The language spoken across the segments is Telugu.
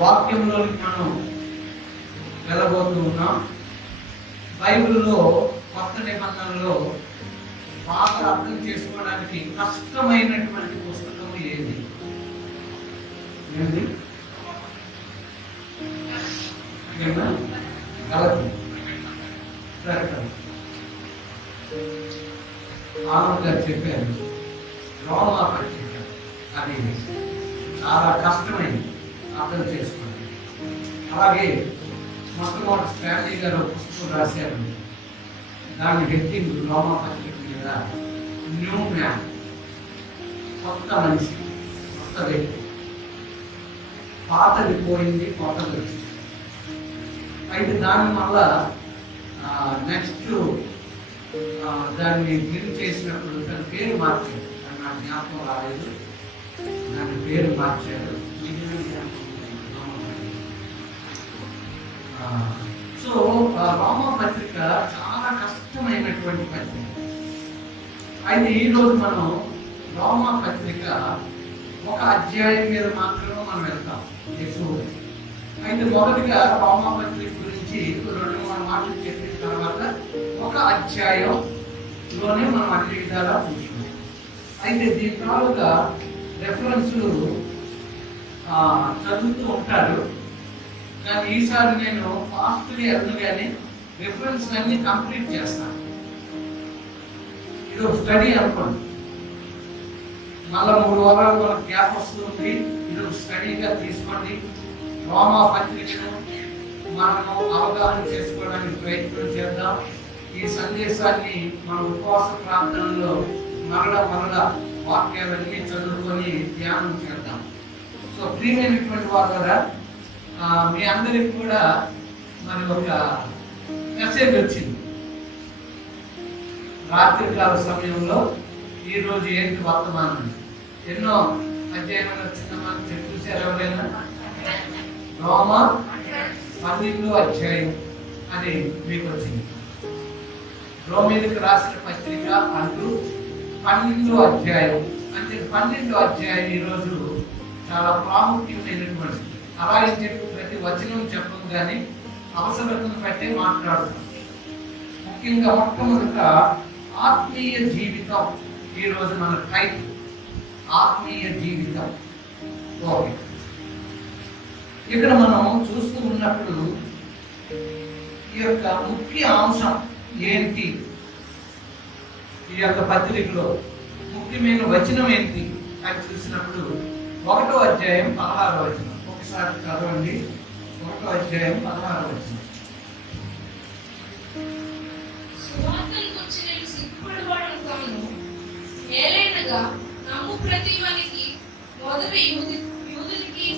వాక్యంలోకి మనం వెళ్ళబోతూ ఉన్నాం. బైబిల్లో కొత్త నిబంధనలో బాగా అర్థం చేసుకోవడానికి కష్టమైనటువంటి పుస్తకం ఏది? ఆనంద్ గారు చెప్పారు, రోమా పత్రిక. అది చాలా కష్టమైంది అర్థం చేసుకోండి. అలాగే మొట్టమొదటి స్ట్రాటజీ గారు పుస్తకం రాశారు, దాని హెడ్డింగ్ రోమా పత్రిక మీద న్యూ మ్యాన్, కొత్త మనిషి, కొత్త వ్యక్తి. పాతది పోయింది, కొత్తది వచ్చింది. అయితే దాని వల్ల నెక్స్ట్ దాన్ని బిల్ చేసినప్పుడు దాని పేరు మార్చారు. దాన్ని నా జ్ఞాపకం రాలేదు, దాని పేరు మార్చారు. సో రోమా పత్రిక చాలా కష్టమైనటువంటి పత్రిక. అయితే ఈరోజు మనం రోమా పత్రిక ఒక అధ్యాయం మీద మాత్రమే మనం వెళ్తాం ఎక్కువ. అయితే మొదటిగా రోమా పత్రిక గురించి 2-3 మాటలు చెప్పిన తర్వాత ఒక అధ్యాయంలోనే మనం అన్ని విధాలా కూర్చున్నాం. అయితే దీని తాలూగా రెఫరెన్స్లు చదువుతూ ఉంటారు, కానీ ఈసారి నేను ఫాస్ట్గా వెళ్ళను, కానీ రెఫరెన్స్ అన్ని కంప్లీట్ చేస్తాను. ఇది ఒక స్టడీ అనుకోండి. మళ్ళా 3 వారాలు మనకు గ్యాప్ వస్తుంది. ఇది ఒక స్టడీగా తీసుకోండి. రోమా పత్రికను మనము అవగాహన చేసుకోవడానికి ప్రయత్నం చేద్దాం. ఈ సందేశాన్ని మన ఉపవాస ప్రార్థనలో మరల వాక్యాలన్నీ చదువుకొని ధ్యానం చేద్దాం. సో ప్రియమైనటువంటి వారు కదా, మీ అందరికి కూడా మరి ఒక మెసేజ్ వచ్చింది రాత్రికాల సమయంలో. ఈరోజు ఏంటి వర్తమానం? ఎన్నో అధ్యాయాలు వచ్చిందమ్మా, చూసారు ఎవరైనా? రోమా 12వ అధ్యాయం అని మీకు వచ్చింది. రోమీలకు రాసిన పత్రిక అంటూ 12వ అధ్యాయం. అంటే 12వ అధ్యాయం ఈరోజు చాలా ప్రాముఖ్యమైనటువంటి. అలాగే చెప్పి ప్రతి వచనం చెప్పం, కానీ అవసరతను బట్టి మాట్లాడుతాం. ముఖ్యంగా మొట్టమొదట ఆత్మీయ జీవితం. ఈరోజు మన టైటిల్ ఆత్మీయ జీవితం. ఓకే, ఇక్కడ మనం చూస్తూ ఉన్నప్పుడు ఈ యొక్క ముఖ్య అంశం ఏంటి? ఈ యొక్క పత్రికలో ముఖ్యమైన వచనం ఏంటి అని చూసినప్పుడు 1వ అధ్యాయం 16వ వచనం. ఒకసారి చదవండి. 1వ అధ్యాయం 16వ వచనం. నమ్ము ప్రతివానికి మొదటి యూదునికి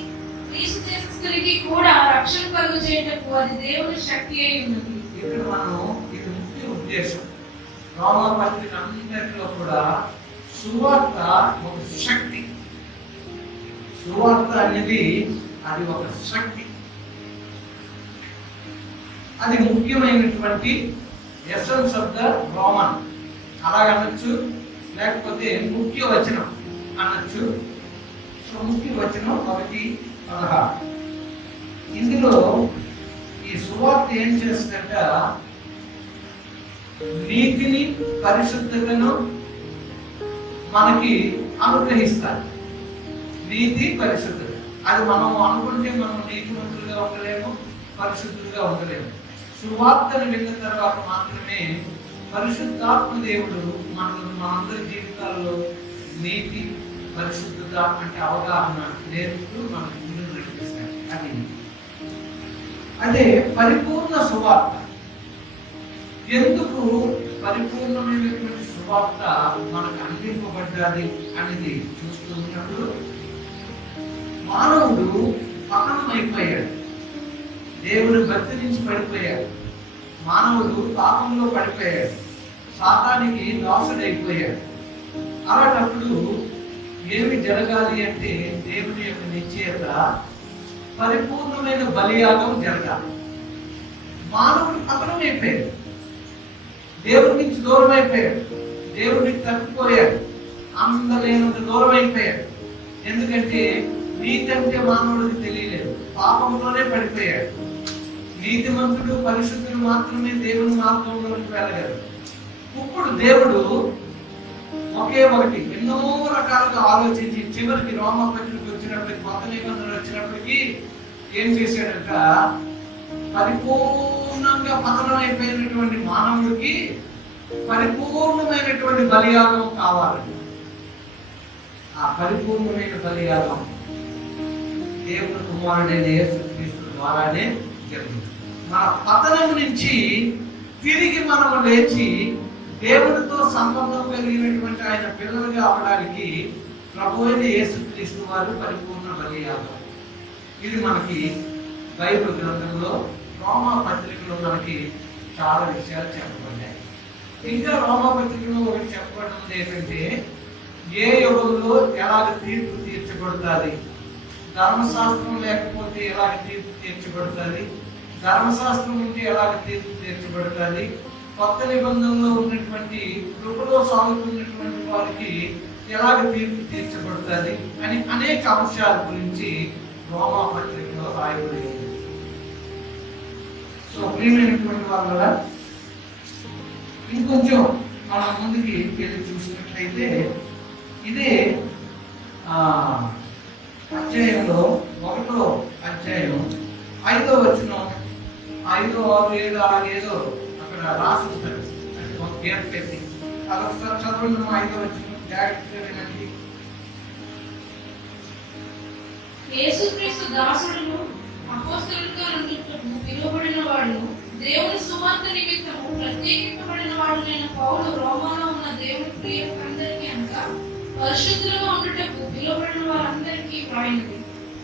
క్రీస్తు దేశస్థులకి కూడా రక్షణ కలుగు చేయటకు అది దేవుని శక్తి అయి ఉన్నది. ఇక్కడ మనం ఇది ముఖ్య ఉద్దేశం. రోమా పత్రిక అంతట్లో కూడా సువార్త ఒక శక్తి. సువార్త అనేది అది ఒక శక్తి. అది ముఖ్యమైనటువంటి ఎసెన్స్ ఆఫ్ ద రోమన్ అలాగనొచ్చు, లేకపోతే ముఖ్య వచనం అనొచ్చు. సో ముఖ్య వచనం 1:16. ఇందులో ఈ సువార్త ఏం చేస్తుందంట? నీతిని, పరిశుద్ధతను మనకి అనుగ్రహిస్తారు. నీతి, పరిశుద్ధత. అది మనం అనుకుంటే మనం నీతిమంతులుగా ఉండలేము, పరిశుద్ధులుగా ఉండలేము. సువార్తను విన్న తర్వాత మాత్రమే పరిశుద్ధాత్మ దేవుడు మనందరి జీవితాల్లో నీతి, పరిశుద్ధత అంటే అవగాహన నేర్పుతూ మనకు ముందుకు నడిపిస్తాడు. అది అదే పరిపూర్ణ సువార్త. ఎందుకు పరిపూర్ణమైనటువంటి సువార్త మనకు అందింపబడ్డాది అనేది చూస్తూ ఉన్నప్పుడు మానవుడు పతనం అయిపోయాడు, దేవుని భక్తి నుంచి పడిపోయాడు, మానవుడు పాపంలో పడిపోయాడు, సాతానికి దాసుడైపోయాడు. అలాంటప్పుడు ఏమి జరగాలి అంటే దేవుని యొక్క నిశ్చయత పరిపూర్ణమైన బలియాగం జరగాలి. మానవుడు పతనం అయిపోయాడు, దేవుడి నుంచి దూరం అయిపోయాడు, దేవుడికి తప్పిపోయాడు, అందలేనంత దూరం అయిపోయాడు. ఎందుకంటే నీతి అంటే మానవుడికి తెలియలేదు, పాపంలోనే పడిపోయాడు. నీతిమంతుడు పరిశుద్ధుడు మాత్రమే దేవుని మార్గంలోకి వెళ్ళగలరు. ఇప్పుడు దేవుడు ఒకే ఒకటి ఎన్నో రకాలుగా ఆలోచించి చివరికి రోమపత్రికకి వచ్చినప్పటికి, కొత్త నిబంధనలు వచ్చినప్పటికీ ఏం చేశాడంట, పరిపూర్ణంగా పతనమైపోయినటువంటి మానవుడికి పరిపూర్ణమైనటువంటి బలియాగం కావాలి. ఆ పరిపూర్ణమైన బలియాగం దేవుని కుమారుడైన యేసుక్రీస్తు ద్వారానే జరిగింది. మన పతనం నుంచి తిరిగి మనము లేచి దేవుడితో సంబంధం కలిగినటువంటి ఆయన పిల్లలుగా అవడానికి ప్రభు అయిన యేసుక్రీస్తు వారు పరిపూర్ణ బలియాగం. ఇది మనకి బైబిల్ గ్రంథంలో రోమా పత్రికలో మనకి చాలా విషయాలు చెప్పబడ్డాయి. ఇంకా రోమా పత్రికలో ఒకటి చెప్పబడింది ఏంటంటే, ఏ యుగంలో ఎలాగ తీర్పు తీర్చబడుతుంది, ధర్మశాస్త్రం లేకపోతే ఎలాగ తీర్పు తీర్చబడుతుంది, ధర్మశాస్త్రం ఉంటే ఎలాగ తీర్పు తీర్చబడుతుంది, కొత్త నిబంధనలో ఉన్నటువంటి కృపలో సాగుతున్నటువంటి వారికి ఎలాగ తీర్పు తీర్చబడుతుంది అని అనేక అంశాల గురించి రోమా పత్రికలో రాయబడింది. సో ప్రియమైనటువంటి వాళ్ళ ఇంకొంచెం మనం ముందుకి వెళ్ళి చూసినట్లయితే ఇదే అధ్యాయంలో 1వ అధ్యాయం 5వ వచనం, 5, 6, 7 అలాగేదో అక్కడ రాసి ఉంటుంది. ఒక గేట్ పెట్టి అదొకసారి చదవండి. 5వ వచనం జాగ్రత్తగా వినండి. యేసుక్రీస్తు దాసుడును అపోస్తలుడుగా నుండుటకు పిలువబడిన వాడును దేవుని సువార్త నిమిత్తము ప్రత్యేకింపబడిన వాడునైన పౌలు రోమాలో ఉన్న దేవుని ప్రియులందరికీ అనగా పరిశుద్ధులుగా ఉండుటకు పిలువబడిన వారందరికీ వ్రాయినది.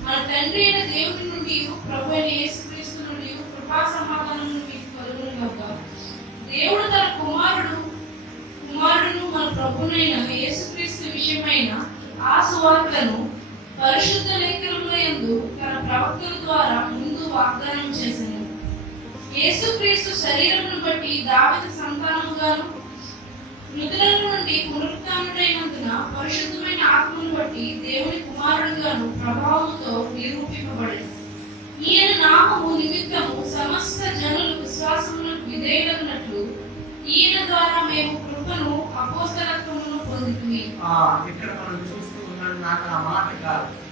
మన తండ్రి అయిన దేవుని నుండి ప్రభు అయిన యేసుక్రీస్తు నుండి కృపా సమాధానమును మీకు కలుగునుగాక. దేవుడు తన కుమారుడును మన ప్రభునైన యేసుక్రీస్తు విషయమైన ఆ సువార్తను పరిశుద్ధ లేఖనముల యందు తన ప్రవక్తల ద్వారా ముందు వాగ్దానం చేశాను. యేసుక్రీస్తు శరీరమును బట్టి దావీదు సంతానముగాను, మృతుల నుండి పునరుత్థానుడైనందున పరిశుద్ధమైన ఆత్మను బట్టి దేవుని కుమారుడుగాను ప్రభావముతో నిరూపింపబడింది. ఈయన నామము నిమిత్తము సమస్త జనులు విశ్వాసములకు విధేయులగునట్లు ఈయన ద్వారా మేము కృపను అపోస్తలత్వమును పొందితిమి. ఇక్కడ మనం చూస్తూ ఉన్నాం. నాకు ఆ మాట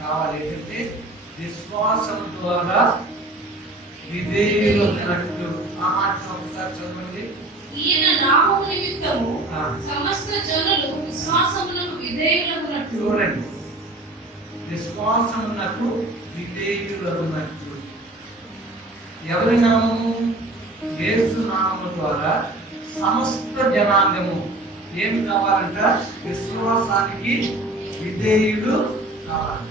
కావాలి ఏంటంటే, విశ్వాసం ద్వారా విధేయులగునట్లు. ఆ మాట ఒకసారి చదవండి. ఈయన నామము నిమిత్తము సమస్త జనులు విశ్వాసములకు విధేయులగునట్లు. చూడండి, విశ్వాసమునకు విధేయులగునట్లు. ఎవరి నామము? యేసు నామము ద్వారా సమస్త జనాంగము ఏమి కావాలంట? విశ్వాసానికి విధేయులు కావాలి.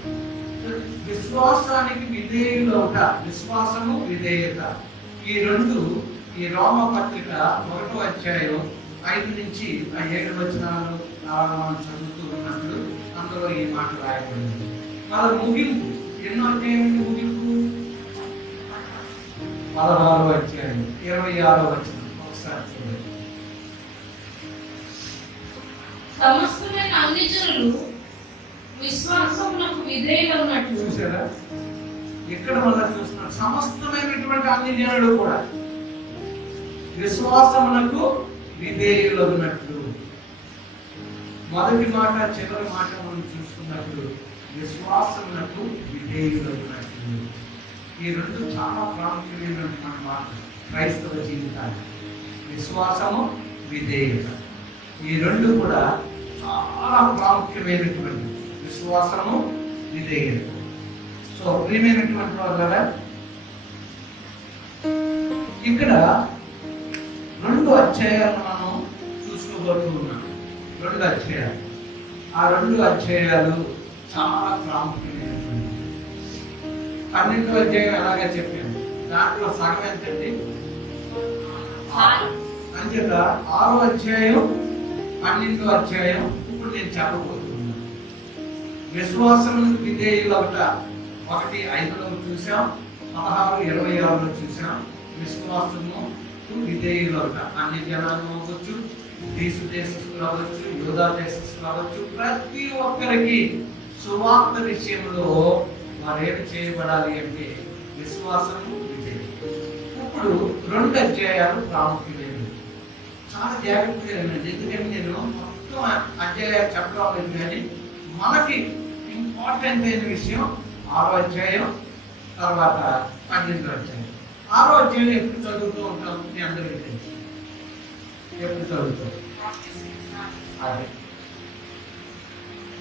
విశ్వాసానికి విధేయులు అవుట, విశ్వాసము విధేయత, ఈ రెండు ఈ రోమ పత్రిక 1వ అధ్యాయం 5 నుంచి 7 వచనాలు మనం చదువుతూ ఉన్నప్పుడు అందులో ఈ మాట రాయబడింది. వాళ్ళ ముగింపు ఎన్నో అధ్యాయం ముగింపు? 16వ అధ్యాయం 26వ వచనం. ఒకసారి చూడండి. సమస్తమైన అన్ని జనులు విశ్వాసమునకు విధేయులగునట్లు. చూసారా? ఇక్కడ మనం చూస్తున్నాం, సమస్తమైనటువంటి అన్ని జనులు కూడా విశ్వాసమునకు విధేయులగునట్లు. మొదటి మాట చివరి మాట మనం చూసుకున్నప్పుడు విశ్వాసమునకు విధేయులగునట్లు. ఈ రెండు చాలా ప్రాముఖ్యమైనటువంటి మాట క్రైస్తవ జీవితానికి. విశ్వాసము, విధేయత, ఈ రెండు కూడా చాలా ప్రాముఖ్యమైనటువంటి. విశ్వాసము, విధేయత. సో ప్రియమైనటువంటి వాళ్ళ ఇక్కడ 2 అధ్యాయాలు మనం చూసుకోబోతూ ఉన్నాం. 2 అధ్యాయాలు. ఆ 2 అధ్యాయాలు చాలా ప్రాముఖ్యమైనటువంటి. 12వ అధ్యాయం అలాగే చెప్పాను. దాంట్లో సగం ఎంతండి? అంచేత 6వ అధ్యాయం 12వ అధ్యాయం ఇప్పుడు నేను చెప్పబోతున్నాను. విశ్వాసమునకు విధేయులు అవుట 1:5లో చూసాం, 16:26లో చూసాం. విశ్వాసము విధేయులు అవుట అన్ని జనాంగం అవ్వచ్చు, దేశస్తులు అవ్వచ్చు, యూదా దేశస్తులు అవ్వచ్చు, ప్రతి ఒక్కరికి సువార్త విషయంలో వారు ఏమి చేయబడాలి అంటే విశ్వాసము, విజయం. ఇప్పుడు 2 అధ్యాయాలు ప్రాముఖ్యమైనవి. చాలా జాగ్రత్తగా వినండి. ఎందుకంటే నేను మొత్తం అధ్యాయాలు చెప్పడం లేదు, కానీ మనకి ఇంపార్టెంట్ అయిన విషయం 6వ అధ్యాయం, తర్వాత 12వ అధ్యాయం. 6వ అధ్యాయం ఎప్పుడు చదువుతూ ఉంటాం మీ అందరికీ తెలుసు. ఎప్పుడు చదువుతాం? అదే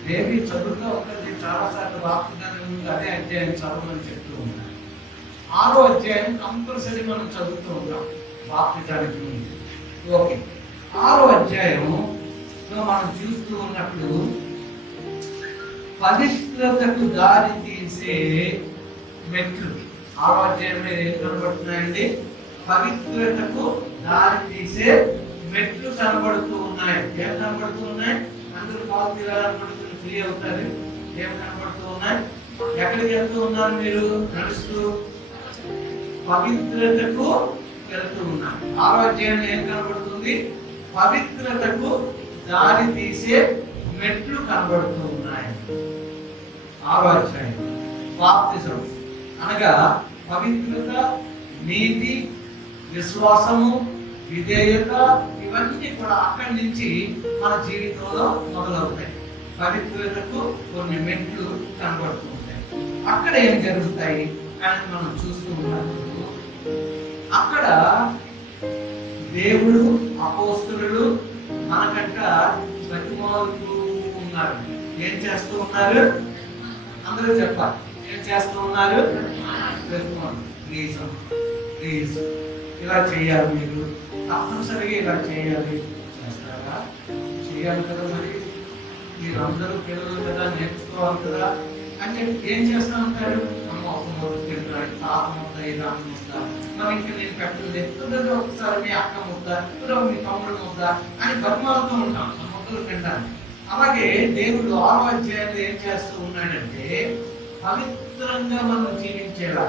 దేవి చదువుతూ ఉంటుంది. చాలాసార్లు వాక్యాన్ని ముందు అదే అధ్యాయం చదవమని చెప్తూ ఉంటాను. 6వ అధ్యాయం కంపల్సరీ మనం చదువుతూ ఉంటాం వాక్యానికి ముందు. ఓకే, 6వ అధ్యాయంలో మనం చూస్తూ ఉన్నప్పుడు పవిత్రతకు దారి తీసే మెట్లు. 6వ అధ్యాయంలో ఏం కనబడుతున్నాయండి? పవిత్రతకు దారి తీసే మెట్లు కనబడుతూ ఉన్నాయి. ఏం కనబడుతూ ఉన్నాయి? అందరూ కాలు తీరాలనుకుంటున్నారు, ఫ్రీ అవుతారు. ఏం కనబడుతూ ఉన్నాయి? ఎక్కడికి వెళ్తూ ఉన్నారు మీరు? నడుస్తూ పవిత్రతకు వెళ్తూ ఉన్నారు. 6వ అధ్యాయంలో ఏం కనబడుతుంది? పవిత్రతకు దారి తీసే మెట్లు కనబడుతూ ఉన్నాయి. 6వ అధ్యాయం బాప్తిజం అనగా పవిత్రత, నీతి, విశ్వాసము, విధేయత, ఇవన్నీ కూడా అక్కడి నుంచి మన జీవితంలో మొదలవుతాయి. పవిత్రతకు కొన్ని మెట్లు కనబడుతూ ఉంటాయి. అక్కడ ఏం జరుగుతాయి అని మనం చూస్తూ ఉన్నప్పుడు అక్కడ దేవుడు, అపోస్తలులు మనకంట బతిమాలుతూ ఉన్నారు. ఏం చేస్తూ ఉన్నారు? అందరూ చెప్పాలి. ఏం చేస్తూ ఉన్నారు? ప్లీజ్ ఇలా చేయాలి, మీరు తప్పనిసరిగా ఇలా చేయాలి. చేస్తారా? చేయాలి కదా, మరి మీరు అందరూ పిల్లలు కదా, నేర్చుకోవాలి కదా అని చెప్పి ఏం చేస్తూ ఉంటారు? అమ్మ ఒక ముద్ద తింటాడు, తాత ముద్ద, ఇలా ముద్ద, మరి ఇంకా నేను పెట్టలేదు, ఒకసారి మీ అక్క ముద్ద, మీ తమ్ముడు ముద్ద అని బతిమాలుతూ ఉంటాం ఆ ముద్దలు తింటాను. అలాగే దేవుడు 6వ అధ్యాయంలో ఏం చేస్తూ ఉన్నాడంటే పవిత్రంగా మనం జీవించేలా,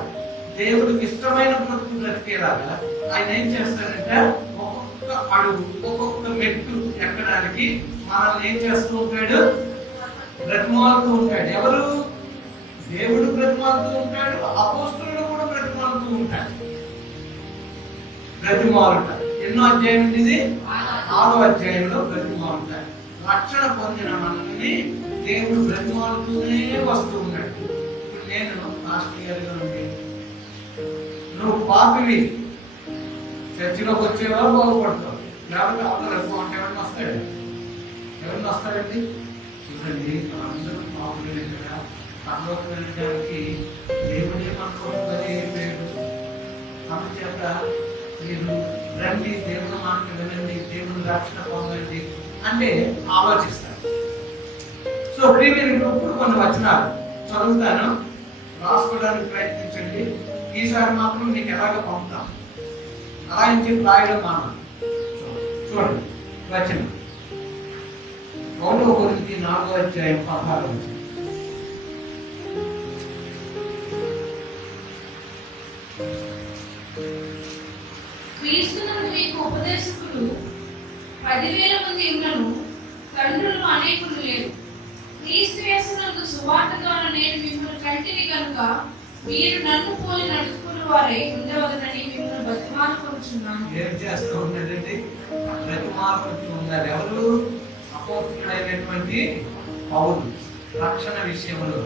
దేవుడికి ఇష్టమైన బ్రతుకు బ్రతికేలాగా ఆయన ఏం చేస్తాడంటే ఒక్కొక్క అడుగు, ఒక్కొక్క మెట్టు ఎక్కడానికి మనల్ని ఏం చేస్తూ ఉంటాడు? బ్రతిమాలుతూ ఉంటాడు. ఎవరు? దేవుడు బ్రతిమాలుతూ ఉంటాడు, అపోస్తలులు కూడా బ్రతిమాలుతూ ఉంటాడు. బ్రతిమాలుట ఎన్నో అధ్యాయం ఇది? 6వ అధ్యాయంలో బ్రతిమాలుట. రక్షణ పొందిన మనల్ని దేవుడు బ్రతిమాలుతూనే వస్తూ ఉన్నాడు. ఇప్పుడు నేను మాస్టర్ గారిగా ఉండి నువ్వు పాపివి, చర్చిలోకి వచ్చేవారు బాగుపడతావు, లేకపోతే అందరూ ఎక్కువ అంటే ఎవరిని వస్తాడు? ఎవరిని వస్తాడండి? చూడండి, అందరూ పాపులే కదా. పరలోకి వెళ్ళడానికి దేవుడే మనకు లేదు. అందుచేత మీరు రండి, దేవుడు మాటలు వినండి, దేవుడు రక్షణ పొందండి అంటే ఆలోచిస్తారు. సో ప్రియమైన ఇప్పుడు కొన్ని వచనాలు చదువుతాను, రాసుకోవడానికి ప్రయత్నించండి. ఈసారి మాత్రం నీకు ఎలాగ పంపుతాం అలా అని చెప్పి రాయడం మాన. చూడండి వచనం 1 కొరింథీ 4వ అధ్యాయం 16వ వచనం. క్రీస్తునందు మీకు ఉపదేశకులు 10,000 మంది ఉన్నను, తండ్రులు అనేకులు లేరు. క్రీస్తు యేసునందు సువార్త ద్వారా నేను మిమ్మల్ని కంటిని కనుక మీరు నన్ను పోలి నడుచుకుని వారే ఉండవలనని మిమ్మల్ని బతిమాలుకొనుచున్నాను. ఏం చేస్తూ ఉన్నదండి? బతిమాలుకుంటూ ఉన్నారు. ఎవరు? అపోస్తలుడైనటువంటి పౌలు. రక్షణ విషయంలో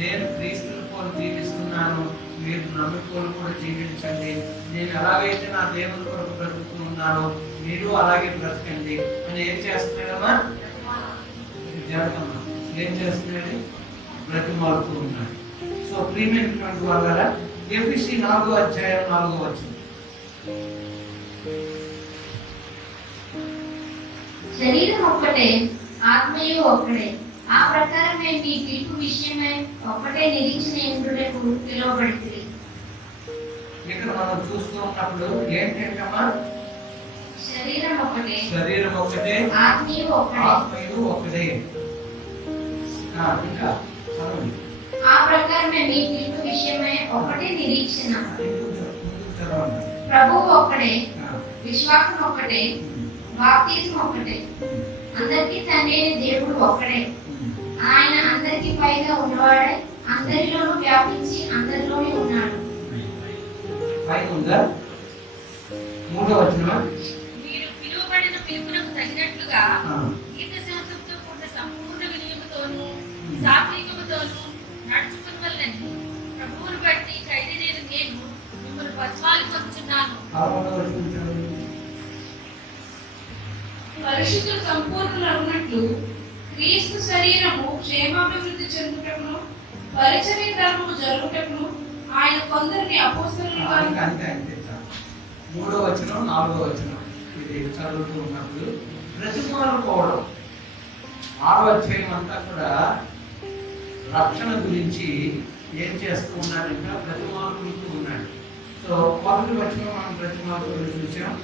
నేను క్రీస్తుని పోలి జీవిస్తున్నాను, మీరు నన్ను పోలి కూడా జీవించండి. నేను ఎలాగైతే నా దేవుని కొరకు బ్రతుకుతూ ఉన్నానో మీరు అలాగే బ్రతకండి అని ఏం చేస్తున్నాడమ్మా? జరగమ్మా ఏం చేస్తున్నాడు? బ్రతిమాలుతూ ఉన్నాడు. సో ప్రియమైనటువంటి వాళ్ళ ఎఫెసీ 4వ అధ్యాయం 4వ వచనం. శరీరం ఒక్కటే, ఆత్మయు ఒక్కడే. ఆ ప్రకారమే మీ పిలుపు విషయమై ఒక్కటే నిరీక్షణ ఎందుకు పిలువబడింది. ఇక్కడ మనం చూస్తూ ఉన్నప్పుడు ఏంటంటమ్మా? శరీరం ఒక్కటే, శరీరం ఒక్కటే, ఆత్మయు ఒక్కటే, ఆత్మయు ఒక్కటే. ఇంకా ఆ ప్రకారమే మీ పిలుపు విషయమై ఒక్కటే నిరీక్షణ. ప్రభువు ఒక్కడే, విశ్వాసం ఒక్కటే, బాప్తిజం ఒక్కటే, అందరికీ తండ్రి అయిన దేవుడు ఒక్కడే. ఆయన అందరికీ పైగా ఉన్నవాడే, అందరిలోనూ వ్యాపించి అందరిలోనే ఉన్నాడు. పైన ఉందా? 3వ వచనం. మీరు పిలువబడిన పిలుపునకు తగినట్లుగా దీర్ఘశాంతంతో కూడిన సంపూర్ణ వినయముతోనూ సాత్వికముతోనూ నడుచుకునవలెనని ప్రభువును బట్టి ఖైదీనైన నేను మిమ్మల్ని బతిమాలుకొనుచున్నాను. 11వ వచనం చదవండి. పరిశుద్ధులు సంపూర్ణులగునట్లు క్రీస్తు శరీరము క్షేమాభివృద్ధి చెందుటకును పరిచర్య ధర్మము జరుగుటకును ఆయన కొందరిని అపోస్తలులుగా అంతే అంతే చాలు. 3వ వచనం 4వ వచనం ఇది చదువుతూ ఉన్నప్పుడు బ్రతిమాలుకోవడం. 6వ అధ్యాయం అంతా కూడా రక్షణ గురించి ఏం చేస్తూ ఉన్నాడంటే బ్రతిమాలుకుంటూ ఉన్నాడు. సో 1వ వచనం మనం బ్రతిమాలుకోవడం చూసాం.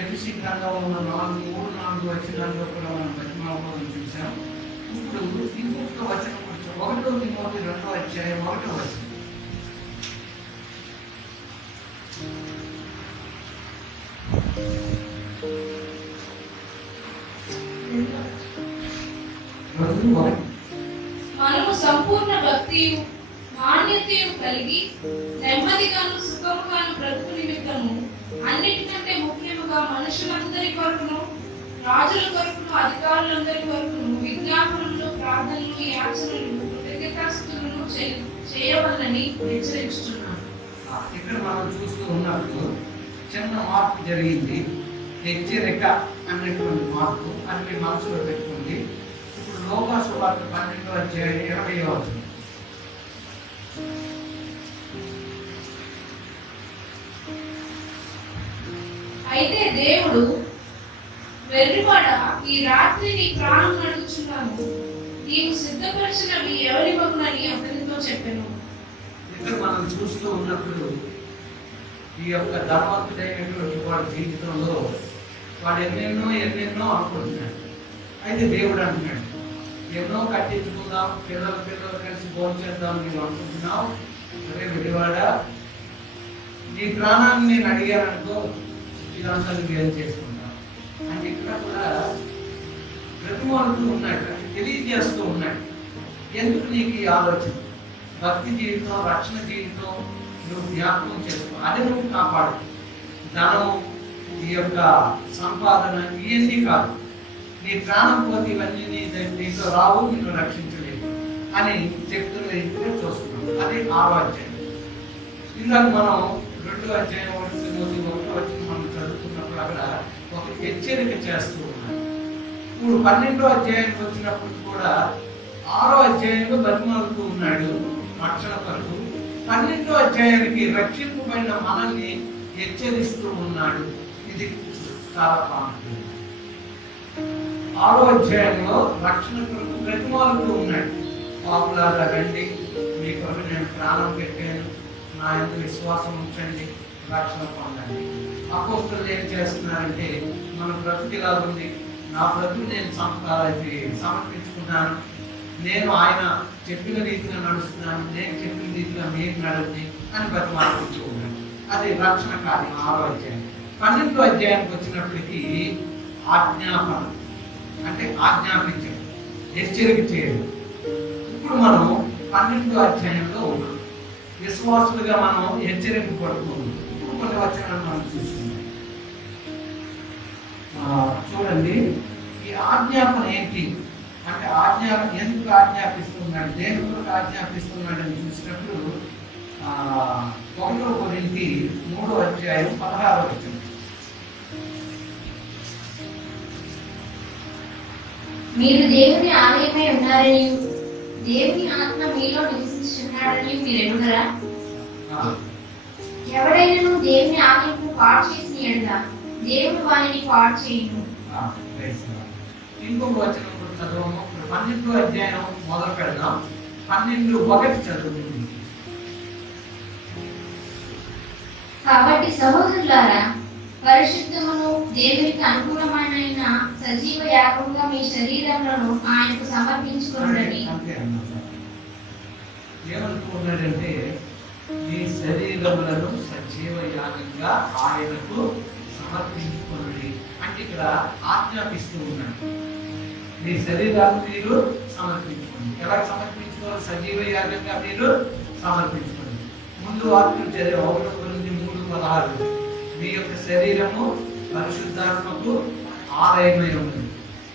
ఎఫెసీ గ్రంథంలో ఉన్న 3-4 వచనాల్లో కూడా మనం బ్రతిమాలుకోవడం చూసాం. ఇప్పుడు ఇంకొక వచనం కొంచెం 1వ తిమోతి 2వ అధ్యాయం 1వ వచనం. మనము సంపూర్ణ భక్తియు మాన్యతయు కలిగి నెమ్మదిగాను సుఖముగాను బ్రతుకు నిమిత్తము అన్నిటికంటే ముఖ్యముగా మనుషులందరి కొరకును రాజుల కొరకును అధికారులందరి కొరకును విజ్ఞాపనలు ప్రార్థనలు యాచనలు కృతజ్ఞతాస్తుతులను చేయవలనని హెచ్చరించుతున్నాను. ఇక్కడ మనం చూస్తూ ఉన్నప్పుడు చిన్న మార్పు జరిగింది. హెచ్చరిక అన్నటువంటి మార్పు అది మీ మనసులో పెట్టుకుంది. ఇప్పుడు లోకా సువార్త 12వ అధ్యాయం 20వ వచనం. అయితే దేవుడు వెర్రివాడ ఈ రాత్రి నీ ప్రాణం నడుచున్నాను నీవు సిద్ధపరిచినవి ఎవరి వగునని అతనితో చెప్పాను. ఇక్కడ మనం చూస్తూ ఉన్నప్పుడు ఈ యొక్క ధర్మవంతుడైనటువంటి వాడి జీవితంలో వాడు ఎన్నెన్నో అనుకుంటున్నాడు. అయితే దేవుడు అంటున్నాడు, ఎన్నో కట్టించుకుందాం, పిల్లలు కలిసి భోంచేద్దాం నీవు అనుకుంటున్నావు. అదే విడివాడ నీ ప్రాణాన్ని నేను అడిగాననుకో ఇదంతా నువ్వు ఏం చేసుకుంటావు అని ఇక్కడ కూడా బ్రతిమాలుతూ ఉన్నాడు, తెలియజేస్తూ ఉన్నాడు. ఎందుకు నీకు ఈ ఆలోచన? భక్తి జీవితం, రక్షణ జీవితం నువ్వు జ్ఞాపకం చేసుకో. అది నువ్వు కాపాడు. ధనం, ఈ యొక్క సంపాదన ఇవన్నీ కాదు. నీ ప్రాణం పోతే ఇవన్నీ నీతో రావు, నిన్ను రక్షించలేదు అని చెప్తున్న రీతిలో చూస్తున్నాం. అది 6వ అధ్యాయం. ఇందాక మనం 2వ అధ్యాయం 1వ వచనం మనం చదువుతున్నప్పుడు అక్కడ ఒక హెచ్చరిక చేస్తూ ఉన్నాడు. ఇప్పుడు 12వ అధ్యాయానికి వచ్చినప్పుడు కూడా 6వ అధ్యాయంలో బతిమాలుతూ ఉన్నాడు రక్షణ కొరకు. 12వ అధ్యాయానికి రక్షింపబడిన మనల్ని హెచ్చరిస్తూ ఉన్నాడు. ఇది చాలా ప్రాముఖ్యం. 6వ అధ్యాయంలో రక్షణ కొరకు బ్రతిమాలుతూ ఉన్నాడు. పాపులారా రండి, మీ కొరకు నేను ప్రాణం పెట్టాను, నా యందు విశ్వాసం ఉంచండి, రక్షణ పొందండి. అపోస్తలులు ఏం చేస్తున్నారంటే మన బ్రతుకు ఇలా ఉంది, నా బ్రతుకు నేను సమర్పించుకున్నాను, నేను ఆయన చెప్పిన రీతిలో నడుస్తున్నాను, నేను చెప్పిన రీతిలో మీరు నడవండి అని బ్రతిమాలుకుంటూ ఉన్నాను. అది రక్షణ కార్యం. 6వ అధ్యాయం. 12వ అధ్యాయానికి వచ్చినప్పటికీ ఆజ్ఞాపన అంటే ఆజ్ఞాపించడం, హెచ్చరిక చేయడం. ఇప్పుడు మనం 12వ అధ్యాయంలో ఉన్నాం. విశ్వాసులుగా మనం హెచ్చరిక పడుతున్నాం. ఇప్పుడు కొన్ని వచనాలు మనం చూస్తున్నాం. చూడండి, ఈ ఆజ్ఞాపన ఏంటి అంటే ఎందుకు ఆజ్ఞాపిస్తున్నాడు, దేని కొరకు ఆజ్ఞాపిస్తున్నాడు అని చూసినప్పుడు 1వ కొరింథీ 3వ అధ్యాయం 16వ వచనం. మీరు దేవుని ఆలయమై ఉన్నారని దేవుని ఆత్మ మీలో నివసిస్తున్నాడని మీరు ఎరుగరా? ఎవడైనా దేవుని ఆలయము పాడు చేసిన ఎడల దేవుడు వారిని పాడు చేయను. ఇంకొక వచనం కూడా చదవము. 12వ అధ్యాయం మొదలు పెడదాం. 12:1 చదువుతుంది. కాబట్టి సహోదరులారా, పరిశుద్ధమును దేవునికి అనుకూలమైన సజీవ యాగంగా మీ శరీరములను ఆయనకు సమర్పించుకోండి. అంతే అన్నమాట. ఏమనుకున్నాడంటే మీ శరీరములను సజీవ యాగంగా ఆయనకు సమర్పించుకోండి అంటే ఇక్కడ ఆజ్ఞాపిస్తూ ఉన్నాడు. మీ శరీరాన్ని మీరు సమర్పించుకోండి. ఎలా సమర్పించుకోవాలి? సజీవ యాగంగా మీరు సమర్పించుకోండి. ముందు వాక్యం చదివే 1 కొరింథీ 3:16 మీ యొక్క శరీరము పరిశుద్ధాత్మకు ఆలయమై ఉంది.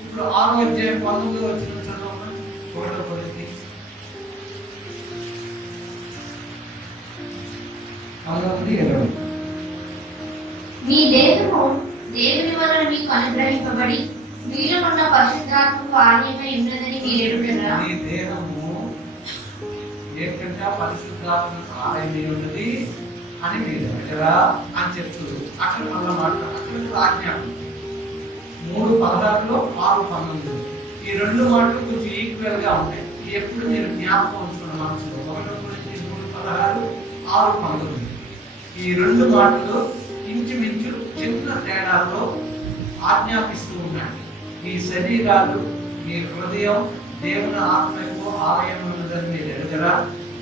ఇప్పుడు 6వ అధ్యాయం 19వ వచనం చదవండి. 1 కొరింథీ 19:20 మీ దేహము దేవుని వలన మీకు అనుగ్రహింపబడి మీలో ఉన్న పరిశుద్ధాత్మకు ఆలయమై ఉన్నదని మీరు ఎరుగుదురా? మీ దేహము ఏంటంటే పరిశుద్ధాత్మకు ఆలయమై ఉన్నది అని మీరు ఎరుగుదురా అని చెప్తూ అక్కడ మళ్ళా మాట్లాడు. ఆజ్ఞాపం 3:16 6:19 ఈ రెండు మాటలు కొంచెం ఈక్వల్ గా ఉంటాయి. ఎప్పుడు మీరు జ్ఞాపకం ఉంచుకున్న మనసులో 1 కొరింథీ 3:16 6:19 ఈ రెండు మాటలు ఇంచుమించు చిన్న తేడాలో ఆజ్ఞాపిస్తూ ఉన్నాయి. మీ శరీరాలు మీ హృదయం దేవుని ఆత్మకు ఆలయం ఉన్నదని మీరు ఎరుగరా,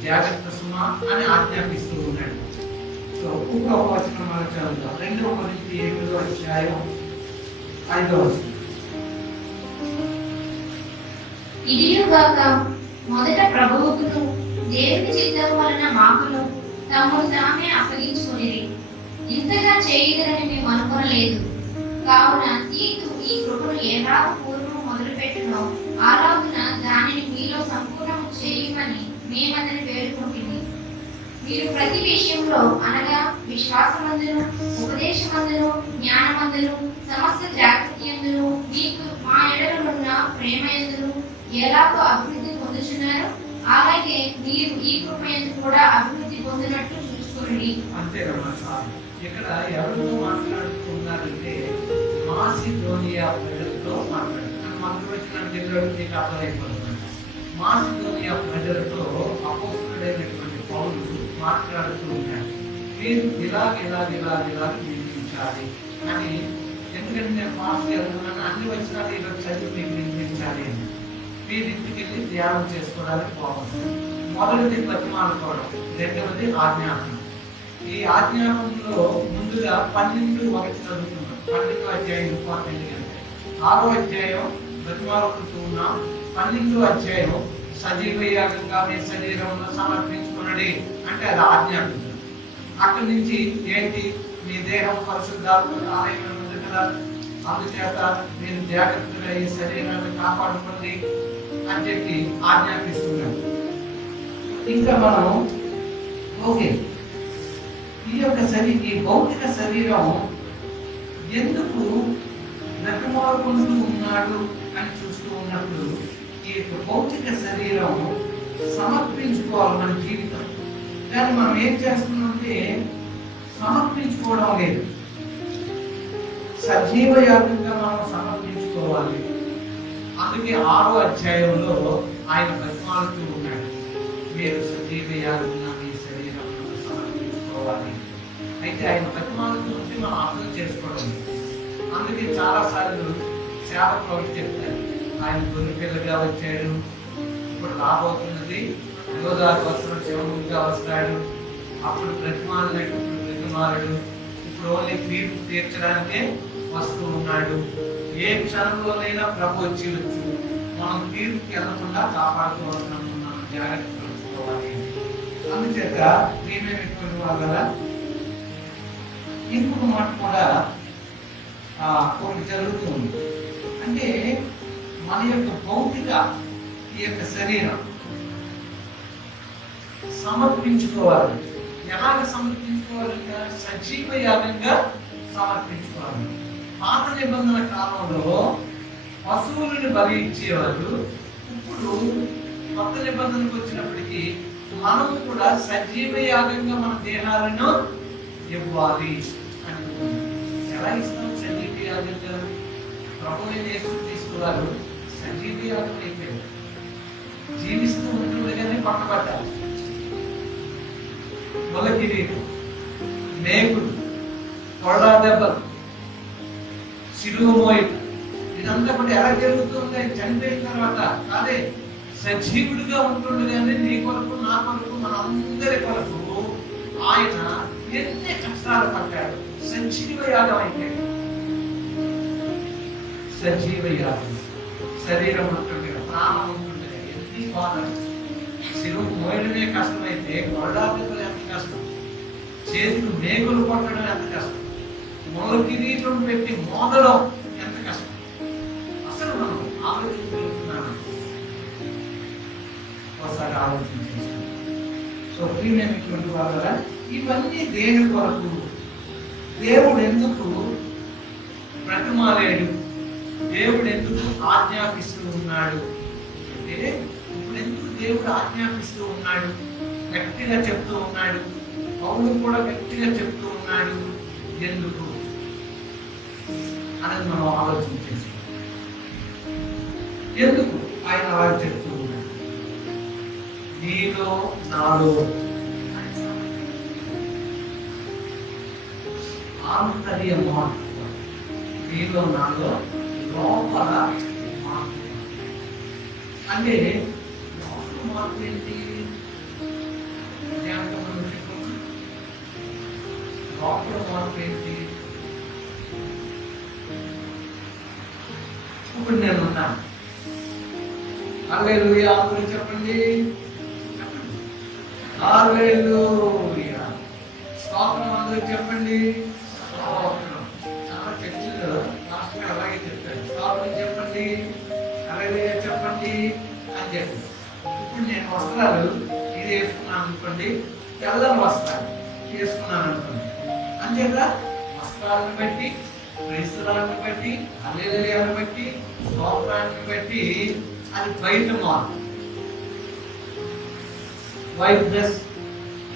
జాగ్రత్త సుమా అని ఆజ్ఞాపిస్తూ ఉన్నాడు. సో ఇంకొక వచనం మనం చదువుతాం. 2 కొరింథీ 8వ అధ్యాయం 5వ వచనం. ఇదియుగాక మొదట ప్రభువుకును దేవుని చిత్తం వలన మాకును తమను తామే అప్పగించుకొనిరి. ఇంతగా చేయగలని మేము అనుకోలేదు. కావున తీతు ఈ కృపను ఎలాగ పూర్వం మొదలుపెట్టునో అలాగున దానిని మీలో సంపూర్ణము చేయమని మేమతని వేడుకుంటుంది. మీరు ప్రతి విషయంలో అనగా విశ్వాసమందును ఉపదేశమందును జ్ఞానమందును సమస్త జాగృత్యందును మీకు మా ఎడలున్న ప్రేమయందును ఎలాగో అభివృద్ధి పొందుచున్నారో అలాగే మీరు ఈ కృపయందు కూడా అభివృద్ధి పొందినట్టు చూసుకోండి. అంతేనమ్మా. ఇక్కడ ఎవరితో మాట్లాడుతున్నారంటే మాసిదోనియా ప్రజలతో మాట్లాడుతున్నారు. మనకు వచ్చిన జిల్లాకి అర్థమైపోతుంది. మాసిదోనియా ప్రజలతో అపోస్తుడైనటువంటి పౌలు మాట్లాడుతూ ఉంటాడు. మీరు ఇలాగ వినిపించాలి అని. ఎందుకంటే నేను ఫాస్ట్ వెళ్తున్నాను, అన్ని వచ్చినాలు ఇలా చదివి మీకు వినిపించాలి అని. మీరు ఇంటికి వెళ్ళి ధ్యానం చేసుకోవడానికి బాగుంటుంది. మొదటిది బతిమాలుకోవడం, రెండవది ఆజ్ఞాపనం. ఈ ఆజ్ఞాపంలో ముందుగా 12:1 చదువుతున్నాం. 12వ అధ్యాయం ఇంపార్టెంట్ అంటే 6వ అధ్యాయం బతిమాలుకుంటూ ఉన్నాం. 12వ అధ్యాయం సజీవ యాగంగా మీ శరీరంలో సమర్పించుకున్నది అంటే అది ఆజ్ఞాపించడం. అక్కడి నుంచి ఏంటి? మీ దేహం పరిశుద్ధాత్మక ఆలయం ఉంది కదా, అందుచేత మీరు జాగ్రత్తగా ఈ శరీరాన్ని కాపాడుకోండి అని చెప్పి ఆజ్ఞాపిస్తున్నాడు. ఇంకా మనం ఓకే ఈ యొక్క ఈ భౌతిక శరీరం ఎందుకు బ్రతిమాలుకుంటూ ఉన్నాడు అని చూస్తూ ఉన్నప్పుడు ఈ యొక్క భౌతిక శరీరం సమర్పించుకోవాలి మన జీవితం. కానీ మనం ఏం చేస్తున్నామంటే సమర్పించుకోవడం లేదు. సజీవ యాగంగా మనం సమర్పించుకోవాలి. అందుకే 6వ అధ్యాయంలో ఆయన బతిమాలుతూ ఉన్నాడు. మీరు సజీవ యాగంగా మీ శరీరంలో సమర్పించుకోవాలి. అయితే ఆయన బతిమాలుతూ ఉంటే మనం అర్థం చేసుకోవడం. అందుకే చాలా సార్లు సేవకులు చెప్తారు, ఆయన గొర్రె పిల్లగా వచ్చాడు, ఇప్పుడు రాబోతున్నది యోధాగోత్సవం శివముగా వస్తాడు, అప్పుడు ప్రతిమాలుడు, ఇప్పుడు ఓన్లీ తీర్పు తీర్చడానికే వస్తూ ఉన్నాడు. ఏ క్షణంలోనైనా ప్రభు వచ్చి మనం తీర్పుకి వెళ్ళకుండా కాపాడుకోవాల్సిన మనం జాగ్రత్త పరుచుకోవాలి. అందుచేత ప్రియమైనటువంటి వాళ్ళ ఇంకొక మాట కూడా ఒకటి జరుగుతుంది. అంటే మన యొక్క భౌతిక ఈ యొక్క శరీరం సమర్పించుకోవాలి. ఎలాగ సమర్పించుకోవాలంటే సజీవ యాగంగా సమర్పించుకోవాలి. పాత నిబంధన కాలంలో పశువులను బలి ఇచ్చేవారు. ఇప్పుడు కొత్త నిబంధనకు వచ్చినప్పటికీ మనం కూడా సజీవ యాగంగా మన దేహాలను ఇవ్వాలి అంటున్నాం. ఎలా ఇస్తాం సజీవ యాగంగా? ప్రభువే తీసుకున్నారు, సజీవ యాగం అయిపోయింది. జీవిస్తూ ఉంటుండగానే పట్టబడ్డారు. మొలకిరీటు, మేకుడు, కొరడా దెబ్బలు, సిలువ మోయటం, ఇదంతా కూడా ఎలా జరుగుతుంది? చనిపోయిన తర్వాత కాదే, సజీవుడిగా ఉంటుండగానే నీ కొరకు నా కొరకు మన అందరి కొరకు ఆయన ఎన్ని కష్టాలు పడ్డాడు. సజీవ యాగం అయిపోయాడు. సజీవ యాగం. శరీరం ఉంటుండగా, ప్రాణం ఉంటుండగా ఎన్ని బాధలు. శిలువు మోయడమే కష్టమైతే గొడ్డాలు ఎంత కష్టం, చేతులు మేకులు కొట్టడం ఎంత కష్టం, మొదలు కిరీటం పెట్టి మోదడం ఎంత కష్టం. అసలు మనం ఆలోచించుకుంటున్నాను, ఒకసారి ఆలోచించాం. సో ప్రియమైనటువంటి వాళ్ళ ఇవన్నీ దేని కొరకు? దేవుడు ఎందుకు బ్రతిమాలేడు, దేవుడు ఎందుకు ఆజ్ఞాపిస్తూ ఉన్నాడు అంటే, ఇప్పుడు ఎందుకు దేవుడు ఆజ్ఞాపిస్తూ ఉన్నాడు, గట్టిగా చెప్తూ ఉన్నాడు, పౌలు కూడా గట్టిగా చెప్తూ ఉన్నాడు, ఎందుకు అనేది మనం ఆలోచించేసి, ఎందుకు ఆయన అలా చెప్తూ ఉన్నాడు? నీలో నాలో ఆంతర్య మార్పు, నీలో నాలో లోపల మార్పు. అంటే లోపల మార్పు ఏంటి? లోపల మార్పు ఏంటి? ఇప్పుడు నేను ఉన్నాను, హల్లెలూయా అని చెప్పండి, హల్లెలూయా, స్తోత్రం అందరూ చెప్పండి, స్తోత్రం. చాలా చర్చిలో లాస్ట్ గా అలాగే చెప్తారు, స్తోత్రం చెప్పండి, హల్లెలూయా చెప్పండి అని చెప్పి. ఇప్పుడు నేను వస్త్రాలు ఇది వేసుకున్నాను అనుకోండి, తెల్లని వస్త్రాలు వేసుకున్నాను అనుకోండి, అంచేత వస్త్రాలను బట్టి, పరిసరాలను బట్టి, హల్లెలూయాను బట్టి, స్తోత్రాన్ని బట్టి అది బయట మార్పు. వైట్ డ్రెస్,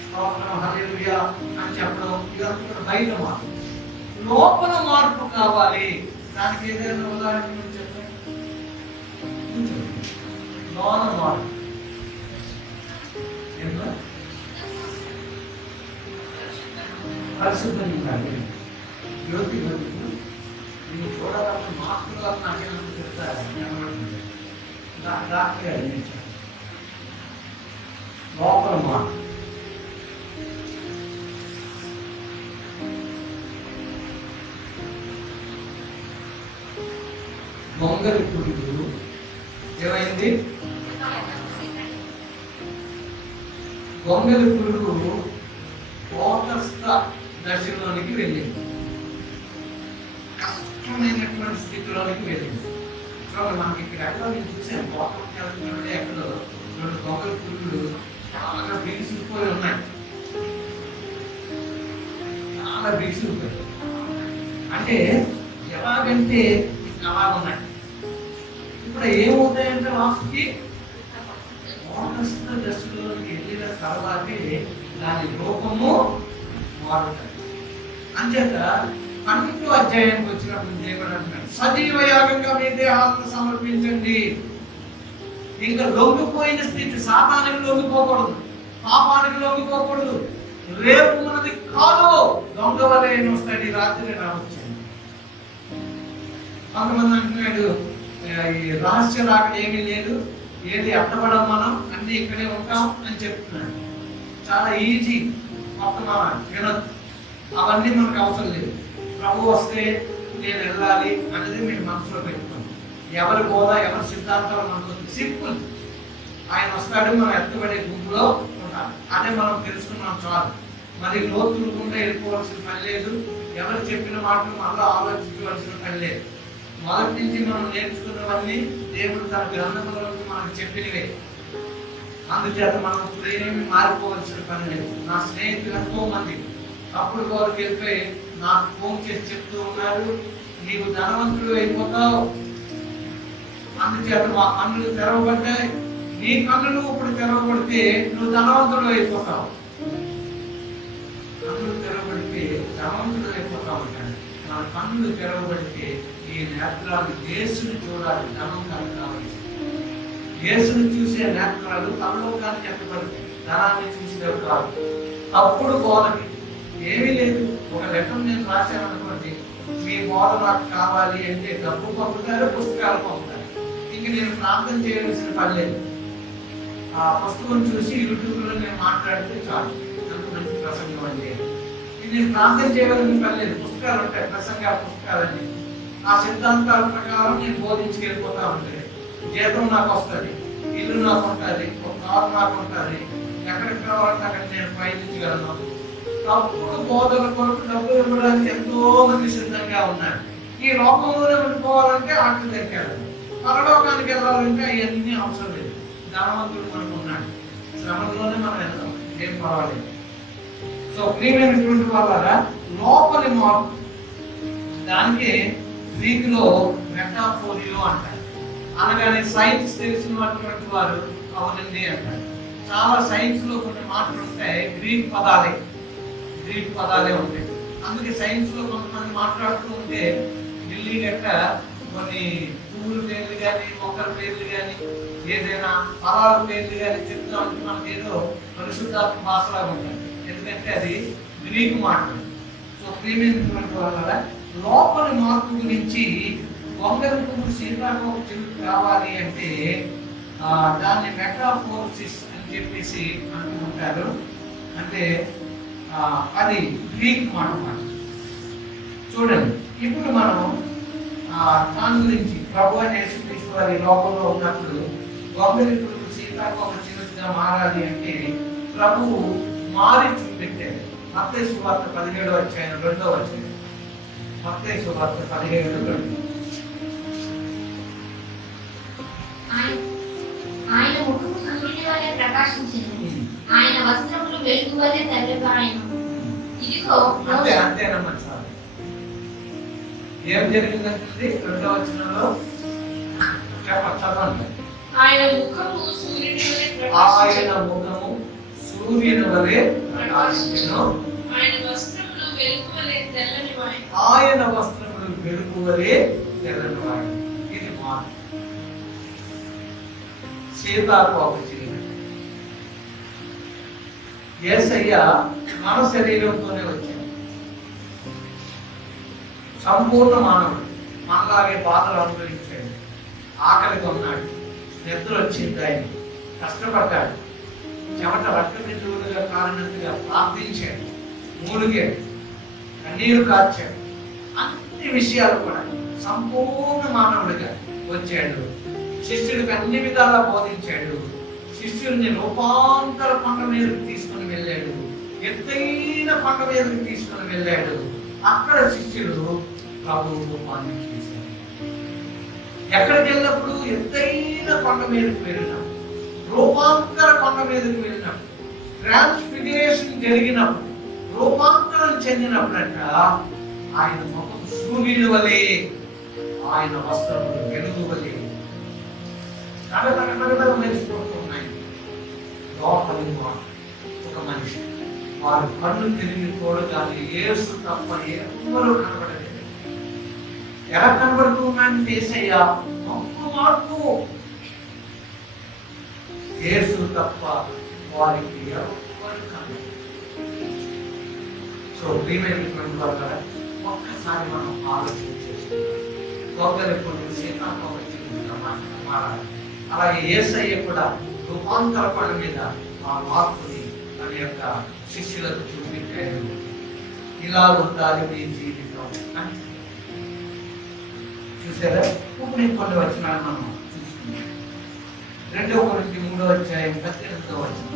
స్తోత్రం, హల్లెలూయా అని చెప్పడం ఇదంతా బయట మార్పు. లోపల మార్పు కావాలి. దానికి ఏదైనా ఉదాహరణ చెప్పండి. లోన మార్పు పరిశుద్ధంగా ఉండాలి. జ్యోతి బతుకు నేను చూడాలంటే మాస్కులు నాకేమన్నా చెప్తారు, డాక్టర్ గారు లోపల మార్పు. దొంగలి పురుగు ఏమైంది? దొంగలి పురుగు కోటస్థ దశలోనికి వెళ్ళింది, కష్టమైనటువంటి స్థితిలోనికి వెళ్ళింది. మనకి ఇక్కడ ఎక్కడో నేను చూసాను, కోటస్థ ఎక్కడో రెండు దొంగల పురుగులు చాలా బిగిసిపోయి ఉన్నాయి, చాలా బిగిసిపోయి. అంటే ఎలాగంటే అలాగ ఉన్నాయి. ఇప్పుడు ఏమవుతాయంటే వాసుకి కోటస్థ దశలోకి వెళ్ళిన తర్వాతే దాని రూపము మారుతుంది. అంచేత 12వ అధ్యాయానికి వచ్చినప్పుడు దేవుడు అంటున్నాడు, సజీవ యాగంగా మీ దేహాలను సమర్పించండి. ఇంకా లొంగిపోయిన స్థితి, సాతానికి లొంగిపోకూడదు, పాపానికి లొంగిపోకూడదు. రేపు మనది కాదు, దొంగ వల్ల ఏమొస్తాడు, రాత్రి రావచ్చు. కొంతమంది అంటున్నాడు ఈ రహస్య రాకడ ఏమీ లేదు, ఏది అడ్డపడం, మనం అన్ని ఇక్కడే ఉంటాం అని చెప్తున్నాడు. చాలా ఈజీ, మొత్తం వినొద్దు, అవన్నీ మనకు అవసరం లేదు. ప్రభు వస్తే నేను వెళ్ళాలి అనేది మీరు మనసులో పెట్టుకోండి. ఎవరి బోధ, ఎవరి సిద్ధాంతాలు మనకు సింపుల్. ఆయన వస్తాడు, మనం ఎత్తబడే గుంపులో ఉంటాం, అదే మనం తెలుసుకున్నాం చాలు. మరి లోతులు గుండా వెళ్ళిపోవాల్సిన పని లేదు, ఎవరు చెప్పిన మాటలు మళ్ళీ ఆలోచించవలసిన పని లేదు. మొదటి నుంచి మనం నేర్చుకున్నవన్నీ దేవుడు తన గ్రంథంలో మనకు చెప్పినవే. అందుచేత మనం ఏమీ మారిపోవలసిన పని లేదు. నా స్నేహితులు ఎంతో మంది అప్పుడు వారికి వెళ్ళిపోయి నాకు ఫోన్ చేసి చెప్తూ ఉన్నారు, నీవు ధనవంతుడు అయిపోతావు, అందుచేత మా కన్నులు తెరవబడ్డాయి, నీ కన్నులు ఇప్పుడు తెరవబడితే నువ్వు ధనవంతుడు అయిపోతావు. కన్నులు తెరవబడితే ధనవంతుడు అయిపోతావు అంటాడు. నా కన్నులు తెరవబడితే ఈ నేత్రాలు యేసుని చూడాలి, ధనం కావాలి. యేసుని చూసే నేత్రాలు పరలోకానికి ఎత్తబడతాయి, ధనాన్ని చూసేవి కాదు. అప్పుడు బోధకి ఏమీ లేదు. ఒక లెటర్ నేను రాశాను అనుకోండి, మీ బోధ నాకు కావాలి అంటే డబ్బు పంపుతారు, పుస్తకాలు పంపుతారు. ఇంక నేను ప్రార్థన చేయవలసిన పని లేదు. ఆ పుస్తకం చూసి యూట్యూబ్లో నేను మాట్లాడితే చాలు, ఎంత మంచి ప్రసంగం అంటే. నేను ప్రార్థన చేయవలసిన పని లేదు, పుస్తకాలు ఉంటాయి, పుస్తకాలని. ఆ సిద్ధాంతాల ప్రకారం నేను బోధించుకెళ్ళిపోతా ఉంటాయి. జీతం నాకు వస్తుంది, ఇల్లు నాకు ఉంటుంది, ఒక కారు నాకు ఉంటుంది, ఎక్కడికి కావాలంటే అక్కడికి నేను ప్రయత్నించగలను. తప్పుడు బోధల కొరకు డబ్బు ఇవ్వడానికి ఎంతో మంది సిద్ధంగా ఉన్నారు. ఈ లోకంలోనే ఉండిపోవాలంటే ఆటలు దక్కారు, పరలోకానికి వెళ్ళాలంటే అవన్నీ అవసరం లేదు. ధనవంతుడు మనకు ఉన్నాడు, శ్రమంలోనే మనం వెళ్దాం, ఏం పర్వాలేదు. సో ప్రియమైనటువంటి వాళ్ళ లోపలి మార్పు, దానికి గ్రీకులో మెటాఫోరియో అంటారు. అనగానే సైన్స్ తెలిసినటువంటి వారు అవునండి అంటారు. చాలా సైన్స్ లో కొన్ని మాటలు ఉంటాయి, గ్రీక్ పదాలే ఉంటాయి. అందుకే సైన్స్ లో కొంతమంది మాట్లాడుతూ ఉంటే ఢిల్లీ గట్ట కొన్ని పువ్వుల పేర్లు కానీ, మొక్కల పేర్లు కానీ, ఏదైనా ఫలాల పేర్లు కానీ చెప్తా ఉంటే మనకి ఏదో పరిశుద్ధాత్మ భాషలాగా ఉంటుంది, ఎందుకంటే అది గ్రీకు మాటలు. సో ప్రియమైనటువంటి వాళ్ళ లోపలి మార్పు గురించి వంగరి పువ్వు సీతాకోక చిలుకు కావాలి అంటే దాన్ని మెటాఫోర్సిస్ అని చెప్పేసి అనుకుంటారు. అంటే అది గ్రీక్ మాట. చూడండి, ఇప్పుడు మనం దాని గురించి ప్రభు అయిన యేసుక్రీస్తు వారి లోకంలో ఉన్నప్పుడు వంగరి పువ్వు సీతాకోక చిలుకుగా మారాలి అంటే ప్రభువు మారి చూపెట్టారు. మత్తయి సువార్త 17వ అధ్యాయం 2వ వచనం. మత్తయి సువార్త 17:2. ఆయన ముఖము సూర్యుని వలె ప్రకాశించింది, ఆయన వస్త్రములు వెలుగు వలె తెల్లగాయను. ఇదిగో అంతేనమ్మా చాలు. ఏం జరిగిందంటే 2వ వచనంలో చదవండి. ఆయన ముఖము సూర్యుని వలె ప్రకాశించెను, ఆయన వస్త్రములు వెలుగు వలె తెల్లనివాడు. ఇది మార్పు. సీతాకోక చిలుక యేసయ్య మన శరీరంతోనే వచ్చాడు. సంపూర్ణ మానవుడు, మనలాగే బాధలు అనుభవించాడు, ఆకలి కొన్నాడు, నిద్ర వచ్చింది, ఆయన కష్టపడ్డాడు, చెమట రక్తబిందువులుగా కారణంగా ప్రార్థించాడు, మూలిగాడు, కన్నీరు కార్చాడు. అన్ని విషయాలు కూడా సంపూర్ణ మానవుడిగా వచ్చాడు. శిష్యుడికి అన్ని విధాలా బోధించాడు. శిష్యుడిని రూపాంతర పంట మీదకి తీసుకుని వెళ్ళాడు, ఎత్తైన పంట మీదకి తీసుకుని వెళ్ళాడు. అక్కడ శిష్యుడు ప్రభువు రూపాన్ని చూశాడు. ఎక్కడికి వెళ్ళినప్పుడు ఎత్తైన కొండ మీదకి వెళ్ళినప్పుడు, రూపాంతర కొండ మీదకి వెళ్ళినప్పుడు, ట్రాన్స్ఫిగరేషన్ జరిగినప్పుడు, రూపాంతరం చెందినప్పుడంట ఆయన ముఖం సూర్యుని వలె, ఆయన వస్త్రములు వెలుగు వలె మెరిసిపోతున్నాయి. లోపలి ఒక మనిషి, వారి కన్ను తిరిగి చూడగానే యేసు తప్ప ఎవరూ కనబడలేదు. ఎలా కనబడుతూ ఉన్నాయని యేసయ్య మార్పు, యేసు తప్ప వారికి ఎవరు కనబడలేదు. సో ప్రియమైనటువంటి వాళ్ళ ఒక్కసారి మనం ఆలోచన చేసుకుంటాం. సీతాకోక చిలుకగా మారాలి. అలాగే యేసయ్య కూడా రూపాంతర పడ మీద ఆ మార్పుని తన యొక్క శిష్యులకు చూపించాడు. ఇలా ఉండాలి మీ జీవితం అని చూసారా. ఇప్పుడు ఇంకొన్ని వచనాలు మనం చూసుకుంటాం. 2 కొరింథీ 3వ అధ్యాయం 18వ వచనం.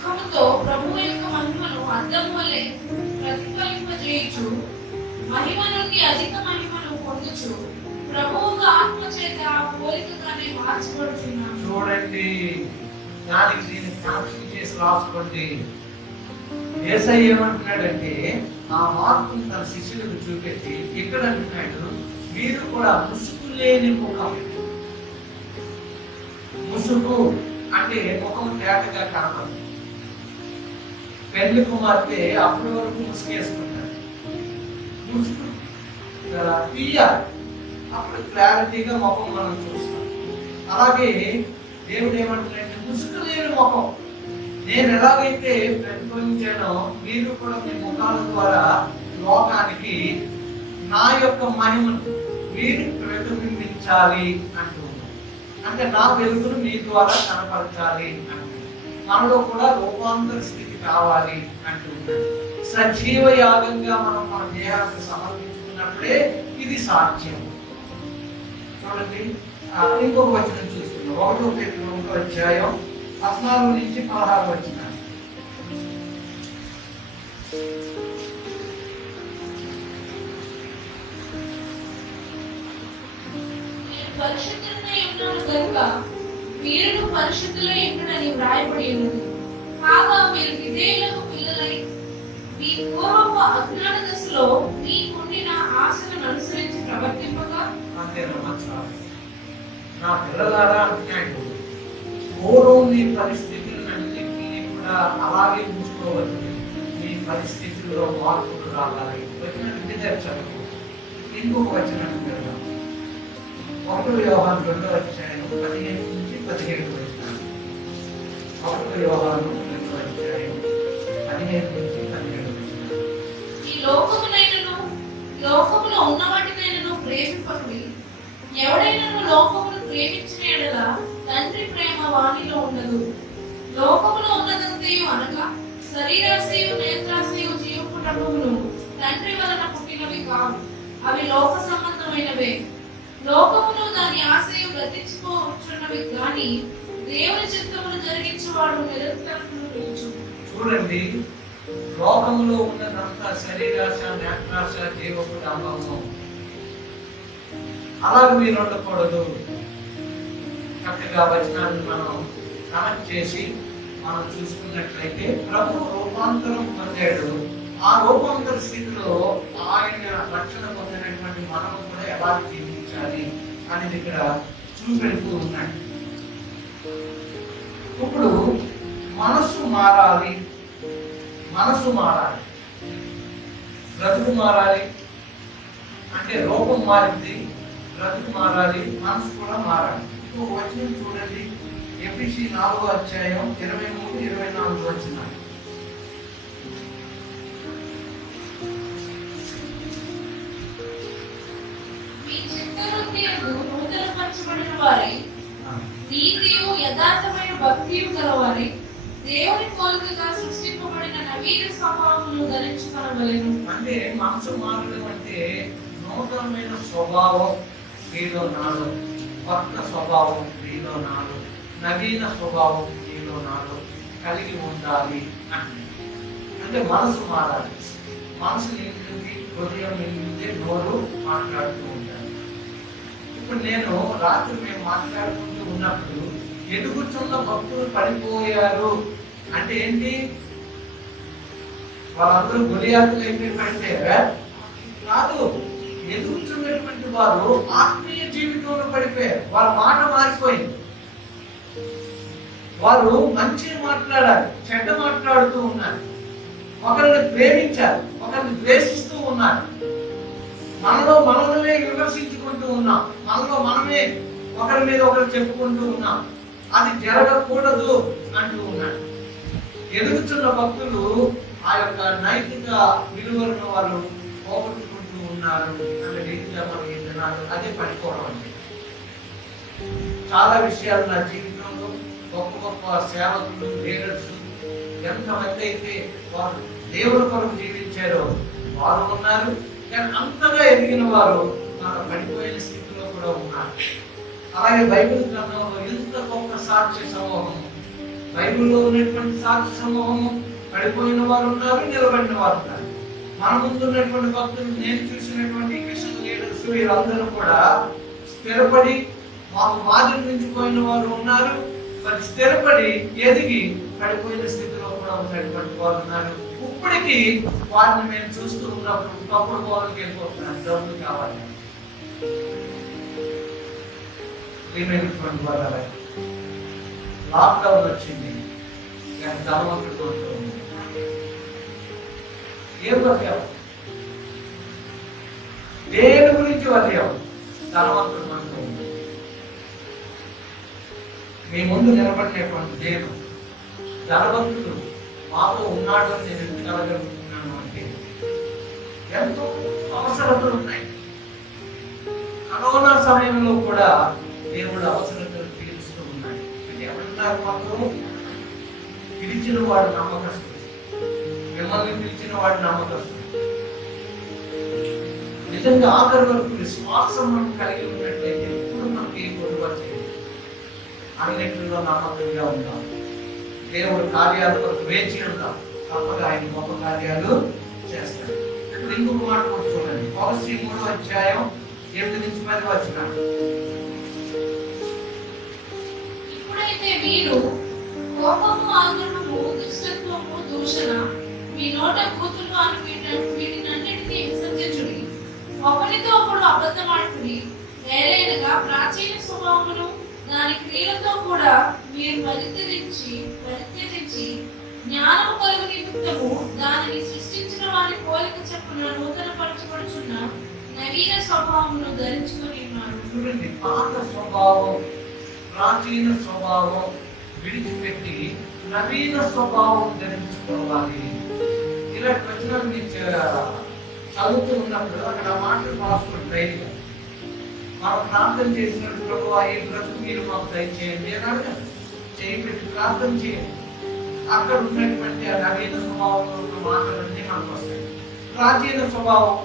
ముఖముతో ప్రభువు యొక్క మహిమను అద్దము వలె ప్రతిఫలింపజేయుచు, మహిమ నుండి అధిక మహిమను పొందుచు, ప్రభువుగా ఆత్మ చేత పోలికగానే మార్చబడుచున్నాము. చూడండి, దానికి దీన్ని కనెక్షన్ చేసి రాసుకోండి. యేసయ్య ఏమంటున్నాడంటే ఆ మార్పును తన శిష్యులకు చూపెట్టి ఇక్కడ అంటున్నాడు, మీరు కూడా ముసుగు లేని ముఖం. ముసుగు అంటే ముఖం తేటగా కనపడదు. పెళ్లి కుమార్తె అప్పటి వరకు ముసుగేసుకుంటారు, ముసుగు తీయాలి, అప్పుడు క్లారిటీగా ముఖం మనం చూస్తాం. అలాగే దేవుడు ఏమంటున్నాడంటే ముసుగు లేని ముఖం. నేను ఎలాగైతే ప్రతిఫలించానో మీరు కూడా మీ ముఖాల ద్వారా లోకానికి నా యొక్క మహిమను మీరు ప్రతిబింబించాలి అంటూ. అంటే నా వెలుగును మీ ద్వారా కనపరచాలి అంటే మనలో కూడా రూపాంతర స్థితి కావాలి అంటున్నాడు. సజీవ యాగంగా మనం మన దేహాన్ని సమర్పించుకున్నప్పుడే ఇది సాధ్యం. చూడండి, ఇంకొక వచనం చూస్తున్నాం. 1 Petrus 1:14 నుంచి 16 వచనం. పరిశుద్ధులై ఉన్నాడు కనుక మీరును పరిశుద్ధులై ఉండునని వ్రాయబడి ఉన్నది. కాగా మీరు విధేయులకు పిల్లలై మీ పూర్వపు అజ్ఞాన దశలో మీకుండిన ఆశలను అనుసరించి ప్రవర్తింపగా అంతే నమ్మకాలు. నా పిల్లలారా అంటున్నాడు, పూర్వం మీ పరిస్థితులన్నింటినీ కూడా అలాగే ఉంచుకోవచ్చు. మీ పరిస్థితుల్లో మార్పులు రావాలి. వచ్చిన విద్యార్థులకు ఇంకొక వచనం కదా, 1 యోహాను 2:15 నుంచి 17 వచనాలు. 1 యోహాను 2:15 నుంచి 17 వచనాలు. ఈ లోకములో ఉన్న వాటినైనను ప్రేమింపకుడి. ఎవడైనను లోకమును ప్రేమించిన యెడల తండ్రి ప్రేమ వానిలో ఉండదు. లోకములో ఉన్నదంతయు అనగా శరీరాశయు, నేత్రాశయు, జీవపుటమును తండ్రి వలన పుట్టినవి కావు. అవి లోక సంబంధమైనవే. లోకమును దాని ఆశయు గతించుకోవచ్చున్నవి కానీ దేవుని చిత్తమును జరిగించువాడు నిరంతరము నిలుచు. చూడండి, లోకములో ఉన్నదంతా శరీరాశ, నేత్రాశ, జీవపుటంబము. అలాగే మీరు ఉండకూడదు. చక్కగా వచనాన్ని మనం కనెక్ట్ చేసి మనం చూసుకున్నట్లయితే ప్రభు రూపాంతరం పొందాడు. ఆ రూపాంతర స్థితిలో ఆయన రక్షణ పొందినటువంటి మనం కూడా ఎలా జీవించాలి అనేది ఇక్కడ చూపెడుతూ ఉన్నాడు. ఇప్పుడు మనస్సు మారాలి, బ్రతుకు మారాలి. అంటే రూపం మారింది, బ్రతుకు మారాలి, మనసు కూడా మారాలి. ఇంకొక వచనం చూడండి, ఎఫెసీ 4:23-24 వచనాలు. మీ చిత్తవృత్తియందు నూతనపరచబడిన వారై నీతియు యథార్థమైన భక్తియు గలవారై దేవుని పోలికగా సృష్టింపబడిన నవీన స్వభావమును ధరించుకొనవలెను. అంటే మనసు మారడం అంటే నూతనమైన స్వభావం మీలో నాలో, కొత్త స్వభావం మీలో నాలో, నవీన స్వభావం మీలో నాలో కలిగి ఉండాలి అంటే మనసు మారాలి. మనసు నిండింది, హృదయం నిండింది, నోరు మాట్లాడుతూ ఉంటాను. ఇప్పుడు నేను రాత్రి మేము మాట్లాడుకుంటూ ఉన్నప్పుడు ఎదుగుతున్న భక్తులు పడిపోయారు అంటే ఏంటి? వాళ్ళందరూ గొలియాతులు అయిపోయినట్టే కాదు. ఎదుగుతున్నటువంటి వారు ఆత్మీయ జీవితంలో పడిపోయారు. వాళ్ళ మాట మారిపోయింది. వారు మంచి మాట్లాడాలి, చెడ్డ మాట్లాడుతూ ఉన్నారు. ఒకరిని ప్రేమించారు, ఒకరిని ద్వేషిస్తూ ఉన్నారు. మనలో మనమే విమర్శించుకుంటూ ఉన్నాం, మనలో మనమే ఒకరి మీద ఒకరు చెప్పుకుంటూ ఉన్నాం. అది జరగకూడదు అంటూ ఉన్నాడు. ఎదుగుతున్న భక్తులు ఆ యొక్క నైతిక విలువలను వారు పోగొట్టుకుంటూ ఉన్నారు అనే రీతిగా మనం ఈ దినాలు అదే పడిపోవడం అంటే. చాలా విషయాలు నా జీవితంలో గొప్ప గొప్ప సేవకులు, లీడర్స్ ఎంతమంది అయితే వారు దేవుని కొరకు జీవించారో వారు ఉన్నారు. కానీ అంతగా ఎదిగిన వారు మన పడిపోయిన స్థితిలో కూడా ఉన్నారు. అలాగే బైబిల్ గ్రంథంలో ఎంత గొప్ప సాక్ష్య సమూహము, బైబిల్లో ఉన్నటువంటి సాక్ష్య సమూహము, పడిపోయిన వారు ఉన్నారు, నిలబడిన వారు ఉన్నారు. మన ముందు ఉన్నటువంటి భక్తులు, నేను చూసినటువంటి క్రిస్టియన్ లీడర్స్ వీరందరూ కూడా స్థిరపడి మాకు మాదిరి మించిపోయిన వారు ఉన్నారు. మరి స్థిరపడి ఎదిగి పడిపోయిన స్థితిలో కూడా ఉన్నటువంటి వారు ఉన్నారు. ఇప్పటికీ వారిని మేము చూస్తూ ఉన్నప్పుడు తప్పుడు కోవలకి వెళ్ళిపోతున్నాను. డబ్బులు కావాలి ఏమైనటువంటి వారు. లాక్డౌన్ వచ్చింది, కానీ ధనవంతుడు ఉంది. ఏం వర్యం? దేని గురించి వర్యం? ధనవంతుడు మనతో ఉంది. మీ ముందు నిలబడినటువంటి దేవుడు ధనవంతుడు మాతో ఉన్నాడు అని నేను ఎందుకు కలగలుగుతున్నాను అంటే ఎంతో అవసరతలు ఉన్నాయి. కరోనా సమయంలో కూడా దేవుడు అవసరతలు మాత్రం పిలిచిన వాడు నమ్మకస్తుడు, మిమ్మల్ని పిలిచిన వాడు నమ్మకస్తుడు. నిజంగా ఆఖరి వరకు విశ్వాసం మనం కలిగి ఉన్నట్లయితే ఎప్పుడు మనకి ఏం కొనుగోలు చేయదు. అన్నింటిలో నమ్మకంగా ఉంటాం. దేవుడు కార్యాల కొరకు వేచి ఉంటాం. తప్పగా ఆయన గొప్ప కార్యాలు చేస్తాడు. ఇప్పుడు ఇంకొక మాట కూడా చూడండి. కొలస్సీ 3:8-10 ఇప్పుడైతే మీరు కోపము, ఆగ్రహము, దుష్టత్వము, దూషణ మీ నోట కూతురు అని వీటినన్నిటినీ విసర్జించుడి. ఒకరితో ఒకడు అబద్ధమాడుకుని ఏలైనగా ప్రాచీన స్వభావమును దాని క్రియలతో కూడా మీరు పరిత్యజించి జ్ఞానము కలుగు నిమిత్తము దానిని సృష్టించిన వారి పోలిక చొప్పున నూతన పరచబడుచున్న నవీన స్వభావమును ధరించుకొని ఉన్నారు. చూడండి, పాత స్వభావం, ప్రాచీన స్వభావం విడిచిపెట్టి నవీన స్వభావం ధరించుకోవాలి. ఇలాంటి వచనాలు మీరు చదువుతూ ఉన్నప్పుడు అక్కడ మాటలు రాసుకుంటే మనం ప్రార్థన చేసినట్టు ప్రభువా ఈ బ్రతుకు మీరు మాకు దయచేయండి అని అడగండి. చేయి పెట్టి ప్రార్థన చేయండి. అక్కడ ఉన్నటువంటి ఆ నవీన స్వభావంలో ఉన్న మాటలన్నీ మనకు వస్తాయి. ప్రాచీన స్వభావం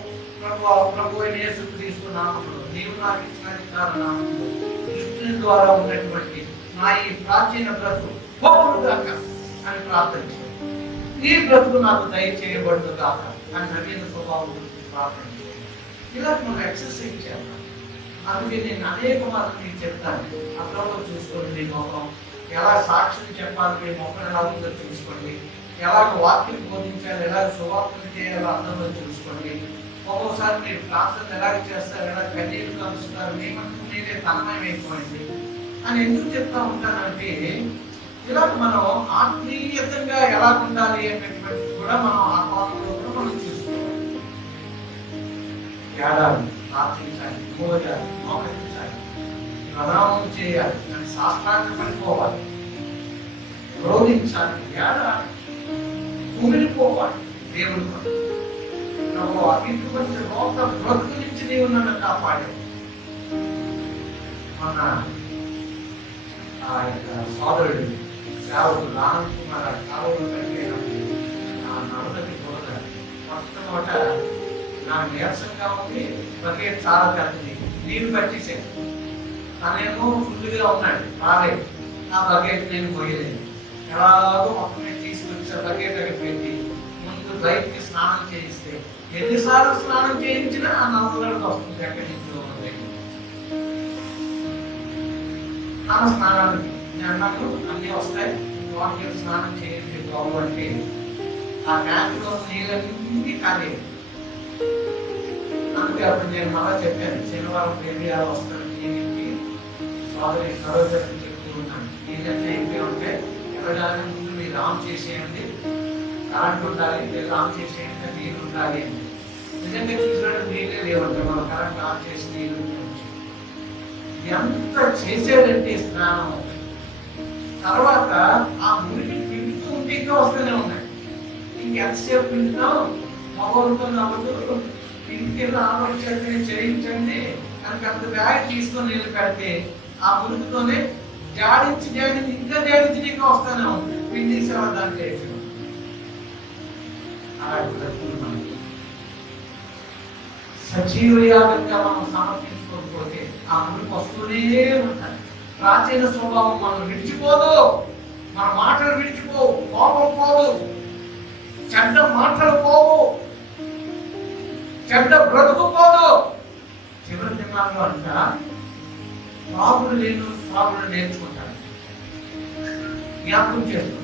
ప్రభు అయిన యేసుక్రీస్తు నామములో నీవు నాకు ఇచ్చిన అధికారనామములో దృష్టి ద్వారా ఉన్నటువంటి నా ఈ ప్రాచీన బ్రతుకు పోవును గాక అని ప్రార్థన చేయండి. ఈ బ్రతుకు నాకు దయచేయబడును గాక అని నవీన స్వభావం గురించి ప్రార్థన చేయండి. ఇలా మనం ఎక్సర్సైజ్ చేద్దాం. అందుకే నేను అనేక మార్లు మీకు చెప్తాను. అర్థంలో చూసుకోండి, మీ మొహం ఎలా సాక్షులు చెప్పాలి, మీ మొహం ఎలా ఉందో చూసుకోండి. ఎలాగ వాక్యం బోధించాలి, ఎలాగ సువార్తలు చేయాలో అర్థంలో చూసుకోండి. ఒక్కోసారి మీరు ప్రార్థన ఎలాగ చేస్తారు, ఎలా కన్నీరు కలుస్తున్నారు, మేమంటూ మీరే తన్మయం అయిపోయింది అని ఎందుకు చెప్తా ఉంటానంటే ఇలా మనం ఆత్మీయంగా ఎలా ఉండాలి అనేటువంటి కూడా మనం ఆ పాత్రలో కూడా మనం చూసుకోవాలి. ఏడాది ప్రార్థించాలి, మోయాలి, మోకరించాలి, ప్రణామం చేయాలి, దాన్ని శాస్త్రాన్ని పడిపోవాలి, రోధించాలి, ఏడాది కుమిలిపోవాలి. దేవుడు ఇటువంటి రోగ బ్రతుకు నుంచి నీవు నన్ను కాపాడావు. మన ఆ యొక్క సోదరుడు సేవకు రానుకున్న కాలంలో కలిగినప్పుడు నా నడుదకి చూడలేదు. మొట్టమొదట నాకు నీరసంగా ఉంది, బకెట్ చాలా పెద్దది, నీళ్ళు పట్టేసాను. తనేమో ఫుల్గా ఉన్నాడు, రాలేదు. ఆ బకెట్ నేను పోయలేదు. ఎలాగో మొత్తం తీసుకొచ్చా బకెట్ అక్కడ పెట్టి ముందు బయటికి స్నానం చేయిస్తే ఎన్నిసార్లు స్నానం చేయించినా ఆ నవ్వులకు వస్తుంది. ఎక్కడి నుంచి ఉన్నది ఆ స్నానానికి నేను అన్నప్పుడు అన్నీ వస్తాయి. వాటికి స్నానం చేయండి బాబు అంటే ఆ ట్యాంకులో నీళ్ళన్నీ కాలేదు. అందుకే అప్పుడు నేను మళ్ళా చెప్పాను, శనివారం ఏరియాలో వస్తాను దీనికి సోదరి సరోజని చెప్తూ ఉన్నాను. నీళ్ళన్నీ అయిపోయి ఉంటే ఎవరైనా ముందు మీరు ఆన్ చేసేయండి, కరెంట్ ఉండాలి, మీరు ఆన్ చేసేయండి, నీళ్ళు ఉండాలి అని. నిజంగా చూసినట్టు నీళ్ళే లేవంటే మనం కరెంట్ ఆన్ చేసి నీళ్ళు ఎంత చేసేదంటే స్నానం. తర్వాత ఆ మురికి పిండుతూ ఉంటే ఇంకా వస్తూనే ఉన్నాయి. ఇంకెంతసేపు పిండుతాం, మగవాళ్ళతో నవ్వుతూ ఇంటికి ఆలోచించండి, చేయించండి అని పెద్ద బ్యాగ్ తీసుకొని నీళ్ళు పెడితే ఆ మురికితోనే జాడించి ఇంకా జాడించి ఇంకా వస్తూనే ఉంది. పిండి దాన్ని చేసి అలాంటి బ్రతుకులు మనకి సజీవ యాగంగా మనం సమర్పించుకోకపోతే ఆ మురికి వస్తూనే ఉంటాయి. ప్రాచీన స్వభావం మనం విడిచిపోదు, మన మాటలు విడిచిపోవు, కోపం పోదు, చెడ్డ మాటలు పోవు, చెడ్డ బ్రతుకు పోదు. చివరి దినాల్లో అంట బాబులు నేర్చుకుంటారు, జ్ఞాపకం చేస్తారు,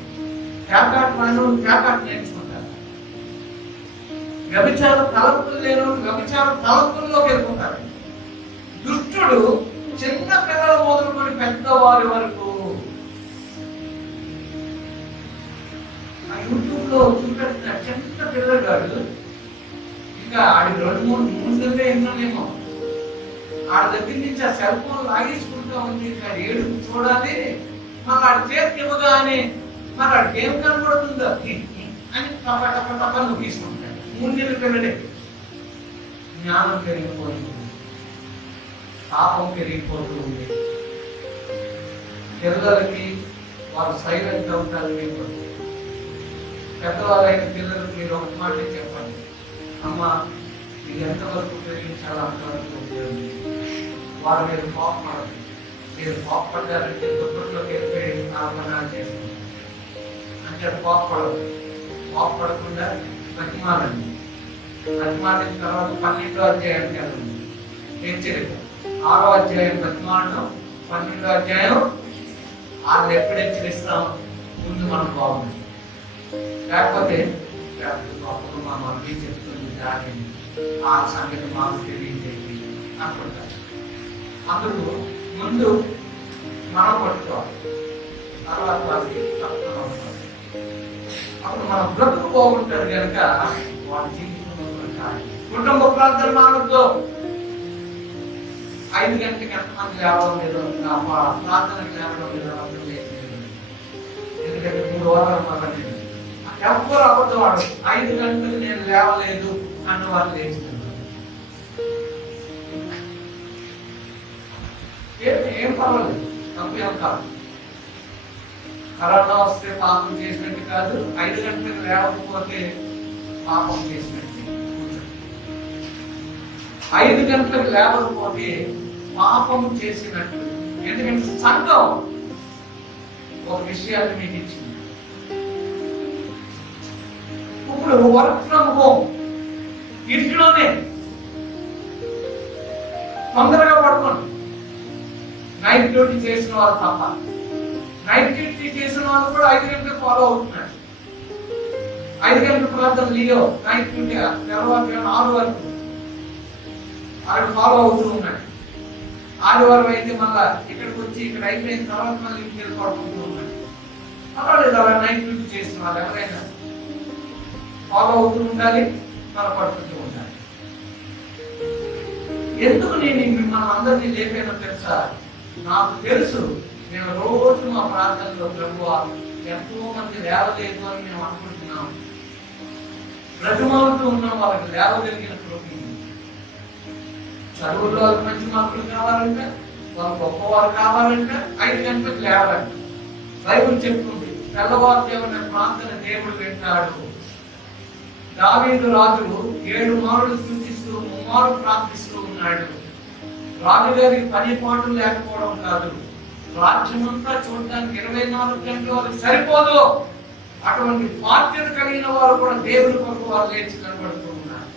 పేకాట నేర్చుకుంటారు, వ్యభిచార తలంపులు లేను వ్యభిచార తలంపుల్లోకి వెళ్ళిపోతారు. దుష్టుడు చిన్న పిల్లలు మొదలుకొని పెద్దవారి వరకు ఆ యూట్యూబ్ లో చూపెట్టిన చిన్న పిల్లగాడు ఇంకా ఆడి 2-3 మూడుగా ఎన్నోనేమో ఆడ దగ్గర నుంచి ఆ సెల్ ఫోన్ లాగేసుకుంటా ఉంది. ఇంకా ఏడుపు చూడాలి, మాకు ఆడి చేతికి ఇవ్వగానే మరి ఆడికి ఏం కనబడుతుందో అని టప నువ్వు తీసుకుంటాడు. 3 నెలల పిల్లడే. జ్ఞానం పెరిగిపోతుంది, పాపం పెరిగిపోతూ ఉంది. పిల్లలకి వాళ్ళు సైలెంట్ అవుతారు. మీకు పెద్దవాళ్ళైన పిల్లలకు మీరు ఒక మాట చెప్పండి, అమ్మ మీరు ఎంతవరకు ఉపయోగించాలో అంతవరకు ఉపయోగించి వారు మీరు కోపపడదు. మీరు కోపపడ్డారంటే దుప్పట్లోకి వెళ్ళిపోయి ఆపనాలు చేస్తుంది అంటే కోపపడదు. కోపపడకుండా బతిమాలండి. బతిమాలిన తర్వాత 12వ అధ్యాయానికి వెళ్ళండి. హెచ్చరిక 6వ అధ్యాయం బతిమాలడం, 12వ అధ్యాయం వాళ్ళు ఎప్పుడు హెచ్చరిస్తాం ముందు మనం బాగుంది. లేకపోతే అప్పుడు మా మమ్మీ చెప్తుంది దాని ఆ సంగతి మాకు తెలియజేయండి అనుకుంటారు. అందుకు ముందు మనం పట్టుకోవాలి, తర్వాత వాళ్ళకి అప్పుడు మన బ్రతుకు బాగుంటారు కనుక వాళ్ళ జీవితంలో కుటుంబ ప్రార్థన మానవద్దు. 5 గంటలకు ఎంతమంది లేవడం లేదు, ప్రార్థనకు లేవడం లేదు, అర్థం లేదు. ఎందుకంటే 3 వారాలు పర్వాలేదు. ఎవ్వరు అబద్ధం వాడు 5 గంటలకు నేను లేవలేదు అన్న వాళ్ళు లేచినారు. ఏం పర్వాలేదు, తప్పేం కాదు. కరోనా వస్తే పాపం చేసినట్టు కాదు, 5 గంటలకు లేవకపోతే పాపం చేసినట్టు. 5 గంటలకు లేవకపోతే పాపం చేసినట్టు. ఎందుకంటే సంఘం ఒక విషయాన్ని మీకు ఇచ్చింది. ఇప్పుడు వర్క్ ఫ్రమ్ హోమ్, ఇంట్లోనే తొందరగా పడుకోండి. నైట్ డ్యూటీ చేసిన వాళ్ళు తప్ప, నైట్ డ్యూటీ చేసిన వాళ్ళు కూడా 5 గంటలకు ఫాలో అవుతున్నారు. 5 గంటలకు ప్రార్థన లియో నైట్ డ్యూటీ తెల్లవారు 6 వరకు అక్కడ ఫాలో అవుతూ ఉన్నాడు. ఆదివారం అయితే మళ్ళా ఇక్కడికి వచ్చి ఇక్కడ అయిపోయిన తర్వాత మళ్ళీ ఇంటికి పడుకుంటూ ఉన్నాడు. పర్వాలేదు, అలా నైట్ డ్యూటీ చేసిన వాళ్ళు ఎవరైనా ఫాలో అవుతూ ఉండాలి, మనం పడుకుంటూ ఉండాలి. ఎందుకు నేను మిమ్మల్ని అందరినీ లేపానో తెలుసా? నాకు తెలుసు, నేను రోజు మా ప్రార్థనలో ప్రభువా ఎంతో మంది లేవలేదు అని మేము అనుకుంటున్నాం. బ్రతిమాలుతూ ఉన్నాం, వాళ్ళకి లేవగలిగిన కృప. చదువుల్లో వాళ్ళకి మంచి మార్కులు కావాలంటే, వాళ్ళు గొప్పవారు కావాలంటే 5 గంటలకు లేవాలంటే. బైబిల్ చెప్తుంది, తెల్లవారుజామున ప్రార్థన దేవుడు వింటాడు. దావీదు రాజు 7 మారులు సూచిస్తూ 3 మారులు ప్రార్థిస్తూ ఉన్నాడు. రాజుగారికి పని పాటు లేకపోవడం కాదు, రాజ్యమంతా చూడడానికి 24 గంటల వరకు సరిపోదు. అటువంటి బాధ్యత కలిగిన వారు కూడా దేవుడి కొరకు వారు లేచి కనబడుతూ ఉన్నారు.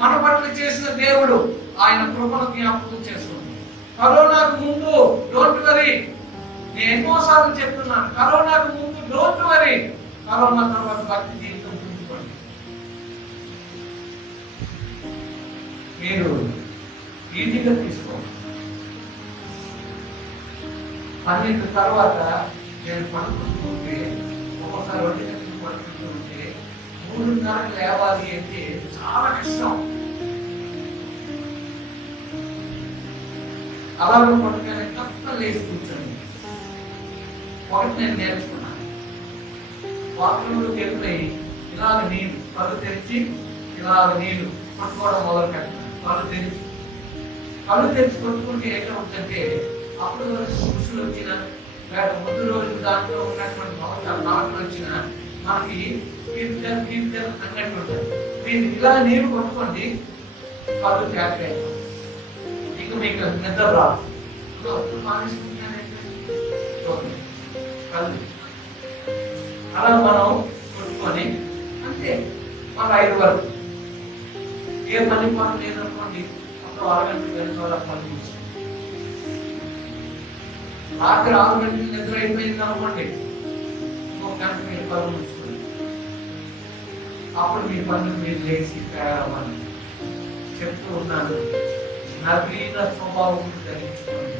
మన పట్ల చేసిన దేవుడు ఆయన కృపను జ్ఞాపకం చేస్తుంది. కరోనాకు ముందు డోంట్ వరీ, నేను ఎన్నోసార్లు చెప్తున్నాను, కరోనాకు ముందు డోంట్ వరీ, కరోనా తర్వాత భక్తి జీవితం పుంజుకోండి. మీరు ఈజీగా తీసుకోండి. 12 తర్వాత నేను పడుకుంటూ ఉంటే, ఒక్కోసారి 1 గంటలకు పడుకుంటూ ఉంటే 3:30కు లేవాలి అంటే చాలా కష్టం. అలాగే పట్టుకొని తప్ప లేచి కూర్చోండి. ఒకటి నేను నేర్చుకున్నాను, బాత్రూంలోకి వెళ్ళిపోయి ఇలాగ నీళ్ళు కళ్ళు తెరిచి ఇలాగ నీళ్ళు పట్టుకోవడం మొదలు పెట్టాను. కళ్ళు తెరిచి కొట్టుకుంటే ఏంటంటే అప్పుడు పురుషులు వచ్చిన లేక ముందు రోజు దాంట్లో ఉన్నటువంటి నాట్లు వచ్చిన మనకి అన్నట్టు ఉంటుంది. మీరు ఇలా నీరు కొట్టుకోండి, కళ్ళు జాగ్రత్త ఇక మీకు నిద్ర రాదు. అలా మనం కొట్టుకొని అంతే మన 5 వరకు ఏ పని పనులు లేదనుకోండి, అప్పుడు 6 గంటలకు వెళ్ళిన పని చూస్తాం. రాత్రి 6 గంటలకు నిద్ర అయిపోయింది అనుకోండి, 1 గంట మీరు పనులు ఉంచుకోండి. అప్పుడు మీ పనులు మీరు లేచి తయారవ్వాలి. చెప్తూ ఉన్నాను, నవీన స్వభావం ధరించుకోండి.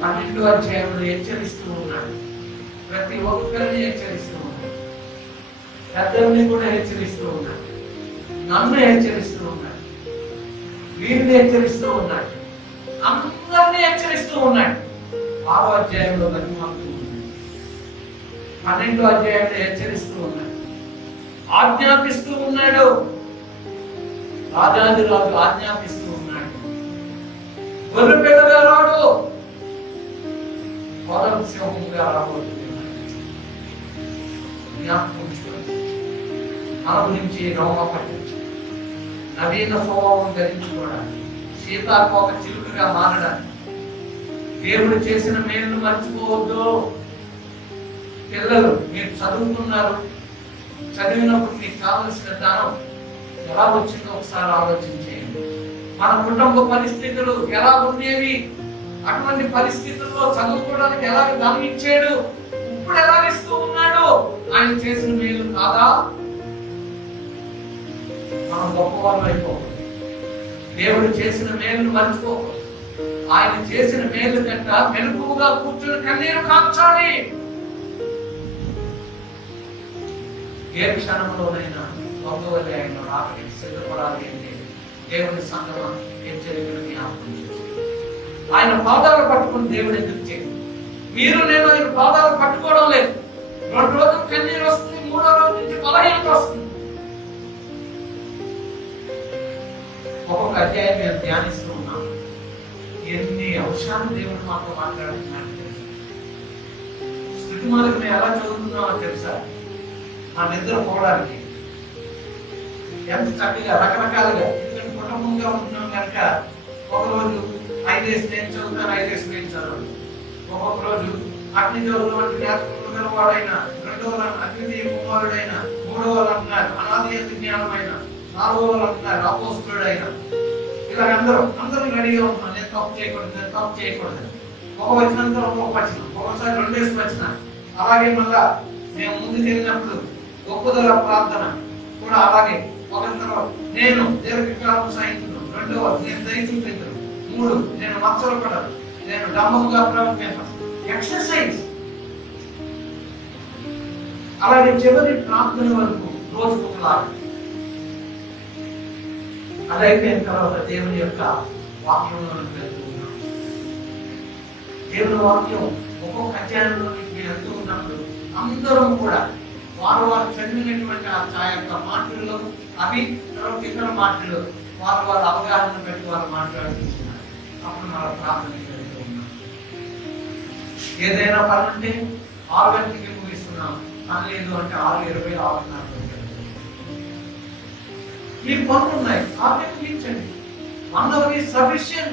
12వ అధ్యాయంలో హెచ్చరిస్తూ ఉన్నాడు, ప్రతి ఒక్కరిని హెచ్చరిస్తూ ఉన్నాడు. పెద్దల్ని కూడా హెచ్చరిస్తూ ఉన్నాడు, నన్ను హెచ్చరిస్తూ ఉన్నాడు, వీరిని హెచ్చరిస్తూ ఉన్నాడు, అందరినీ హెచ్చరిస్తూ ఉన్నాడు. 6వ అధ్యాయంలో బతిమాలుతూ ఉన్నాడు, 12వ అధ్యాయంలో హెచ్చరిస్తూ ఉన్నాడు, ఆజ్ఞాపిస్తూ ఉన్నాడు. రాజాది రాజు ఆజ్ఞాపిస్తూ ఉన్నాడు. గొర్రె పిల్లగా రాడు, మొదటి సింహముగా రాబోతుంది. జ్ఞాపకం ఉంచుకోండి. మన గురించి రోమ పట్టించి నవీన స్వభావం ధరించుకోవడానికి, సీతాకోక చిలుకగా మారడానికి, దేవుడు చేసిన మేలు మర్చిపోవద్దు. పిల్లలు మీరు చదువుతున్నారు, చదివినప్పుడు మీకు కావలసిన జ్ఞానం ఎలా వచ్చిందో ఒకసారి ఆలోచించేయండి. మన కుటుంబ పరిస్థితులు ఎలా ఉండేవి, అటువంటి పరిస్థితుల్లో చదువుకోవడానికి ఎలా ధనం ఇచ్చాడు, ఇప్పుడు ఎలా ఇస్తూ ఉన్నాడు, ఆయన చేసిన మేలు కాదా? మనం గొప్పవాళ్ళు అయిపోకూడదు. దేవుడు చేసిన మేలును మర్చిపోకూడదు. ఆయన చేసిన మేలు కంట మెలకువగా కూర్చొని కన్నీరు కాచాలి. ఏ క్షణంలోనైనా గొప్పవల్లి ఆయన రాకడికి సిద్ధపడాలి అంటే దేవుని సంగమ హెచ్చరికను జ్ఞాపకం చేసుకోండి. ఆయన పాదాలు పట్టుకుని దేవుడు ఎందుకు చేయండి? మీరు నేను ఆయన పాదాలు పట్టుకోవడం లేదు. 2 రోజులు కన్నీరు వస్తుంది, 3వ రోజు నుంచి బలహీనత వస్తుంది. ఒక్కొక్క అధ్యాయం మేము ధ్యానిస్తూ ఉన్నాం. ఎన్ని అంశాలు దేవుడు మాతో మాట్లాడుతున్నాడు తెలుసు. స్థితిమాలకు మేము ఎలా చదువుతున్నామో తెలుసా? ఆ నిద్ర పోవడానికి ఎంత చక్కగా రకరకాలుగా, ఎందుకంటే కుటుంబంగా ఉంటున్నాం కనుక ఒకరోజు 5 వేసి నేను చదువుతాను, 5 వేసి నేను చదవను. ఒక్కొక్క రోజు అగ్ని జ్ఞాపకం వాడైనా, 2వ అగ్ని కుమారుడైన, 3వ అంటున్నారు అనాది జ్ఞానమైన, 4వ అంటున్నారు అపోస్తుడైన. ఇలా అందరూ రెడీగా ఉంటున్నాను. నేను తప్పు చేయకూడదు. ఒక వచనంతో ఒక్కొక్క వచనం, ఒక్కొక్కసారి 2 వేసి వచ్చిన. అలాగే మళ్ళా మేము ముందుకు వెళ్ళినప్పుడు గొప్పదల ప్రార్థన కూడా అలాగే. ఒకరితో నేను దీర్ఘకాలం సహించను, 2వ నేను దయ చూపించను, 3 నేను మత్సరపడను, నేను డంబముగా ప్రవర్తించను. ఎక్సర్సైజ్. అలాగే చివరి ప్రార్థన వరకు రోజుకు ఒకలాగా. అది అయిపోయిన తర్వాత దేవుని యొక్క వాక్యంలోకి వెళ్తూ ఉన్నాం. దేవుని వాక్యం ఒక్కొక్క అధ్యాయంలోకి వెళ్తూ ఉన్నప్పుడు అందరం కూడా వారు చదివినటువంటి ఆ యొక్క మాటల్లో అవి తర్వాత ఇతర మాటలు వారు అవగాహన పెట్టి వారు మాట్లాడుతున్నారు. అప్పుడు మన ప్రార్థన వెళ్తూ ఉన్నాం. ఏదైనా పని ఉంటే 6 గంటలకి ముగిస్తున్నాం, పని లేదు అంటే 6:20, 6:30. మీరు పనులు ఉన్నాయి, 6 గంటలు ఇచ్చండి. 1 hour is sufficient.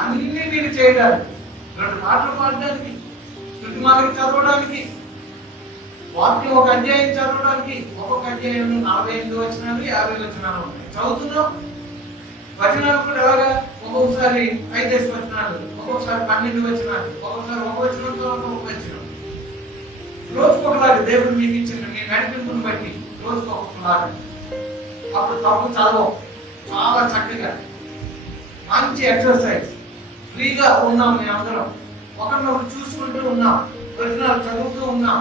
అన్ని మీరు చేయడానికి, 2 పాటలు పాడడానికి, చుట్టుమాలకి చదవడానికి, వాక్యం ఒక అధ్యాయం చదవడానికి. ఒక్కొక్క అధ్యాయంలో 48 వచనాలు, 50 వచనాలు ఉంటాయి. చదువుతున్నాం. వచనాలు కూడా ఎలాగా? ఒక్కొక్కసారి 5 వచనాలు, ఒక్కొక్కసారి 12 వచనాలు, ఒక్కొక్కసారి ఒక వచనంతో ఒక్కొక్క వచనం. రోజుకు ఒకలాగా దేవుడు మీకు ఇచ్చిన మీ నడిపింపుని బట్టి రోజుకు ఒక్కొక్కలాగా. అప్పుడు తప్పు చదవం. చాలా చక్కగా మంచి ఎక్సర్సైజ్. ఫ్రీగా ఉన్నాం మేమందరం. ఒకరినొకరు చూసుకుంటూ ఉన్నాం, వచనాలు చదువుతూ ఉన్నాం.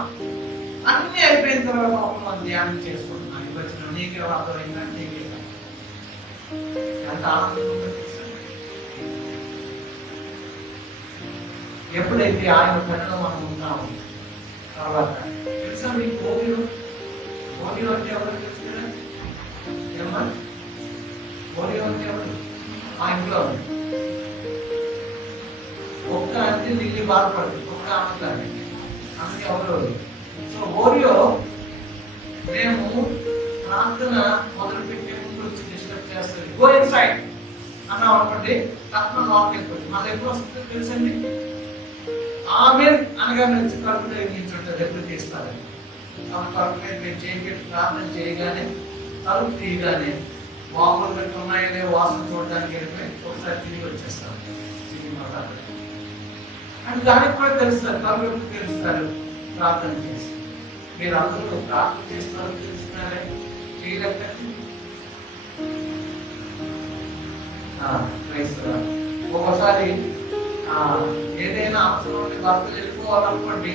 అన్ని అయిపోయిన తర్వాత మనం ధ్యానం చేసుకుంటున్నాం. ఈ వచనం నీకే అర్థమైందంటే ఎంత ఆనందంగా ఎప్పుడైతే ఆయన పనిలో మనం ఉన్నాము. తర్వాత తెలుసా మీకు పోలియో అంటే ఎవరు తెలుసు కదా? ఏమన్నా పోలియో అంటే ఎవరు? మా ఇంట్లో ఒక్క అంటే నీళ్ళు బాధపడుతుంది, ఒక్క ఆనందాన్ని. అందుకే ఎవరు. సో ఓరియో మేము ప్రార్థన మొదలు పెట్టే ముందు వచ్చి డిస్టర్బ్ చేస్తుంది. గో ఇన్సైడ్ అన్నాం అనుకోండి, తప్పన లోపలికి వెళ్ళిపోతుంది. మాది ఎప్పుడు వస్తుందో తెలుసండి. ఆమె అనగా నుంచి కలుపు తగ్గించుంటుంది. ఎప్పుడు తీస్తారు కలుపు మీరు చేయబెట్టి ప్రార్థన చేయగానే తలుపు తీయగానే వాములు పెట్టి ఉన్నాయో లేవో వాసన చూడడానికి వెళ్ళిపోయి ఒకసారి తిరిగి వచ్చేస్తారు. అంటే దానికి కూడా తెలుస్తారు. తలుపు ఎప్పుడు తెలుస్తారు? ప్రార్థన చేసి. మీరు అందరూ ప్రార్థన చేస్తున్నారు తెలుస్తున్నారే, చేయలేక ఒక్కోసారి ఏదైనా అవసరం భర్తలు వెళ్ళిపోవాలనుకోండి,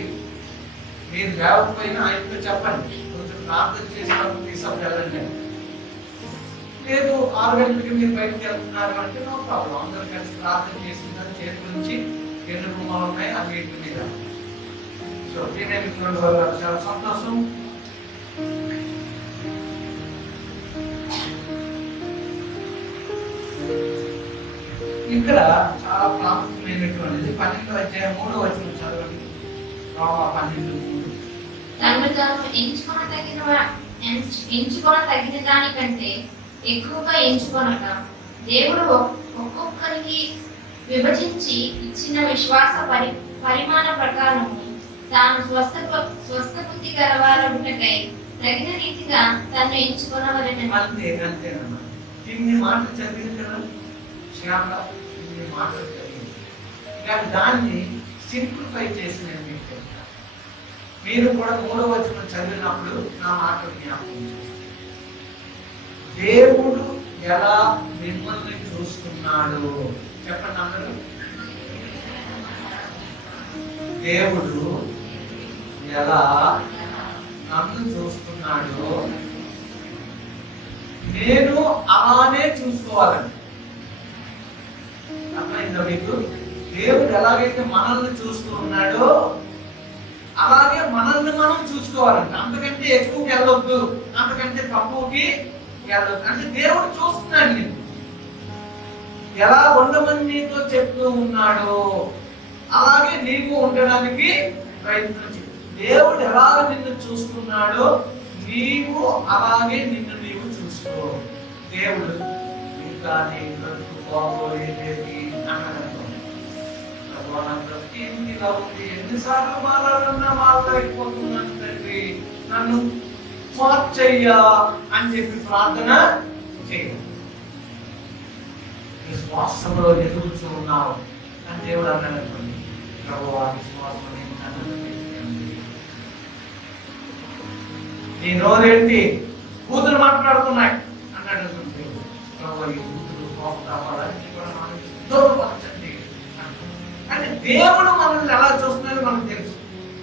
మీరు లేకపోయినా ఆయనతో చెప్పండి, కొంచెం ప్రార్థన చేసినప్పుడు తీసుకు వెళ్ళండి. లేదు 6 గంటలకి మీరు బయటకు వెళ్తున్నారు అంటే నో ప్రాబ్లం. అందరూ కలిసి ప్రార్థన చేసిన చేతి నుంచి ఎన్ని రూమాలు ఉన్నాయి అవి ఇంటి మీద. సో చాలా సంతోషం. ఇక్కడ చాలా ప్రాముఖ్యమైనటువంటిది 12వ అధ్యాయం 3వ వచనం చదవండి. రోమా 12:3. తను తాను ఎంచుకొన తగిన దానికంటే ఎక్కువగా ఎంచుకొనక దేవుడు ఒక్కొక్కరికి విభజించి ఇచ్చిన విశ్వాస పరిమాణ ప్రకారము తాను స్వస్థ బుద్ధి గలవారగుటకై తగిన రీతిగా తను ఎంచుకొనవలెనని. అంతేనమ్మా. ఇన్ని మాటలు చదివింది కదా శ్యామ, ఇన్ని మాటలు చదివింది. కానీ దాన్ని సింప్లిఫై చేసి నేను మీకు చెప్తాను. మీరు కూడా 3వ వచనం చదివినప్పుడు నా మాటలు జ్ఞాపకం చేసుకోండి. దేవుడు ఎలా మిమ్మల్ని చూస్తున్నాడు చెప్పండి అందరూ. దేవుడు ఎలా నన్ను చూస్తున్నాడు, నేను అలానే చూసుకోవాలండి. అర్థమైందా మీకు? దేవుడు ఎలాగైతే మనల్ని చూస్తూ ఉన్నాడో అలాగే మనల్ని మనం చూసుకోవాలంట. అంతకంటే ఎక్కువకి వెళ్ళొద్దు, అంతకంటే తక్కువకి వెళ్ళొద్దు. అంటే దేవుడు చూస్తున్నాడు నేను ఎలా ఉండమని నీతో చెప్తూ ఉన్నాడో అలాగే నీకు ఉండడానికి ప్రయత్నం చేయి. దేవుడు ఎలా నిన్ను చూస్తున్నాడో నీవు అలాగే నిన్ను నీవు చూసుకో. దేవుడు ఇంకా నీ బ్రతుకు బాగోలేదేది అన్నాడు. ఇలా ఉంది, ఎన్నిసార్లు మారాలన్నా మారలేకపోతున్నాను తండ్రి, నన్ను మార్చయ్యా అని చెప్పి ప్రార్థన చేయాలి. విశ్వాసంలో ఎదుగుతూ ఉన్నావు అని దేవుడు అన్నాడు అనుకోండి. ప్రభువా విశ్వాసం నీ నోరేంటి కూతురు మాట్లాడుతున్నాయి అన్నాడు అనుకోండి. ప్రభువా ఈ కూతురు కోపతాపాలని కూడా దూరపరచండి. అంటే దేవుడు మనల్ని ఎలా చూస్తున్నాడో మనకు తెలుసు.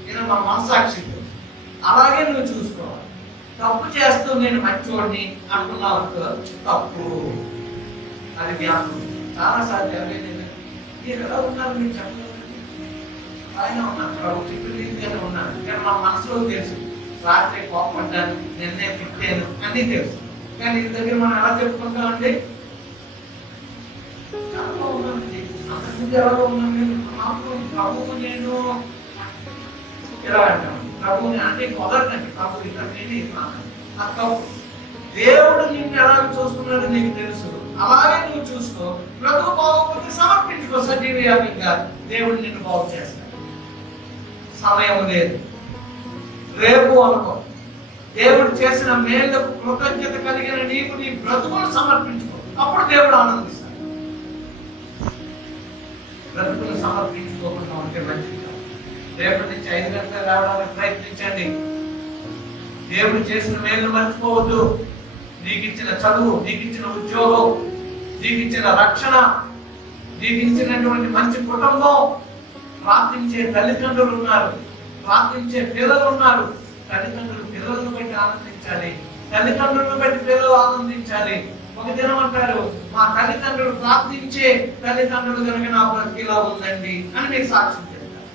నేను మా మనసాక్షి అలాగే నువ్వు చూసుకోవాలి. తప్పు చేస్తూ నేను మంచోడిని అనుకున్నావు తప్పు. అది జ్ఞాపకం. చాలా సార్లు మీరు ఎలా ఉన్నారు మీరు చెప్పలేదు. ఆయన ఉన్నారు, ప్రభు చెప్పిన ఉన్నారు. కానీ మా మనసులో తెలుసు రాత్రి కోపడ్డాను, నిన్నే తిట్టాను అన్నీ తెలుసు. కానీ ఇంటి దగ్గర మనం ఎలా చెప్పుకుంటామండి? చాలా బాగున్నామండి, అంతకుముందు ఎలా ఉన్నాను నేను, ప్రభువు నేను ఎలా అంటాను. ప్రభుని అంటే కుదరదండి. ప్రభు ఇతరుని తప్పు. దేవుడు నిన్ను ఎలా చూస్తున్నాడో నీకు తెలుసు, అలాగే నువ్వు చూసుకో. ప్రభు బాగోకపోతే సమర్పించుకో సజీవయాగంగా. దేవుడు నిన్ను బాగు చేస్తాడు. సమయం లేదు, రేపు అనుకో. దేవుడు చేసిన మేళ్లకు కృతజ్ఞత కలిగిన నీకు నీ బ్రతుకును సమర్పించుకో. అప్పుడు దేవుడు ఆనందిస్తాడు. బ్రతుకును సమర్పించుకోకుండా ఉంటే మంచిది. రేపటి నుంచి 5 గంటలకు రావడానికి ప్రయత్నించండి. దేవుడు చేసిన మేలు మర్చిపోవద్దు. నీకు ఇచ్చిన చదువు, నీకు ఇచ్చిన ఉద్యోగం, నీకు ఇచ్చిన రక్షణ, నీకు ఇచ్చినటువంటి మంచి కుటుంబం, ప్రార్థించే తల్లిదండ్రులు ఉన్నారు, ప్రార్థించే పిల్లలు ఉన్నారు. తల్లిదండ్రులు పిల్లలను బట్టి ఆనందించాలి, తల్లిదండ్రులను బట్టి పిల్లలు ఆనందించాలి. ఒక దినం అంటారు, మా తల్లిదండ్రులు ప్రార్థించే తల్లిదండ్రులు కనుక నా బ్రతికిలా ఉందండి అని మీకు సాక్ష్యం చెప్తారు.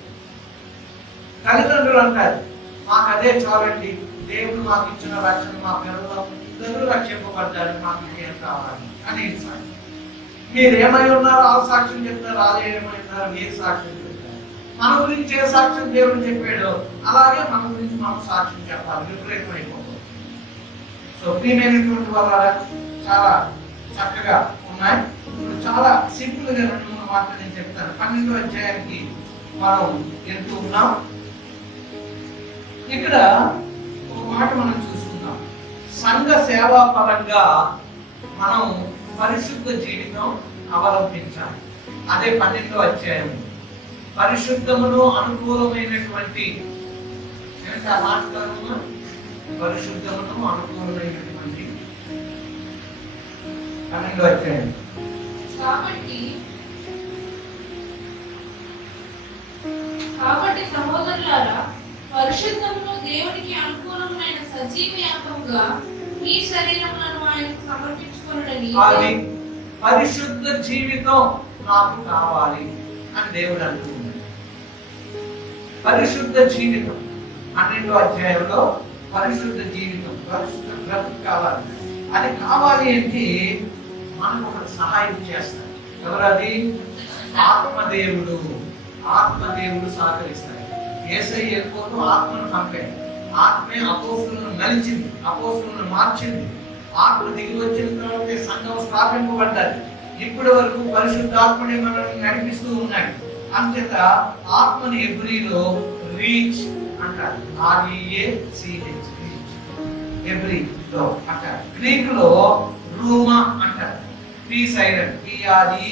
తల్లిదండ్రులు అంటారు, మాకు అదే చాలండి, దేవుడు మాకు ఇచ్చిన రక్షణ మా పిల్లలు రక్షింపబడ్డారు, మాకు ఏం కావాలి అని సాక్ష్యం. మీరు ఏమై ఉన్నారో ఆ సాక్ష్యం చెప్తారు, అదే ఏమైనారో మీరు సాక్ష్యం చెప్తారు. మన గురించి ఏ సాక్ష్యం దేవుడు చెప్పాడో అలాగే మన గురించి మనం సాక్ష్యం చెప్పాలి. విపరీతమైపోతుంది. సో ప్రియమైనటువంటి వాళ్ళ చాలా చక్కగా ఉన్నాయి. చాలా సింపుల్ గా 2-3 మాటలు నేను చెప్తాను. 12వ అధ్యాయానికి మనం వెళ్తూ ఉన్నాం. ఇక్కడ ఒక మాట మనం చూస్తున్నాం. సంఘ సేవా పరంగా మనం పరిశుద్ధ జీవితం అవలంబించాలి. అదే 12వ అధ్యాయం. పరిశుద్ధమును అనుకూలమైనటువంటి మాట్లాడుతున్నా, పరిశుద్ధమును అనుకూలమైనటువంటి 12వ అధ్యాయం. కాబట్టి సహోదరులారా, పరిశుద్ధమును దేవునికి అనుకూలమైన సజీవ యాగముగా ఈ శరీరములను ఆయనకు సమర్పించుకొనుటని. అది పరిశుద్ధ జీవితం నాకు కావాలి అని దేవుడు అంటున్నాడు. పరిశుద్ధ జీవితం 12వ అధ్యాయంలో పరిశుద్ధ జీవితం, పరిశుద్ధ బ్రతుకు కావాలి. అది కావాలి అంటే మనకు ఒక సహాయం చేస్తాడు. ఎవరది? ఆత్మదేవుడు. ఆత్మదేవుడు సహకరిస్తాడు. యేసయ్య వెళ్ళిపోతూ ఆత్మను పంపాడు. ఆత్మే అపోస్తులను నలిచింది, అపోస్తులను మార్చింది. ఆత్మ దిగి వచ్చిన తర్వాత సంఘం స్థాపింపబడ్డారు. ఇప్పటి వరకు పరిశుద్ధాత్మని మనల్ని నడిపిస్తూ ఉన్నాడు. అంతేత ఆత్మని హెబ్రీలో రీచ్ అంటారు. REACH, హెబ్రీలో అంటారు. గ్రీక్ లో రూమా అంటారు. P సైలెంట్, PREUMA,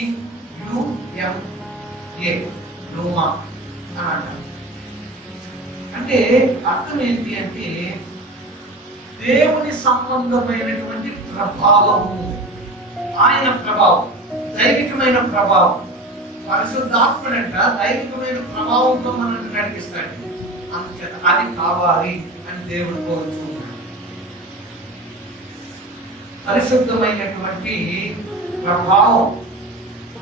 రూమా అని అంటారు. అంటే అర్థం ఏంటి అంటే దేవుని సంబంధమైనటువంటి ప్రభావము, ఆయన ప్రభావం, దైవికమైన ప్రభావం. పరిశుద్ధాత్మడంట దైవికమైన ప్రభావంతో మనల్ని నడిపిస్తాడు. అందుచేత అది కావాలి అని దేవుడు కోరుతున్నాడు. పరిశుద్ధమైనటువంటి ప్రభావం.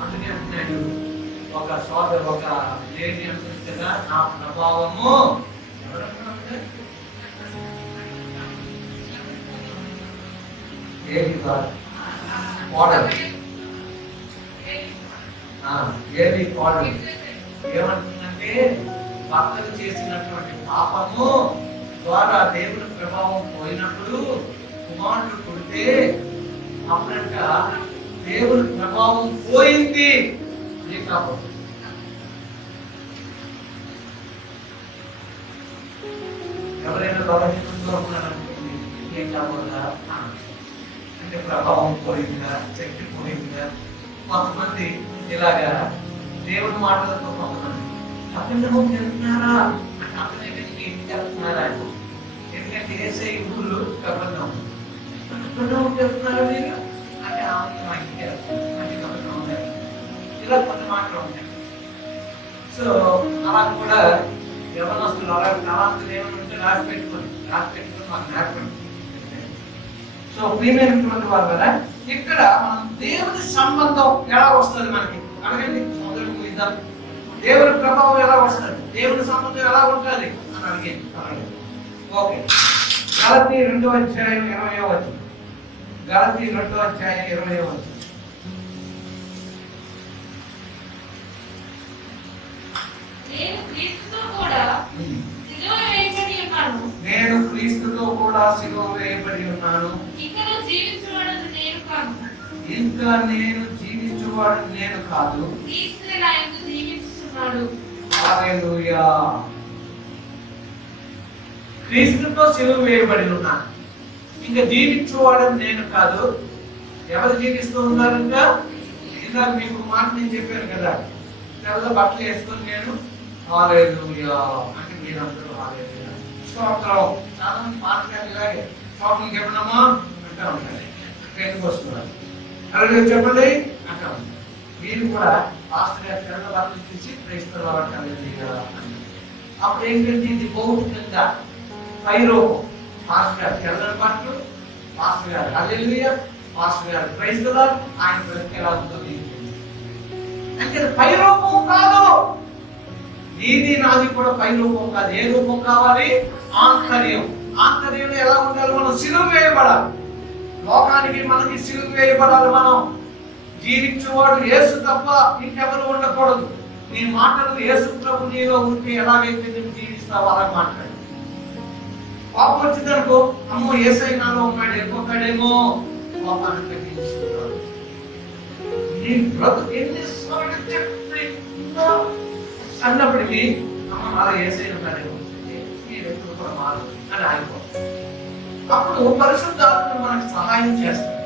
అందుకే అంటున్నాడు ఒక సోదరు, ఒక లేడీ అంటుంది కదా, నా ప్రభావము ఎవరన్నా ఏది కాదు, కోడలు. ఏది కోడలు ఏమంటుందంటే భర్తలు చేసినటువంటి పాపము ద్వారా దేవుని ప్రభావం పోయినప్పుడు కుమారుడు పుడితే అప్పుడంట దేవుని ప్రభావం పోయింది. కాబట్టి ఎవరైనా బలహీనంగా ఉన్నారనుకోండి, ఏం కావాలా అంటే ప్రభావం పోయిందా, శక్తి పోయిందా. కొంతమంది ఇలాగా దేవుని మాటలతో కొంతమంది అభినవం చెప్తున్నారా అంటే అభినయం చెప్తున్నారా, ఎందుకంటే ఏసై ఊళ్ళు కబడ్డం అభినవం చెప్తున్నారా మీరు అంటే మంచి కబడ్డం ఉన్నాయి. ఇలా కొన్ని మాటలు ఉంటాయి. సో అలా కూడా యవనస్తులు అలాగే తలాంతులు ఏమంటే రాసి పెట్టుకొని మాకు నేర్పండి. సో ప్రియమైనటువంటి వారు కదా, ఇక్కడ మనం దేవుని సంబంధం ఎలా వస్తుంది మనకి అడగండి. మొదలు ఇద్దాం, దేవుని ప్రభావం ఎలా వస్తుంది, దేవుని సంబంధం ఎలా ఉంటుంది అని అడిగేది. ఓకే, గలతీ 2:20. గలతీ 2:20. నేను క్రీస్తుతో కూడా సిలువ వేయబడి ఉన్నాను. నేను క్రీస్తుతో కూడా సిలువ వేయబడి ఉన్నాను. ఇంకా జీవించువాడు నేను కాదు. ఇంకా నేను జీవించువాడు నేను కాదు, క్రీస్తు నా యందు జీవిస్తున్నాడు. హల్లెలూయా. క్రీస్తుతో సిలువ వేయబడి ఉన్నాను. ఇంకా జీవించువాడు నేను కాదు. ఎవరు జీవిస్తూ ఉన్నారు? ఇంకా ఇందాక మీకు మాట నేను చెప్పాను కదా, తెల్ల బట్టలు వేసుకొని నేను హల్లెలూయా అంటే మీరందరూ హల్లెలూయా స్తోత్రం. చాలా మంది మాట్లాడారు ఇలాగే స్తోత్రం చెప్పడమా అంటా ఉంటారు. ఎందుకు వస్తున్నారు హల్లెలూయా చెప్పండి అంటా ఉంటారు. మీరు కూడా పాస్టర్ గారు తెల్ల బట్టలు తీసి క్రైస్తవ హల్లెలూయా అంటారు. అప్పుడు ఏంటంటే ఇది భౌతికంగా పైరూపం. పాస్టర్ గారు తెల్లని బట్టలు, పాస్టర్ గారు హల్లెలూయా, పాస్టర్ గారు క్రైస్తవ, ఆయన బ్రతికి ఎలా ఉంటుంది అంటే పైరూపం కాదు. నీది నాది కూడా పైరూపం కాదు. ఏ రూపం కావాలి? ఆంతర్యం. ఆంతర్యం ఎలా ఉండాలి? మనం సిలువ వేయబడాలి. లోకానికి మనకి సిలువ వేయబడాలి. మనం జీవించేవాడు యేసు తప్ప ఇంకెవరు ఉండకూడదు. నీ మాటలు యేసు ప్రభు నీలో ఉంటే ఎలాగైతే నువ్వు జీవిస్తావు అలా మాట్లాడు. పాపం వచ్చిందనుకో, అమ్మో యేసై నాలో ఉన్నాడు, వెళ్ళిపోతాడేమో, పాపాన్ని తగ్గించుకుంటాడు. నీ బ్రతుకు ఎన్నిసార్లు చెప్తున్నా అన్నప్పటికీ అమ్మ అలా యేసై ఉన్నాడేమో, ఈ వ్యక్తులు కూడా మారు అని ఆగిపోతాడు. అప్పుడు పరిశుద్ధాత్మ మనకు సహాయం చేస్తాడు.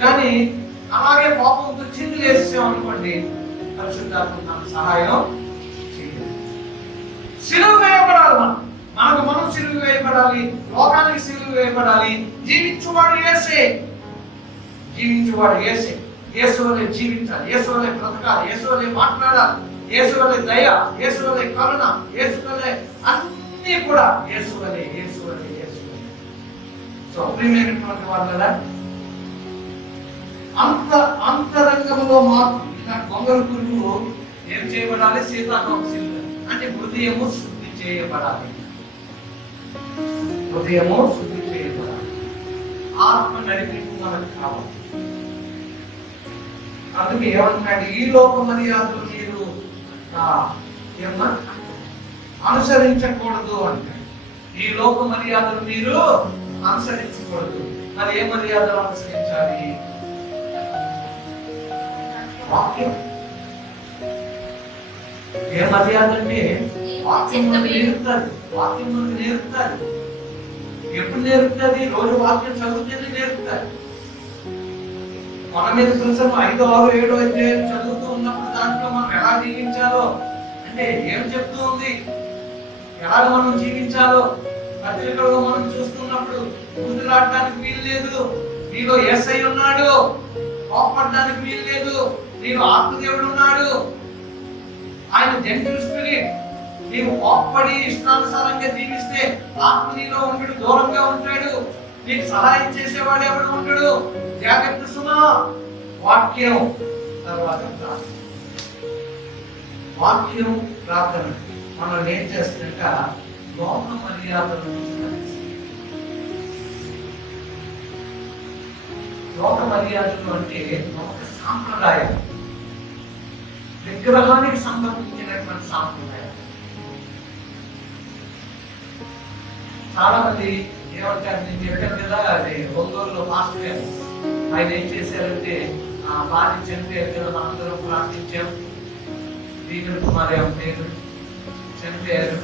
కానీ అలాగే పాపంతో చిందులు వేసాం అనుకోండి, పరిశుద్ధాత్మ మనకు సహాయం చేయలేదు. సిలువ వేయబడాలి. మనం సిలువ వేయబడాలి. లోకానికి సిలువ వేయబడాలి. జీవించువాడు యేసే. జీవించువాడు యేసే. యేసు వలె జీవించాలి, యేసు వలె బ్రతకాలి, యేసు వలె మాట్లాడాలి, యేసు వలె దయ, యేసు వలె కరుణ, యేసు వలె అన్ని కూడా యేసు వలె, యేసు వలె, యేసు వలె. సో ప్రియమైనటువంటి వాళ్ళు కదా, అంతరంగంలో మార్పు. గొంగళ పురుగు ఏం చేయబడాలి? సీతాకోక అంటే హృదయము శుద్ధి చేయబడాలి. హృదయము శుద్ధి చేయబడాలి. ఆత్మ నడిపింపు మనకు కావాలి. అందుకే ఏమంటున్నాడు, ఈ లోక మర్యాదలు మీరు ఏమన్నా అనుసరించకూడదు అంటాడు. ఈ లోక మర్యాదలు మీరు అనుసరించకూడదు. మరి ఏ మర్యాదలు అనుసరించాలి? వాక్యం. ఏ మర్యాద అంటే వాక్యం మనకు నేర్పుతుంది. వాక్యం మనకు నేర్పుతుంది. ఎప్పుడు నేర్పుతుంది? రోజు వాక్యం చదువుతూనే నేర్పుతుంది. మన మీద ప్రసవం 5, 6, 7 అధ్యాయం చదువుతూ ఉన్నప్పుడు దాంట్లో మనం ఎలా జీవించాలో అంటే ఏం చెప్తూ ఉంది, ఎలా మనం జీవించాలో పత్రికలో మనం చూస్తున్నప్పుడు గుర్తులాడటానికి వీలు లేదు. నీలో యేసయ్య ఉన్నాడు, కోపపడడానికి వీలు లేదు. నీలో ఆత్మదేవుడు ఉన్నాడు, ఆయన జెంటిల్ స్పిరిట్. నీవు కోపపడి ఇష్టానుసారంగా జీవిస్తే ఆత్మ నీలో ఉంటాడు, దూరంగా ఉంటాడు. నీకు సహాయం చేసేవాడు ఎవడు ఉంటాడు? జాగ్రత్త సుమా. వాక్యం తర్వాత వాక్యం ప్రార్థన. మనం ఏం చేస్తున్నట్ట లోక మర్యాదలు. లోక మర్యాదలు అంటే లోక సాంప్రదాయం, విగ్రహానికి సంబంధించినటువంటి సాంప్రదాయం. చాలా మంది ఏమంటారు, నేను చెప్పాను కదా, అది ఒంగోలులో మాస్టర్ గారు ఆయన ఏం చేశారంటే ఆ భార్య చనిపోయారు కదా, మనందరం ప్రార్థించాం. వీగులు కుమారి పేరు చనిపోయారు.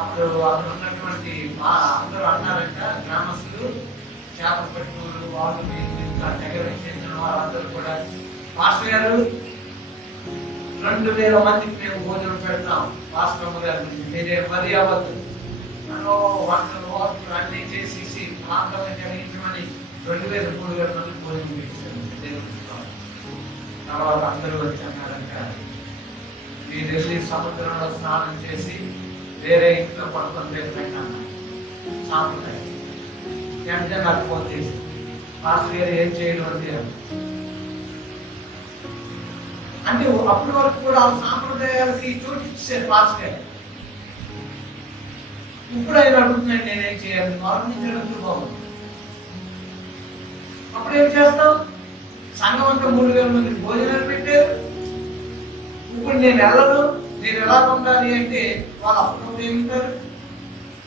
అప్పుడు అక్కడ ఉన్నటువంటి అందరూ అన్నారంట, గ్రామస్తులు, చేపల పట్టుకోలు వాళ్ళు నగరం చెందిన వాళ్ళందరూ కూడా, మాస్టర్ గారు 2000 మందికి మేము భోజనం పెడతాం, మాస్టర్ గారి మీరే మరీ అవ్వద్దు, వంటలు అన్ని చేసి ప్రాంతం జరిగించమని 2000-3000 మందికి భోజనం పెట్టారు. తర్వాత అందరూ వచ్చి అన్నారంట, మీరు వెళ్ళి సముద్రంలో స్నానం చేసి వేరే ఇంట్లో పడుకొని పెట్టండి సాంప్రదాయం. వెంటనే నాకు ఫోన్ చేసి, మాస్టర్ గారు ఏం చేయడం అంటే అప్పటి వరకు కూడా ఆ సాంప్రదాయాలకి చోటు ఇచ్చారు మాస్టర్ గారు. ఇప్పుడు ఆయన అడుగుతున్నాడు నేనేం చేయాలి, మార్నింగ్ బాగుంది. అప్పుడు ఏం చేస్తాం? సంఘం అంతా 3000 మందికి భోజనాలు పెట్టారు. ఇప్పుడు నేను వెళ్ళను, నేను ఎలా ఉండాలి అంటే వాళ్ళు అప్పుడు ఏమిటారు?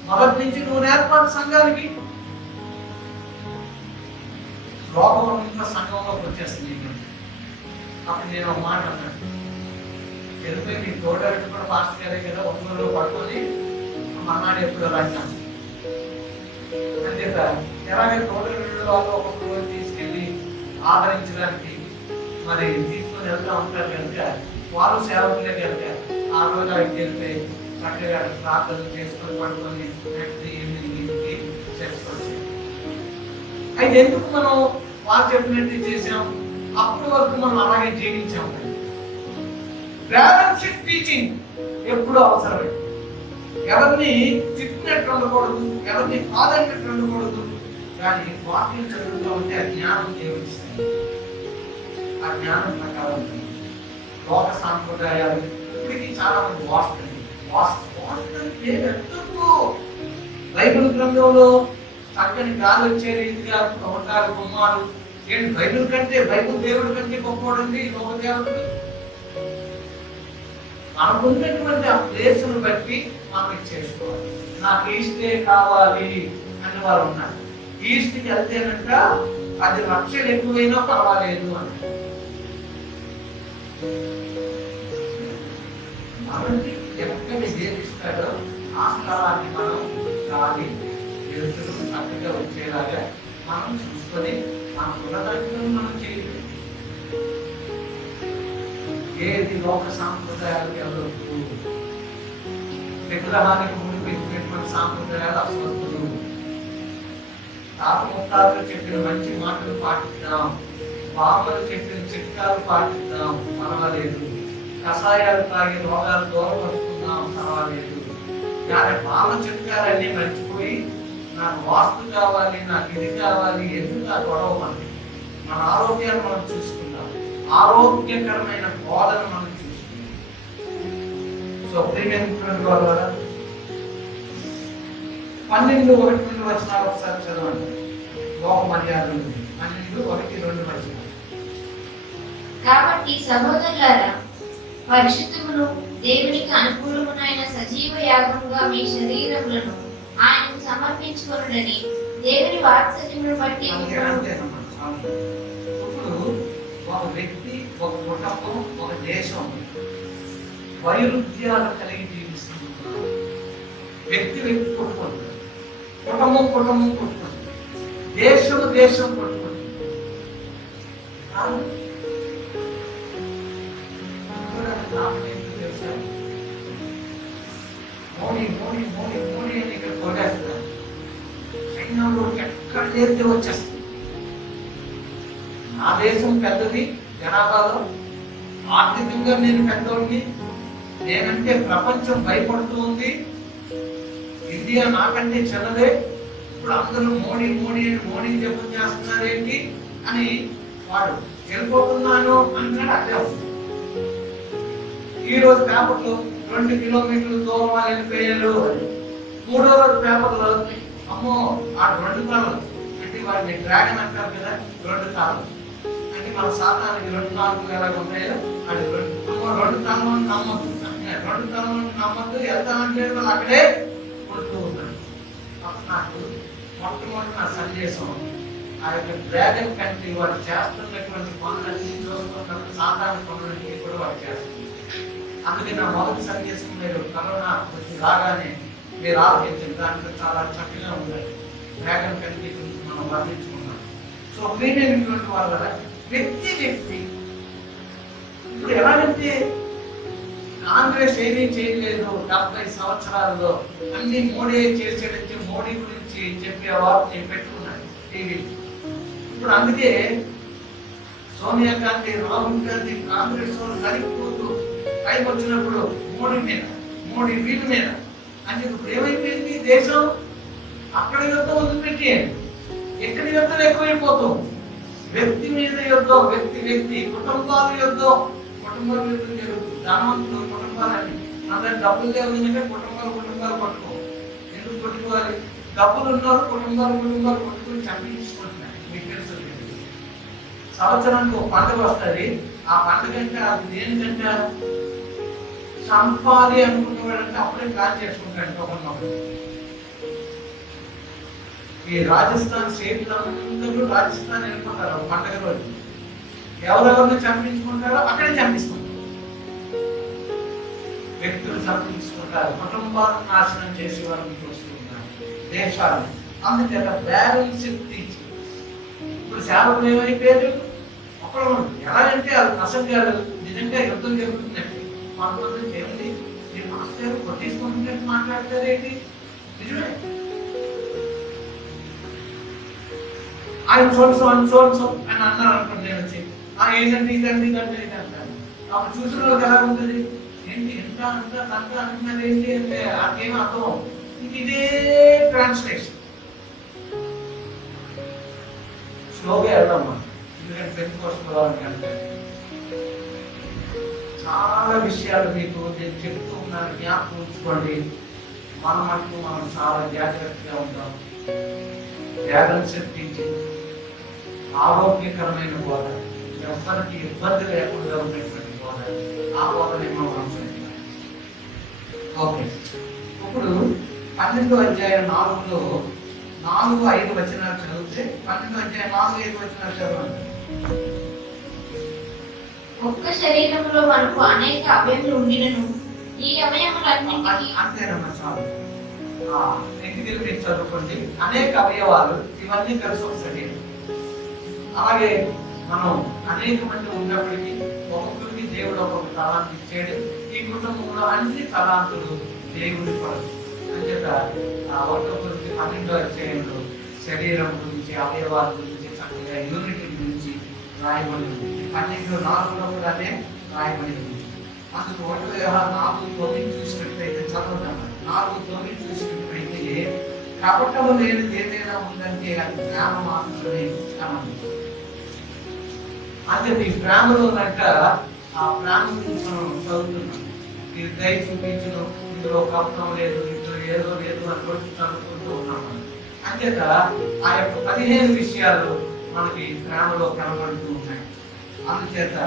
మొదటి నుంచి నువ్వు నేర్పాలి సంఘానికి. లోకంలో ఇంకా సంఘంలోకి వచ్చేస్తుంది. అప్పుడు నేను ఒక మాట అన్నాను, వెళ్ళిపోయి నీ తోడని కూడా మాస్టర్ గారే కదా, ఒంగోలులో పడుకొని మన్నాడు ఎప్పుడు రాజ్యాను అంతేత ఎలాగే తోడలు వాళ్ళు ఒక్కొక్కరు తీసుకెళ్ళి ఆదరించడానికి మరి తీసుకొని వెళ్తా ఉంటారు కనుక వాళ్ళు సేవకులే కనుక ఆ రోజు అవి వెళ్ళిపోయి చక్కగా ప్రార్థనలు చేసుకొని పడుకొని ఇంటికి చేసుకొచ్చాం. అయితే ఎందుకు మనం వాళ్ళు చెప్పినట్టు చేసాం? అప్పటి వరకు మనం అలాగే జీవించాం. బ్యాలెన్స్ టీచింగ్ ఎప్పుడు అవసరమే. ఎవరిని తిట్టినట్టు ఉండకూడదు, ఎవరిని కాదన్నట్టు ఉండకూడదు. కానీ వాక్యం చదువుతూ ఉంటే ఆ జ్ఞానం దేవుడిస్తాయి. ఆ జ్ఞానం ప్రకారం లోక సాంప్రదాయాలు ఇప్పటికీ చాలా మంది బైబిల్ గ్రంథంలో చక్కని గాలి వచ్చే రీతిగా ఉంటారు బొమ్మలు. ఏంటి బైబిల్ కంటే, బైబిల్ దేవుడి కంటే గొప్పవాడండి లోక దేవుడు. మనకున్నటువంటి ఆ ప్లేసును బట్టి మనం చేసుకోవాలి. నాకు ఈస్టే కావాలి అని వారు ఉన్నారు. ఈస్ట్కి వెళ్తేనంట 10 లక్షలు ఎక్కువైనా పర్వాలేదు అని. మనకి ఎక్కడ దేనిస్తాడో ఆ స్థలాన్ని మనం గాలి వెలుతురు చక్కగా వచ్చేలాగా మనం చూసుకొని మన ఉన్నదాన్ని మనం చేయాలి. ఏది లోక సాంప్రదాయాలకు వెళ్ళొద్దు. విగ్రహానికి ముడిపెట్టినటువంటి సాంప్రదాయాలు అసలు తాతముత్తాతలు చెప్పిన మంచి మాటలు పాటిద్దాం, బామ్మలు చెప్పిన చిట్కాలు పాటిద్దాం, పర్వాలేదు. కషాయాలు తాగి రోగాలు దూరపరుచుకుందాం, పర్వాలేదు. కానీ బామ్మ చిట్కాలన్నీ మర్చిపోయి నాకు వాస్తు కావాలి, నాకు ఇది కావాలి, ఎందుకు ఆ గొడవ మనకి? మన ఆరోగ్యాన్ని మనం చూసుకుందాం, ఆరోగ్యకరమైన బోధన మనం చూసుకుందాం. సో ప్రియమైనటువంటి వాళ్ళ 12:1-2 వచనాలు ఒకసారి చదవండి. లోక మర్యాదలు 12:1-2 వచనాలు. కాబట్టి సహోదరులారా, పరిశుద్ధమును దేవునికి అనుకూలమునైన సజీవ యాగముగా మీ శరీరములను ఆయనకు సమర్పించుకొనుడని దేవుని వాత్సల్యమును బట్టి అంతేనమ్మా, చాలు. ఇప్పుడు ఒక వ్యక్తి, ఒక కుటుంబం, ఒక దేశం వైరుధ్యాలు కలిగి జీవిస్తుంది. వ్యక్తి కొట్టుకుంటుంది, కుటుంబం కొట్టుకుంటుంది, దేశం కొట్టుకుంటుంది. తెలుసా, మోడీ అని ఇక్కడ కొట్టేస్తారు. చైనా ఎక్కడ లేదే వచ్చేస్తుంది. నా దేశం పెద్దది జనాభాలో, ఆర్థికంగా నేను పెద్దోడిని, నేనంటే ప్రపంచం భయపడుతూ ఉంది. ఇండియా నాకంటే చిన్నదే. ఇప్పుడు అందరూ మోడీ జపం చేస్తున్నారేంటి అని వాడు వెళ్ళిపోతున్నాను అంటాడు. అదే అవుతుంది. ఈ రోజు పేపర్లో 2 కిలోమీటర్ల దూరం వెళ్ళిపోయారు. 3వ రోజు పేపర్లో అమ్మో ఆ 2 కాళ్ళు అంటే వాడిని డ్రాగన్ అంటారు కదా, 2 కాళ్ళు అంటే మన సాధారణకి 2 కాళ్ళు ఎలా ఉంటాయో అది 2 కాళ్ళను నమ్మద్దు, 2 కాళ్ళను నమ్మద్దు. వెళ్తానంటే వాళ్ళు అక్కడే కొడుతూ ఉంటారు. నాకు మొట్టమొదటి నా సందేశం, ఆ యొక్క డ్రాగన్ కంట్రీ వాడు చేస్తున్నటువంటి పనులన్నీ చూస్తున్నప్పుడు సాధారణ పనులన్నీ కూడా వాడు చేస్తుంది. అందుకే నా మొదటి సందేశం మీరు కరోనా వచ్చి రాగానే మీరు ఆలోచించిన దాంట్లో చాలా చక్కగా ఉండాలి. డ్రాగన్ కంట్రీ గురించి మనం వర్ణించుకున్నాం. సో ప్రియమైనటువంటి వాళ్ళ వ్యక్తి ఇప్పుడు ఎలాగంటే కాంగ్రెస్ ఏమీ చేయలేదు 70 సంవత్సరాల్లో, అన్ని మోడీ చేసేటంటే మోడీ గురించి చెప్పే వార్తని పెట్టుకున్నాడు టీవీ. ఇప్పుడు అందుకే సోనియా గాంధీ, రాహుల్ గాంధీ కాంగ్రెస్ వాళ్ళు నడిపోతూ పైకి వచ్చినప్పుడు మోడీ వీళ్ళ మీద అంటే ఇప్పుడు ఏమైపోయింది దేశం, అక్కడ యుద్ధం వదిలిపెట్టేయండి, ఎక్కడి యుద్ధం ఎక్కువైపోతాం. వ్యక్తి మీద యుద్ధం, వ్యక్తి కుటుంబాల యుద్ధం జరుగుతుంది. ధనవంతులు కుటుంబాలని అందరి డబ్బులు లేవుందంటే కుటుంబాలు పట్టుకో. ఎందుకు పట్టుకోవాలి? డబ్బులు ఉన్నారు కుటుంబాలు పట్టుకుని చంపించుకుంటున్నారు. మీకు తెలుసు, సంవత్సరానికి ఒక పండుగ వస్తుంది. ఆ పండుగ అంటే అది దేనికంటే చంపాలి అనుకున్నవాడంటే అప్పుడే ప్లాన్ చేసుకుంటాడు ఒకరినొకరు. ఈ రాజస్థాన్ స్టేట్లందరూ రాజస్థాన్ వెళ్ళిపోతారు పండుగ రోజు. ఎవరెవరిని చంపించుకుంటారో అక్కడే చంపిస్తుంటారు. వ్యక్తులు చంపించుకుంటారు, కుటుంబాలను నాశనం చేసే వారిని చూస్తున్నారు దేశాలు. అందుచేత బ్యాలెన్స్ తీర్చి ఇప్పుడు సేవకులు ఏమైపోయారు ఒకరు. ఎలాగంటే అది అసలు నిజంగా యుద్ధం జరుగుతున్నట్టు కొంతమంది ఏమిటి మీరు మాస్టర్ కొట్టేసుకుంటున్నట్టు మాట్లాడతారేంటి? నిజమే. ఆయన చూడసు అని అన్నారు అనుకోండి. నేను వచ్చి ఏంటంటే ఇదంటే అంటారు. అప్పుడు చూసిన వాళ్ళకి ఎలా ఉంటుంది, ఏంటి ఎంత అంటున్నారు ఏంటి అంటే అదేం అర్థం. ఇదే ట్రాన్స్లేషన్ స్లోగా వెళ్దామా, ఎందుకంటే పెట్టుకోవాలంటే చాలా విషయాలు మీకు నేను చెప్తూ ఉన్నాను, జ్ఞాపకం ఉంచుకోండి. మనం చాలా జాగ్రత్తగా ఉంటాం. బ్యాలెన్స్ టీచింగ్, ఆరోగ్యకరమైన బోధ, ఎవరికి ఇబ్బంది లేకుండా ఉన్నటువంటి బోధ, ఆ బోధని మనం ఓకే. ఇప్పుడు 12వ అధ్యాయం 4లో 4-5 వచనాలు చదివితే 12వ అధ్యాయం 4-5 వచనాలు చదవండి. ఒక్క శరీరంలో మనకు అనేక అవయములు ఉండినను ఈ అవయములన్నింటికీ అంతేనమ్మా చాలు. ఇంటికి మీరు చదువుకోండి. అనేక అవయవాలు ఇవన్నీ కలిసి ఒక శరీరం. అలాగే మనం అనేక మంది ఉన్నప్పటికీ ఒక్కొక్కరికి దేవుడు ఒక్కొక్క తలాంతి ఇచ్చాడు. ఈ కుటుంబంలో అన్ని తలాంతులు దేవుడి పడదు. అంచేత ఒక్కొక్కరికి 12వ అధ్యాయంలో శరీరం గురించి, అవయవాల గురించి, చక్కగా యూనిటీ గురించి రాయబడి ఉంది. 12:4లో కూడా అదే రాయబడి ఉంది. అందుకు 1:4 చూసినట్లయితే చదవడం 4 చూసినట్లయితే కపటము లేనిది ఏదైనా ఉందంటే అది ప్రేమ మాత్రమే అన్నది. అంటే ఈ ప్రేమలో ఉన్నట్ట ఆ ప్రేమ గురించి మనం చదువుతున్నాం. ఇది దయ చూపించడం, ఇందులో కపటం లేదు, ఇందులో ఏదో లేదు అని కూడా చదువుకుంటూ ఉన్నాం. అంచేత ఆ యొక్క 15 విషయాలు మనకి ప్రేమలో కనబడుతూ ఉన్నాయి. అందుచేత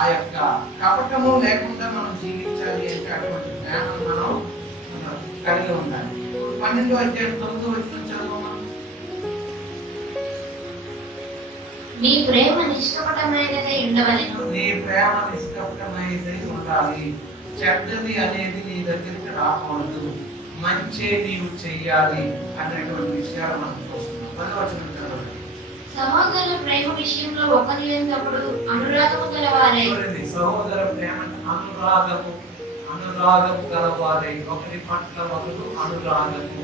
ఆ యొక్క కపటము లేకుండా మనం జీవించాలి అంటే అటువంటి జ్ఞానం మనం కలిగి ఉండాలి. 12వ అధ్యాయం 9వ వచనం చదవమా. మీ ప్రేమ నిష్కపటమైనదై ఉండవలెను. నీ ప్రేమ నిష్కపటమైనదై ఉండాలి. చెడ్డది అనేది నీ దగ్గరికి రాకూడదు, మంచి నీవు చెయ్యాలి అనేటువంటి విషయాలు మనం చూస్తున్నాం. 10వ వచనం చదవండి. సహోదరుల ప్రేమ విషయంలో ఒకరి ఎందప్పుడు అనురాగము గలవారై. సహోదర ప్రేమ అనురాగము గలవారై, ఒకరి పట్ల ఒకరు అనురాగము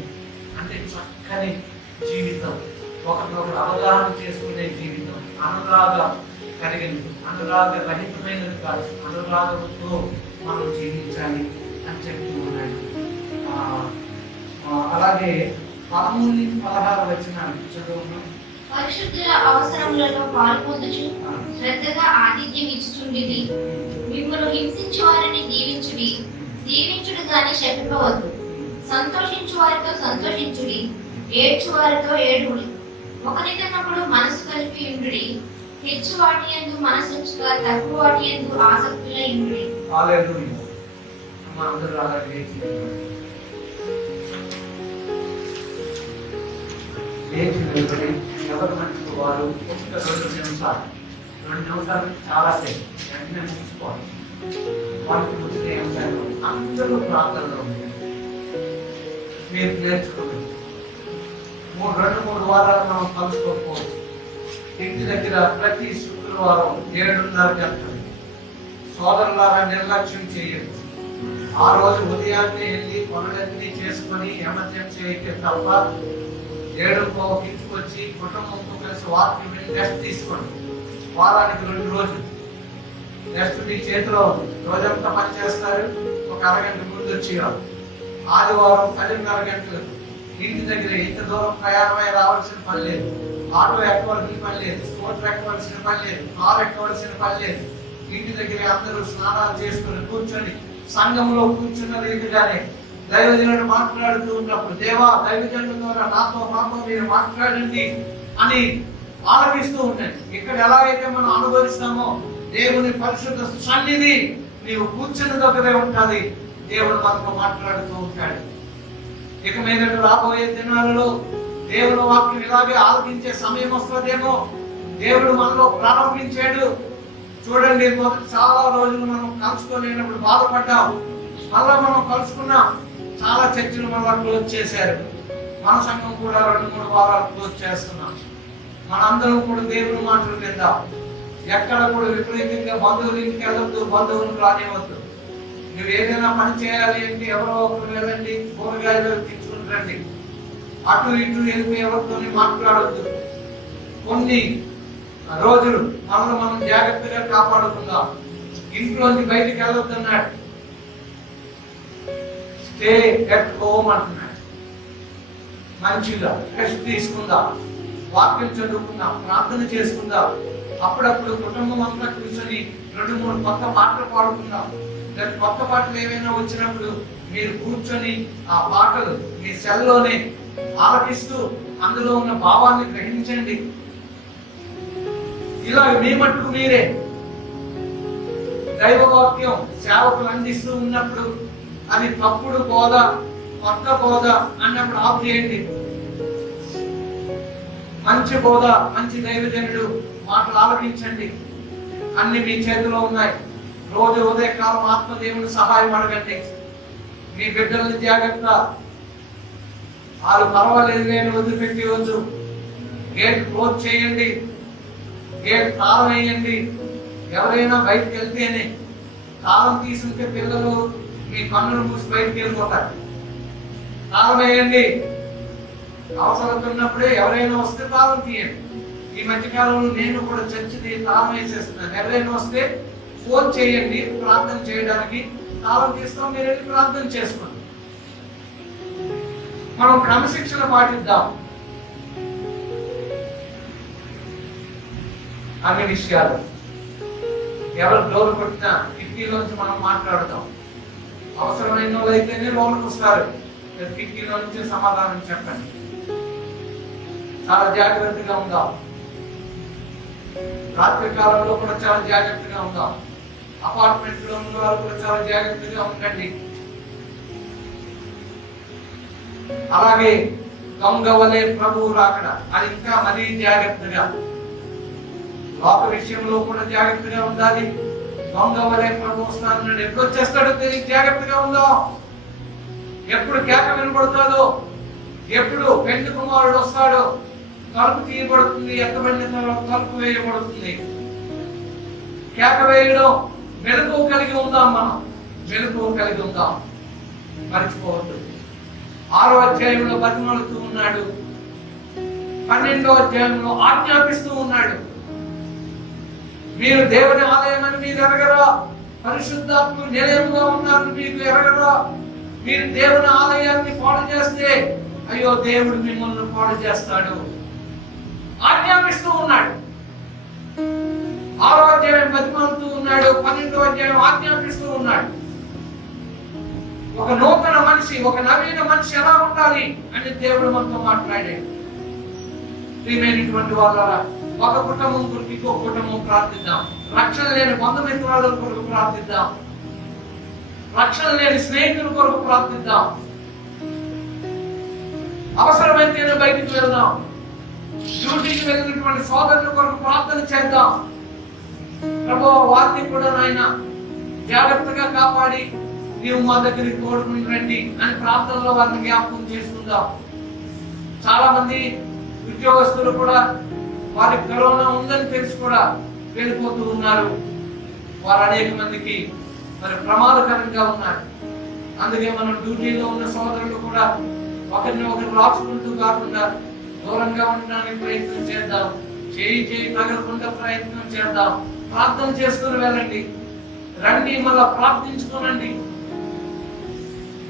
అంటే చక్కని జీవితం, ఒకరినొకరు అవగాహన చేసుకునే జీవితం, అనురాగం కలిగింది, అనురాగ రహితమైనది కాదు, అనురాగంతో మనం జీవించాలి అని చెప్తూ ఉన్నాయి. అలాగే 13-16 వచనాలు చదువుతున్నాం. పరిశుద్ధుల అవసరములలో పాల్పొందుచు శ్రద్ధగా ఆతిథ్యం ఇచ్చుచుండిది. మిమ్మల్ని హింసించు వారిని దీవించుడి, దీవించుడు గాని శపింపవద్దు. సంతోషించు వారితో సంతోషించుడి, ఏడ్చు వారితో ఏడుడి. ఒకరితోనప్పుడు మనసు కలిపి ఉండుడి. హెచ్చు వాటి యందు మనసుంచుగా, తక్కువ వాటి యందు ఆసక్తులై ఉండుడి. హల్లెలూయా. అందరూ అలాగే లేచి నిలబడి ఎవరు మంచి వారు ఒక్క 2 నిమిషాలు చాలా సేపు వెంటనే ముగిసిపోవాలి. వాళ్ళకి వచ్చిన అంశాలు అందరూ ప్రాంతాల్లో ఉంది. మీరు నేర్చుకోండి. 2-3 వారాలు మనం కలుసుకోకపోవచ్చు. ఇంటి దగ్గర ప్రతి శుక్రవారం 7:30 గంటలు సోదరులారా నిర్లక్ష్యం చేయొచ్చు. ఆ రోజు ఉదయాన్నే వెళ్ళి పనులన్నీ చేసుకొని ఎమర్జెన్సీ అయితే తప్ప 7:15 ఇంటికొచ్చి కుటుంబంతో కలిసి వాక్యం వెళ్ళి రెస్ట్ తీసుకోండి. వారానికి 2 రోజులు రెస్ట్ మీ చేతిలో ఉంది. రోజంతా పని చేస్తారు, ఒక అరగంట ముందు వచ్చేవారు. ఆదివారం 10:30 గంటలు ఇంటి దగ్గర ఇంత దూరం ప్రయాణమై రావాల్సిన పని లేదు, ఆటో ఎక్కవలసిన పని లేదు, స్కూటర్ ఎక్కవలసిన పని లేదు, కారు ఎక్కవలసిన పని లేదు. ఇంటి దగ్గర అందరూ స్నానాలు చేసుకుని కూర్చొని సంఘంలో కూర్చున్న రీతిగానే దైవజనుడు మాట్లాడుతూ ఉన్నప్పుడు, దేవా దైవజనుల ద్వారా నాతో మీరు మాట్లాడండి అని ఆలపిస్తూ ఉండండి. ఇక్కడ ఎలాగైతే మనం అనుభవిస్తామో దేవుని పరిశుద్ధ సన్నిధి నీవు కూర్చున్న దగ్గరే ఉంటుంది. దేవుడు మనతో మాట్లాడుతూ ఉంటాడు. ఇక మీద రాబోయే దినాలలో దేవుని వాక్యం ఇలాగే ఆలకించే సమయం వస్తుందేమో. దేవుడు మనలో ప్రారంభించాడు. చూడండి, మొదటి చాలా రోజులు మనం కలుసుకోలేనప్పుడు బాధపడ్డాం. మళ్ళా మనం కలుసుకున్నాం. చాలా చర్చలు మళ్ళా క్లోజ్ చేశారు. మన సంఘం కూడా 2-3 వారాలు క్లోజ్ చేస్తున్నాం. మనందరం కూడా దేవుని మాటలు విందాం. ఎక్కడ కూడా విపరీతంగా బంధువుల ఇంటికి వెళ్ళొద్దు, బంధువులను రానివ్వద్దు. నువ్వు ఏదైనా పని చేయాలి అంటే ఎవరో ఒకరు వెళ్ళండి, కూరగాయలు తెచ్చుకుని రండి. అటు ఇటు వెళ్ళి ఎవరితో మాట్లాడొద్దు. కొన్ని రోజులు మనం జాగ్రత్తగా కాపాడుకుందాం. ఇంట్లోంచి బయటికి వెళ్ళొద్దు అన్నాడు. స్టే ఎట్ హోమ్ అంటున్నాడు. మంచిగా రెస్ట్ తీసుకుందాం, వాక్యం చదువుకుందాం, ప్రార్థన చేసుకుందాం. అప్పుడప్పుడు కుటుంబం అంతా కూర్చొని 2-3 కొత్త పాటలు పాడుకుందాం. లేదా కొత్త పాటలు ఏమైనా వచ్చినప్పుడు మీరు కూర్చొని ఆ పాటలు మీ సెల్లోనే ఆలకిస్తూ అందులో ఉన్న భావాన్ని గ్రహించండి. ఇలా మీ మట్టుకు మీరే దైవవాక్యం సేవకులు అందిస్తూ ఉన్నప్పుడు అది తప్పుడు బోధ, కొత్త బోధ అన్నప్పుడు ఆఫ్ చేయండి. మంచి బోధ, మంచి దైవజనుడు మాటలు ఆలకించండి. అన్ని మీ చేతిలో ఉన్నాయి. రోజు ఉదయకాలం ఆత్మదేవుని సహాయం అడగండి. మీ బిడ్డల్ని జాగ్రత్త, వాళ్ళు పర్వాలేదు నేను వదిలిపెట్టి వద్దు. గేట్ క్లోజ్ చేయండి, గేట్ తాళం వేయండి. ఎవరైనా బయటకు వెళ్తేనే తాళం తీసుకుంటే పిల్లలు మీ కన్నులు మూసి బయటకు వెళ్ళిపోతారు. తాళం వేయండి. అవసరం ఉన్నప్పుడే ఎవరైనా వస్తే తాళం తీయండి. ఈ మధ్యకాలంలో నేను కూడా చర్చిది తాళం వేసేస్తున్నాను. ఎవరైనా వస్తే ఫోన్ చేయండి, ప్రార్థన చేయడానికి తాళం తీస్తాం, మీరు వెళ్ళి ప్రార్థన చేసుకోండి. మనం క్రమశిక్షణ పాటిద్దాం. అన్ని విషయాలు ఎవరు డోర్ కొట్టినా కిటికీలోంచి మనం మాట్లాడతాం. అవసరమైన వాళ్ళు అయితేనే లోపలికి వస్తారు. కిటికీలో నుంచి సమాధానం చెప్పండి. చాలా జాగ్రత్తగా ఉందాం. రాత్రి కాలంలో కూడా చాలా జాగ్రత్తగా ఉందాం. అపార్ట్మెంట్ లో ఉన్న వారు కూడా చాలా జాగ్రత్తగా ఉండండి. అలాగే దొంగ వలె ప్రభువు రాకడ, అది ఇంకా మరీ జాగ్రత్తగా. లోక విషయంలో కూడా జాగ్రత్తగా ఉండాలి. దొంగ వలె ప్రభు వస్తాను, ఎప్పుడు వచ్చేస్తాడో తెలియదు, జాగ్రత్తగా ఉందాం. ఎప్పుడు కేక వినబడతాడో, ఎప్పుడు పెళ్లి కుమారుడు వస్తాడో, తలుపు తీయబడుతుంది, ఎత్తబడిన తలుపు వేయబడుతుంది. కేక వేయడం, మెలకు కలిగి ఉందాం. మనం మెలకు కలిగి ఉందాం, మర్చిపోవద్దు. 6వ అధ్యాయంలో బతిమాలుతూ ఉన్నాడు, 12వ అధ్యాయంలో ఆజ్ఞాపిస్తూ ఉన్నాడు. మీరు దేవుని ఆలయం అని మీరు ఎరగరా, పరిశుద్ధాత్మ నిలయంగా ఉన్నారని మీకు ఎరగరా. మీరు దేవుని ఆలయాన్ని పాడు చేస్తే అయ్యో దేవుడు మిమ్మల్ని పాడు చేస్తాడు. ఆజ్ఞాపిస్తూ ఉన్నాడు. 6వ అధ్యాయం బతిమాలుతూ ఉన్నాడు, 12వ అధ్యాయం ఆజ్ఞాపిస్తూ ఉన్నాడు. ఒక నూతన మనిషి, ఒక నవీన మనిషి ఎలా ఉండాలి అని దేవుడు మనతో మాట్లాడాడు. ప్రియమైనటువంటి వాళ్ళ, ఒక కుటుంబం కొరకు ఇంకో కుటుంబం ప్రార్థిద్దాం. రక్షణ లేని బంధుమిత్రుల కొరకు ప్రార్థిద్దాం. రక్షణ లేని స్నేహితుల కొరకు ప్రార్థిద్దాం. అవసరమైతే బయటికి వెళ్దాం. డ్యూటీకి వెళ్ళినటువంటి సోదరుల కొరకు ప్రార్థన చేద్దాం. ప్రభువా, వారిని కూడా నాయన జాగ్రత్తగా కాపాడి నీవు మా దగ్గరికి తోడుకుని రండి అని ప్రార్థనలో వారిని జ్ఞాపకం చేసుకుందాం. చాలా మంది ఉద్యోగస్తులు కూడా వారికి కరోనా ఉందని తెలిసి కూడా వెళ్ళిపోతూ ఉన్నారు. వారు అనేక మందికి మరి ప్రమాదకరంగా ఉన్నారు. అందుకే మనం డ్యూటీలో ఉన్న సోదరులు కూడా ఒకరిని ఒకరు రాసుకుంటూ కాకుండా దూరంగా ఉండడానికి ప్రయత్నం చేద్దాం. చేయి తగలకుండా ప్రయత్నం చేద్దాం. ప్రార్థన చేసుకుని వెళ్ళండి. రండి, మళ్ళా ప్రార్థించుకోనండి.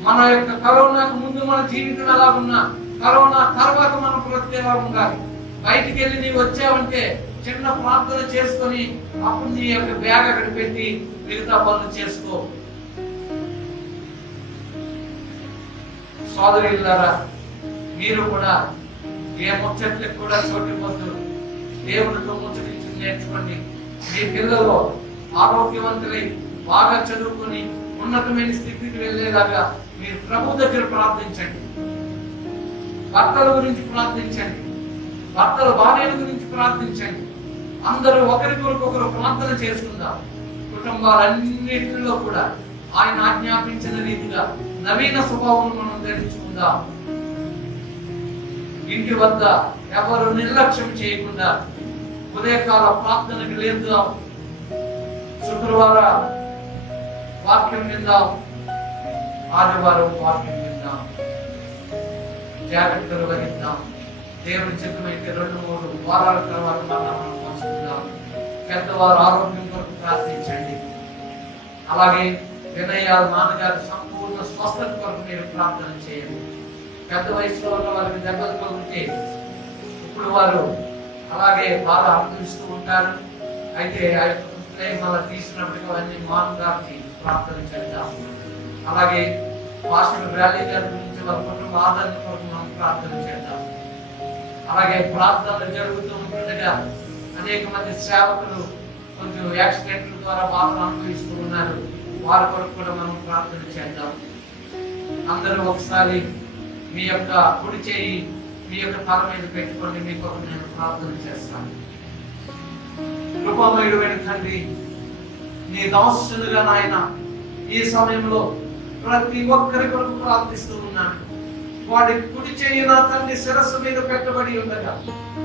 మన యొక్క కరోనాకు ముందు మన జీవితం ఎలా ఉన్నా, కరోనా తర్వాత మనం బ్రతికేలా ఉండాలి. బయటికి వెళ్ళి నీవు వచ్చావంటే చిన్న ప్రార్థన చేసుకొని అప్పుడు నీ యొక్క బ్యాగ్ అక్కడ పెట్టి మిగతా పనులు చేసుకో. సోదరులారా, మీరు కూడా ఏ ముచ్చట్లకు కూడా చోటిపోతూ దేవునితో ముచ్చటించి నేర్చుకోండి. మీ పిల్లలు ఆరోగ్యవంతులై బాగా చదువుకొని ఉన్నతమైన స్థితికి వెళ్ళేలాగా మీరు ప్రభు దగ్గర ప్రార్థించండి. భర్తల గురించి ప్రార్థించండి. భర్తల భార్యల గురించి ప్రార్థించండి. అందరూ ఒకరికొకరు ప్రార్థన చేసుకుందాం. కుటుంబాలన్నింటిలో కూడా ఆయన ఆజ్ఞాపించిన రీతిగా నవీన స్వభావం మనం ధరించుకుందాం. ఇంటి వద్ద ఎవరు నిర్లక్ష్యం చేయకుండా ఉదయకాల ప్రార్థనకు లేద్దాం. శుక్రవారం వాక్యం విందాం, ఆదివారం వాక్యం విందాం. జాగ్రత్తలు వహిద్దాం. దేవుని చిత్తమైతే 2-3 వారాల తర్వాత మనం పంచుకుందాం. పెద్దవారు ఆరోగ్యం కొరకు ప్రార్థించండి. అలాగే వినయాల నాన్నగారి సంపూర్ణ స్వస్థత కొరకు మీరు ప్రార్థన చేయండి. పెద్ద వయసులో ఉన్న వారికి దెబ్బలు ఉంటే ఇప్పుడు వారు అలాగే బాగా అనుభవిస్తూ ఉంటారు. అయితే మళ్ళీ తీసినప్పటికీ అవన్నీ మానగారికి ప్రార్థన చేద్దాం. అలాగే పాస్టర్ వ్యాలీ గారి గురించి వారి కుటుంబ ఆదరణ కొరకు మనం ప్రార్థన చేద్దాం. అలాగే ప్రార్థనలు జరుగుతూ ఉంటుండగా అనేక మంది సేవకులు కొంచెం యాక్సిడెంట్ల ద్వారా బాధలు అనుభవిస్తూ ఉన్నారు. వారి కొరకు కూడా మనం ప్రార్థన చేద్దాం. అందరూ ఒకసారి మీ యొక్క కుడి చేయి మీ యొక్క తల మీద పెట్టుకోండి. మీ కొరకు నేను ప్రార్థన చేస్తాను. కృపామయుడైన తండ్రి, నీ దాసులుగా నాయన ఈ సమయంలో ప్రతి ఒక్కరి కొరకు ప్రార్థిస్తూ ఉన్నాను. వాడి కుడి చేయి నా తండ్రి శిరస్సు మీద పెట్టబడి ఉండగా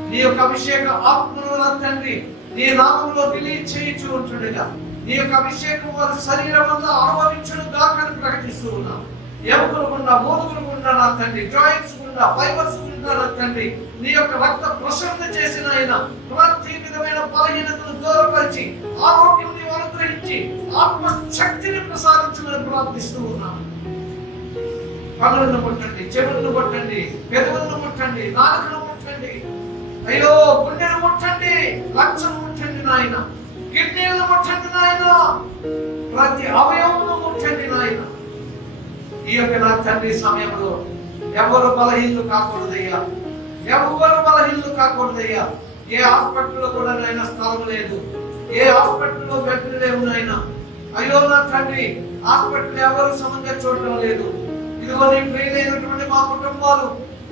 నీ యొక్క అభిషేక ఆత్మను నా తండ్రి నీ నామంలో రిలీజ్ చేయించు ఉంటుండగా నీ యొక్క అభిషేకం వారి శరీరం అంతా అనుభవించడం దాకా ప్రకటిస్తూ ఉన్నాం. ఎముకలు గుండా, మూలుగులు గుండా నా తండ్రి, జాయింట్స్ గుండా, ఫైబర్స్ గుండా నా తండ్రి నీ యొక్క రక్త ప్రసరణ చేసిన ఆయన ప్రతి విధమైన బలహీనతను దూరపరిచి ఆరోగ్యం నీవు అనుగ్రహించి ఆత్మశక్తిని ప్రసాదించమని ప్రార్థిస్తూ ఉన్నాం. కళ్ళను ముట్టండి, చెవులను ముట్టండి, పెదవులను ముట్టండి, నాలుకను ముట్టండి, అయ్యో గుండెను ముట్టండి, లక్షను ముట్టండి నాయన, కిడ్నీలను ముట్టండి నాయన, ప్రతి అవయవమును ముట్టండి నాయన. ఈ యొక్క నా తండ్రి సమయంలో ఎవరు బలహీనలు కాకూడదయ్యా, ఎవరు బలహీనలు కాకూడదయ్యా. ఏ హాస్పిటల్లో కూడా నాయన స్థలం లేదు, ఏ హాస్పిటల్లో బెడ్లు లేవు నాయన. అయ్యో నా తండ్రి, హాస్పిటల్ ఎవరు సమంగా చూడటం లేదు. ఇదిగో నీ ప్రియులైనటువంటి మా కుటుంబాలు,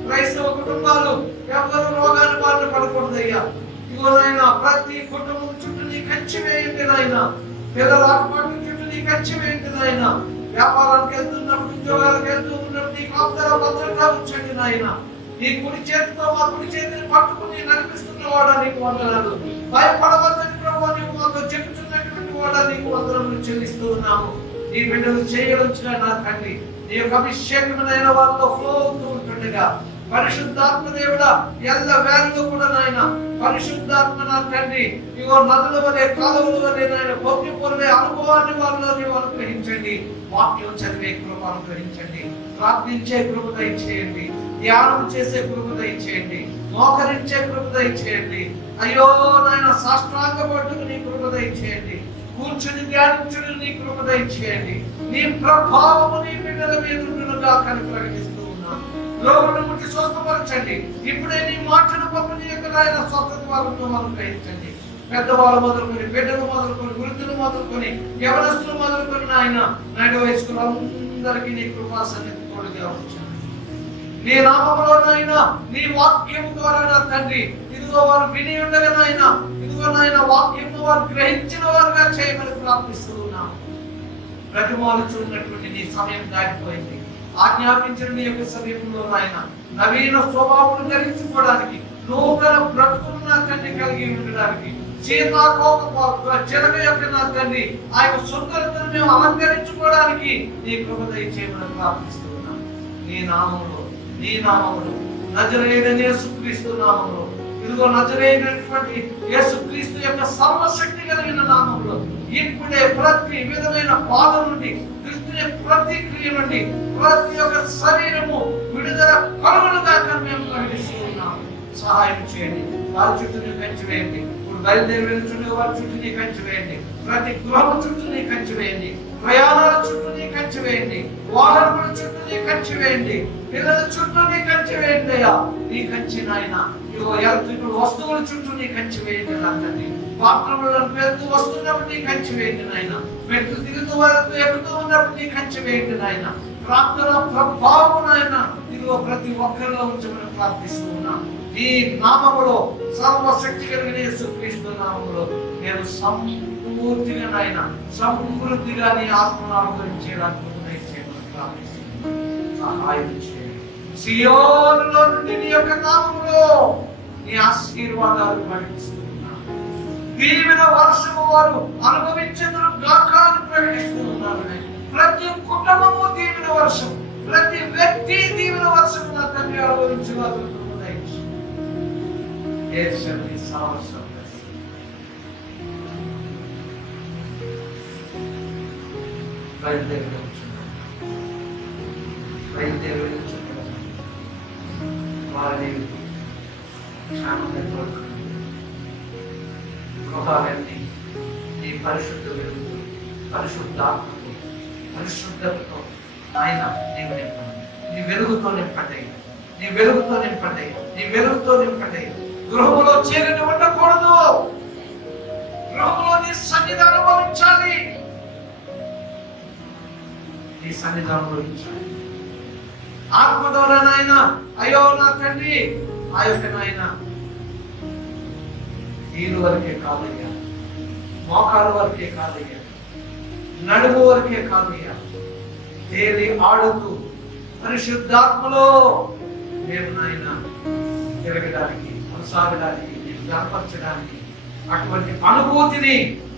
క్రైస్తవ కుటుంబాలు ఎవరు రోగాన్ని బారిన పడకూడదయ్యా. ఇదిగో నాయన, ప్రతి కుటుంబం చుట్టూ నీ కంచి వేయండి నాయన. పిల్లల ఆటపాటల చుట్టూ నీ కంచి వేయండి నాయన. వ్యాపారానికి వెళ్తున్నప్పుడు, ఉద్యోగాలకు వెళ్తూ ఉన్నప్పుడు నీ కాపుదల భద్రత ఉంచండి నాయన. నీ కుడి చేతితో మా కుడి చేతిని పట్టుకుని నడిపిస్తున్నవాడా నీకు వందనాలు. భయపడవద్దని ప్రభువా నీవు మాతో చెబుతున్నటువంటి వాడా నీకు వందనములు చెల్లిస్తూ ఉన్నాము. నీ బిడ్డలు చేయవచ్చుగా నా తండ్రి, నీ యొక్క అభిషేకమైన వాళ్ళలో ఫ్లో అవుతూ ఉంటుండగా పరిశుద్ధాత్మ దేవుడా, ఎల్ల వేళలో కూడా నాయన పరిశుద్ధాత్మ నా తండ్రి, ఇగో నదుల వలె కాలువల వలె నాయన పొంగి పొరలే అనుభవాన్ని వాళ్ళలో నీవు అనుగ్రహించండి. వాక్యం చదివే కృప అనుగ్రహించండి. ప్రార్థించే కృప దయచేయండి. ధ్యానం చేసే కృప దయచేయండి. మోకరించే కృప దయచేయండి. అయ్యో నాయన, సాష్టాంగ పట్టుకు నీ కృప దయచేయండి. కూర్చుని ధ్యానించుడు నీ కృప దయచేయండి. నీ ప్రభావము నీ బిడ్డల మీద ఉండునుగా అని ప్రకటిస్తూ ఉన్నాను. లోపల ముట్టి స్వస్థపరచండి. ఇప్పుడే నీ మాటను పంపిణీ నీ యొక్క నాయన స్వస్థత వారంలో అనుగ్రహించండి. పెద్దవాళ్ళు మొదలుకొని, బిడ్డలు మొదలుకొని, వృద్ధులు మొదలుకొని, యవనస్తులు మొదలుకొని నాయన నాయుడు వయస్కులు అందరికీ నీ కృపా సన్నిధి తోడుగా ఉంచండి. నీ నామములోనైనా నీ వాక్యం ద్వారా నా తండ్రి, ఇదిగో వారు విని ఉండగా నాయన, ఇదిగో నాయన వాక్యము వారు గ్రహించిన వారుగా చేయమని ప్రార్థిస్తూ ఉన్నాము. ప్రతిమాలుచున్నటువంటి నీ సమయం దాటిపోయింది. ఆజ్ఞాపించిన నీ యొక్క సమయంలో నాయన నవీన స్వభావం ధరించుకోవడానికి, నూతన బ్రతుకును నా తండ్రి కలిగి ఉండడానికి, చిలక యొక్క నా తండ్రి ఆ యొక్క సుందరతను మేము అలంకరించుకోవడానికి నీ కృప దయచేయమని ప్రార్థిస్తూ ఉన్నాము. నీ నామములో నజరేయుడైన యేసుక్రీస్తు నామములో, ఇదిగో నజరేయుడైనటువంటి యేసుక్రీస్తు యొక్క సర్వశక్తి కలిగిన నామములో ఇప్పుడే ప్రతి విధమైన బాధ నుండి, క్రీస్తుని ప్రతి క్రియ నుండి, ప్రతి ఒక్క శరీరము విడుదల కలుగునుగా మేము ప్రకటిస్తూ ఉన్నాము. సహాయం చేయండి. వారి చుట్టూ నీ కంచి వేయండి. ఇప్పుడు బయలుదేరి వెళ్తుండే వారి చుట్టూ నీ కంచి వేయండి. ప్రతి గృహం చుట్టూ నీ కంచి వేయండి. ప్రయాణాల చుట్టూ నీ కంచి వేయండి. వాహనముల చుట్టూ నీ కంచి వేయండి. పిల్లల చుట్టూ నీ కంచి వేయండి అయ్యా. నీ కంచి నాయన, ఇప్పుడు వస్తువుల చుట్టూ నీ కంచి వేయండి నా తండ్రి. పాత్రలను వెళ్తూ వస్తున్నప్పుడు నీ కంచి వేయండి నాయన. మెట్లు దిగుతూ వెళ్తూ ఎక్కుతూ ఉన్నప్పుడు నీ కంచి వేయండి నాయన. ప్రార్థన ప్రభావం నాయన ఇదిగో ప్రతి ఒక్కరిలో ఉంచమని ప్రార్థిస్తూ ఉన్నాం. ఈ నామములో, సర్వశక్తి కలిగిన యేసుక్రీస్తు నామములో నేను సంపూర్తిగా నాయన సమృద్ధిగా నీ ఆత్మను అనుభవించేయడానికి ప్రార్థిస్తున్నాను. సహాయం చేయండి. సియోనులో నుండి నీ యొక్క నామములో నీ ఆశీర్వాదాలు ప్రకటిస్తున్నాను. దీవెన వర్షము వారు అనుభవించేందుకు గాకాలు ప్రకటిస్తున్నాను. ప్రతి కుటుంబము దీవెన వర్షం, ప్రతి వ్యక్తి దీవెన వర్షం నా తండ్రి అనుభవించేవారు బయలుదేరి వారిని క్షేమంగా కోరుకుంటుంది. గృహాలన్నీ నీ పరిశుద్ధ వెలుగు, పరిశుద్ధాత్మతో, పరిశుద్ధతతో ఆయన నీవు నింపండి. నీ వెలుగుతో నింపండి. నీ వెలుగుతో నింపండి. నీ వెలుగుతో నింపండి. గృహంలో చీకటి ఉండకూడదు. గృహంలో నీ సన్నిధి అనుభవించాలి. నీ సన్నిధి అనుభవించాలి. ఆత్మ ద్వారా నాయన, అయ్యో నా తండ్రి, ఆ యొక్క నాయన నీరు వరకే కాదయ్యా, మోకాలు వరకే కాదయ్యా, నడుము వరకే కాదయ్యా, తేలి ఆడుతూ పరిశుద్ధాత్మలో మేము నాయన తిరగడానికి, కొనసాగడానికి, నీకు కనపరచడానికి అటువంటి అనుభూతిని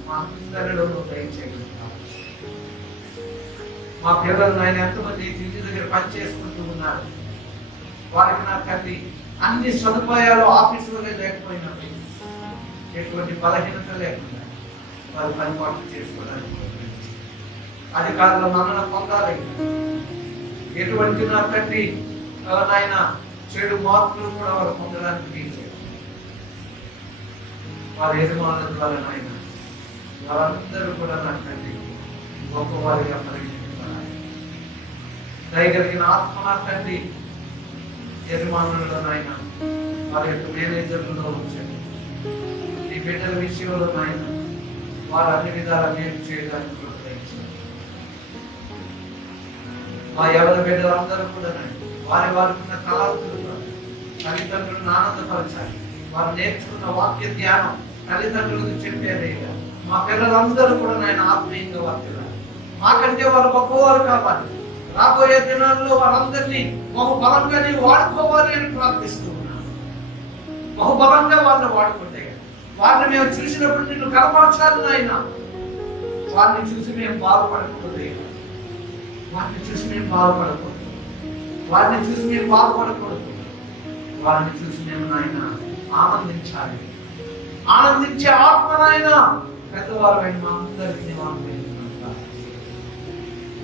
మా అందరిలో దయచేయగలుగుతాం. మా పిల్లలు ఆయన ఎంతమంది ఇంటి దగ్గర పని చేసుకుంటూ ఉన్నారు. వారికి నా తండ్రి అన్ని సదుపాయాలు ఆఫీసులోనే లేకపోయినప్పుడు, ఎటువంటి బలహీనత లేకుండా వారు పనిపాట్లు చేసుకోవడానికి అధికారుల మన్నన పొందాలి. ఎటువంటి నా తండ్రి నాయన చెడు మార్పులు కూడా వారు పొందడానికి వీలు. వారి యజమానుల ద్వారా నాయన వారందరూ కూడా నా తండ్రి గొప్పవారిగా పరిగణించాలి. దయగలిగిన ఆత్మ నా తండ్రి యజమానులలో నాయన వారి యొక్క మేనేజర్లలో ఉంచండి. ఈ బిడ్డల విషయంలో నాయన వారు అన్ని విధాలా మేలు చేయడానికి మా ఎవరి బిడ్డలందరూ కూడా వారి వారికి ఉన్న తలాంతులు తల్లిదండ్రులను ఆనందపరచాలి. వారు నేర్చుకున్న వాక్య ధ్యానం తల్లిదండ్రులకు చెప్పేదే. మా పిల్లలందరూ కూడా నేను ఆత్మీయంగా వర్తిల్లాలి. మాకంటే వారు గొప్పవారు కావాలి. రాబోయే దినాల్లో వారందరినీ బహుబలంగా నీవు వాడుకోవాలి అని ప్రార్థిస్తూ ఉన్నాను. బహుబలంగా వాళ్ళని వాడుకుంటే వారిని మేము చూసినప్పుడు నిన్ను కనపరచాలి నాయన. వారిని చూసి మేము బాధపడకూడదు. వారిని చూసి మేము బాధపడకూడదు. వారిని చూసి మేము బాధపడకూడదు. వారిని చూసి మేము నాయన ఆనందించాలి. ఆనందించే ఆత్మ నాయన పెద్దవారు అయిన మా అందరికీ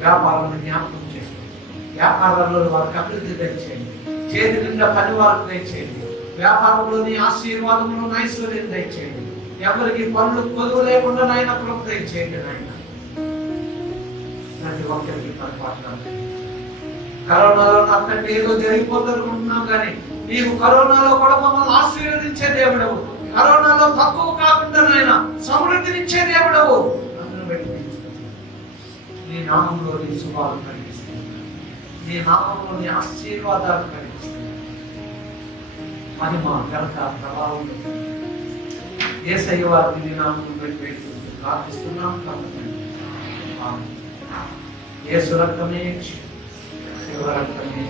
వ్యాపారాలను జ్ఞాపకం చేసుకోండి. వ్యాపారాల్లో వారికి అభివృద్ధి దయచేయండి. చేతి నిండా పని వారికి దయచేయండి. వ్యాపారంలోని ఆశీర్వాదములను ఐశ్వర్యం దయచేయండి. ఎవరికి పనులు కొదువు లేకుండా నాయన కృప దయచేయండి నాయన. ప్రతి ఒక్కరికి పనిపాటు. కరోనాలో అక్కడికి ఏదో జరిగిపోతుందనుకుంటున్నాం కానీ నీవు కరోనాలో కూడా మమ్మల్ని ఆశీర్వదించే దేవుడవు. కరోనాలో తక్కువ కాకుండా నాయన సమృద్ధినిచ్చే దేవుడవు. నన్ను పెట్టి నీ నామంలో నీ శుభాలు కలిగిస్తుంది. నీ నామంలో నీ ఆశీర్వాదాలు కలిగిస్తుంది. మహిమ ఘనత ప్రభావం యేసయ్య వారిని నీ నామంలో పెట్టి ప్రార్థిస్తున్నాం. యేసు రక్తమే శివ రక్తమే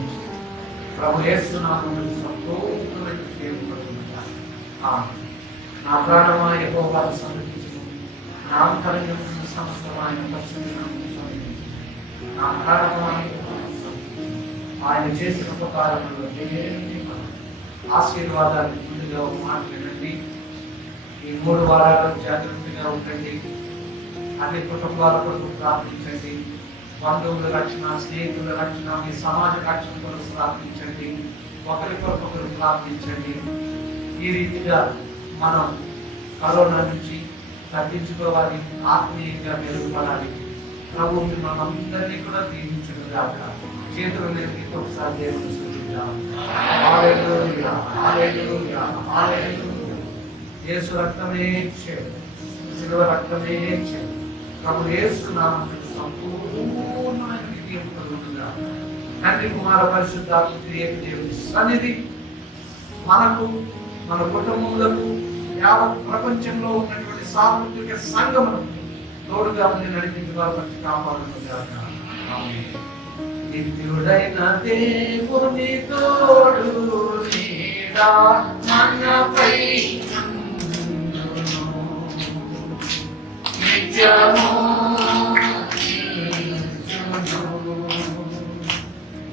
ప్రభు యేసు నామములో సంపూర్ణమైన దేవుడుగా నా ప్రాణమా యెహోవా సన్నిధించుము. నా అంతరంగమున సమస్తమైన పరిశుద్ధనామమును సన్నిధించుము. నా ప్రాణమా యెహోవా సన్నిధించుము. ఆయన చేసిన ఉపకారములు ఆశీర్వాదాన్ని ముందుగా ఒక మాట వినండి. ఈ 3 వారాలు జాగ్రత్తగా ఉండండి. అన్ని కుటుంబాల కొరకు ప్రార్థించండి. బంధువుల రక్షణ, స్నేహితుల రక్షణ, మీ సమాజ రక్షణ కొరకు ప్రార్థించండి. ఒకరికొకరు ప్రార్థించండి. ఈ రీతిగా మనం కరోనా నుంచి తగ్గించుకోవాలి. ఆత్మీయంగా మెరుగుపడాలి. ప్రభు మిమ్మల్ని అందరినీ కూడా దీవించను గాక. చేతులు లేని ఒకసారి దేవుని స్తుతిద్దాం. హల్లెలూయా, హల్లెలూయా, హల్లెలూయా. యేసు రక్తమే క్షేమ, శిలువ రక్తమే క్షేమ. ప్రభు యేసు నామములో సంపూర్ణమైన విజయం కలుగునుగా. తండ్రి కుమార పరిశుద్ధాత్మ త్రియేక దేవుని సన్నిధి మనకు, మన కుటుంబములకు, యావత్ ప్రపంచంలో ఉన్నటువంటి సార్వత్రిక సంఘములకు తోడుగా ఉండి నడిపించడానికి కాపాడునుగాక. ఆమేన్. నిత్యుడైన దేవుని తోడు నీడా మనపై నిత్యము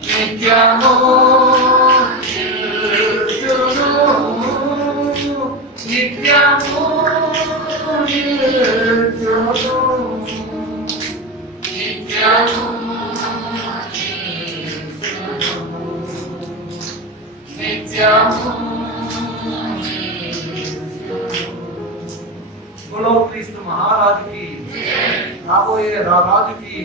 నిత్యము నిత్యము నిత్యము बोलो क्रिस्त महाराज की, राबोए राज की।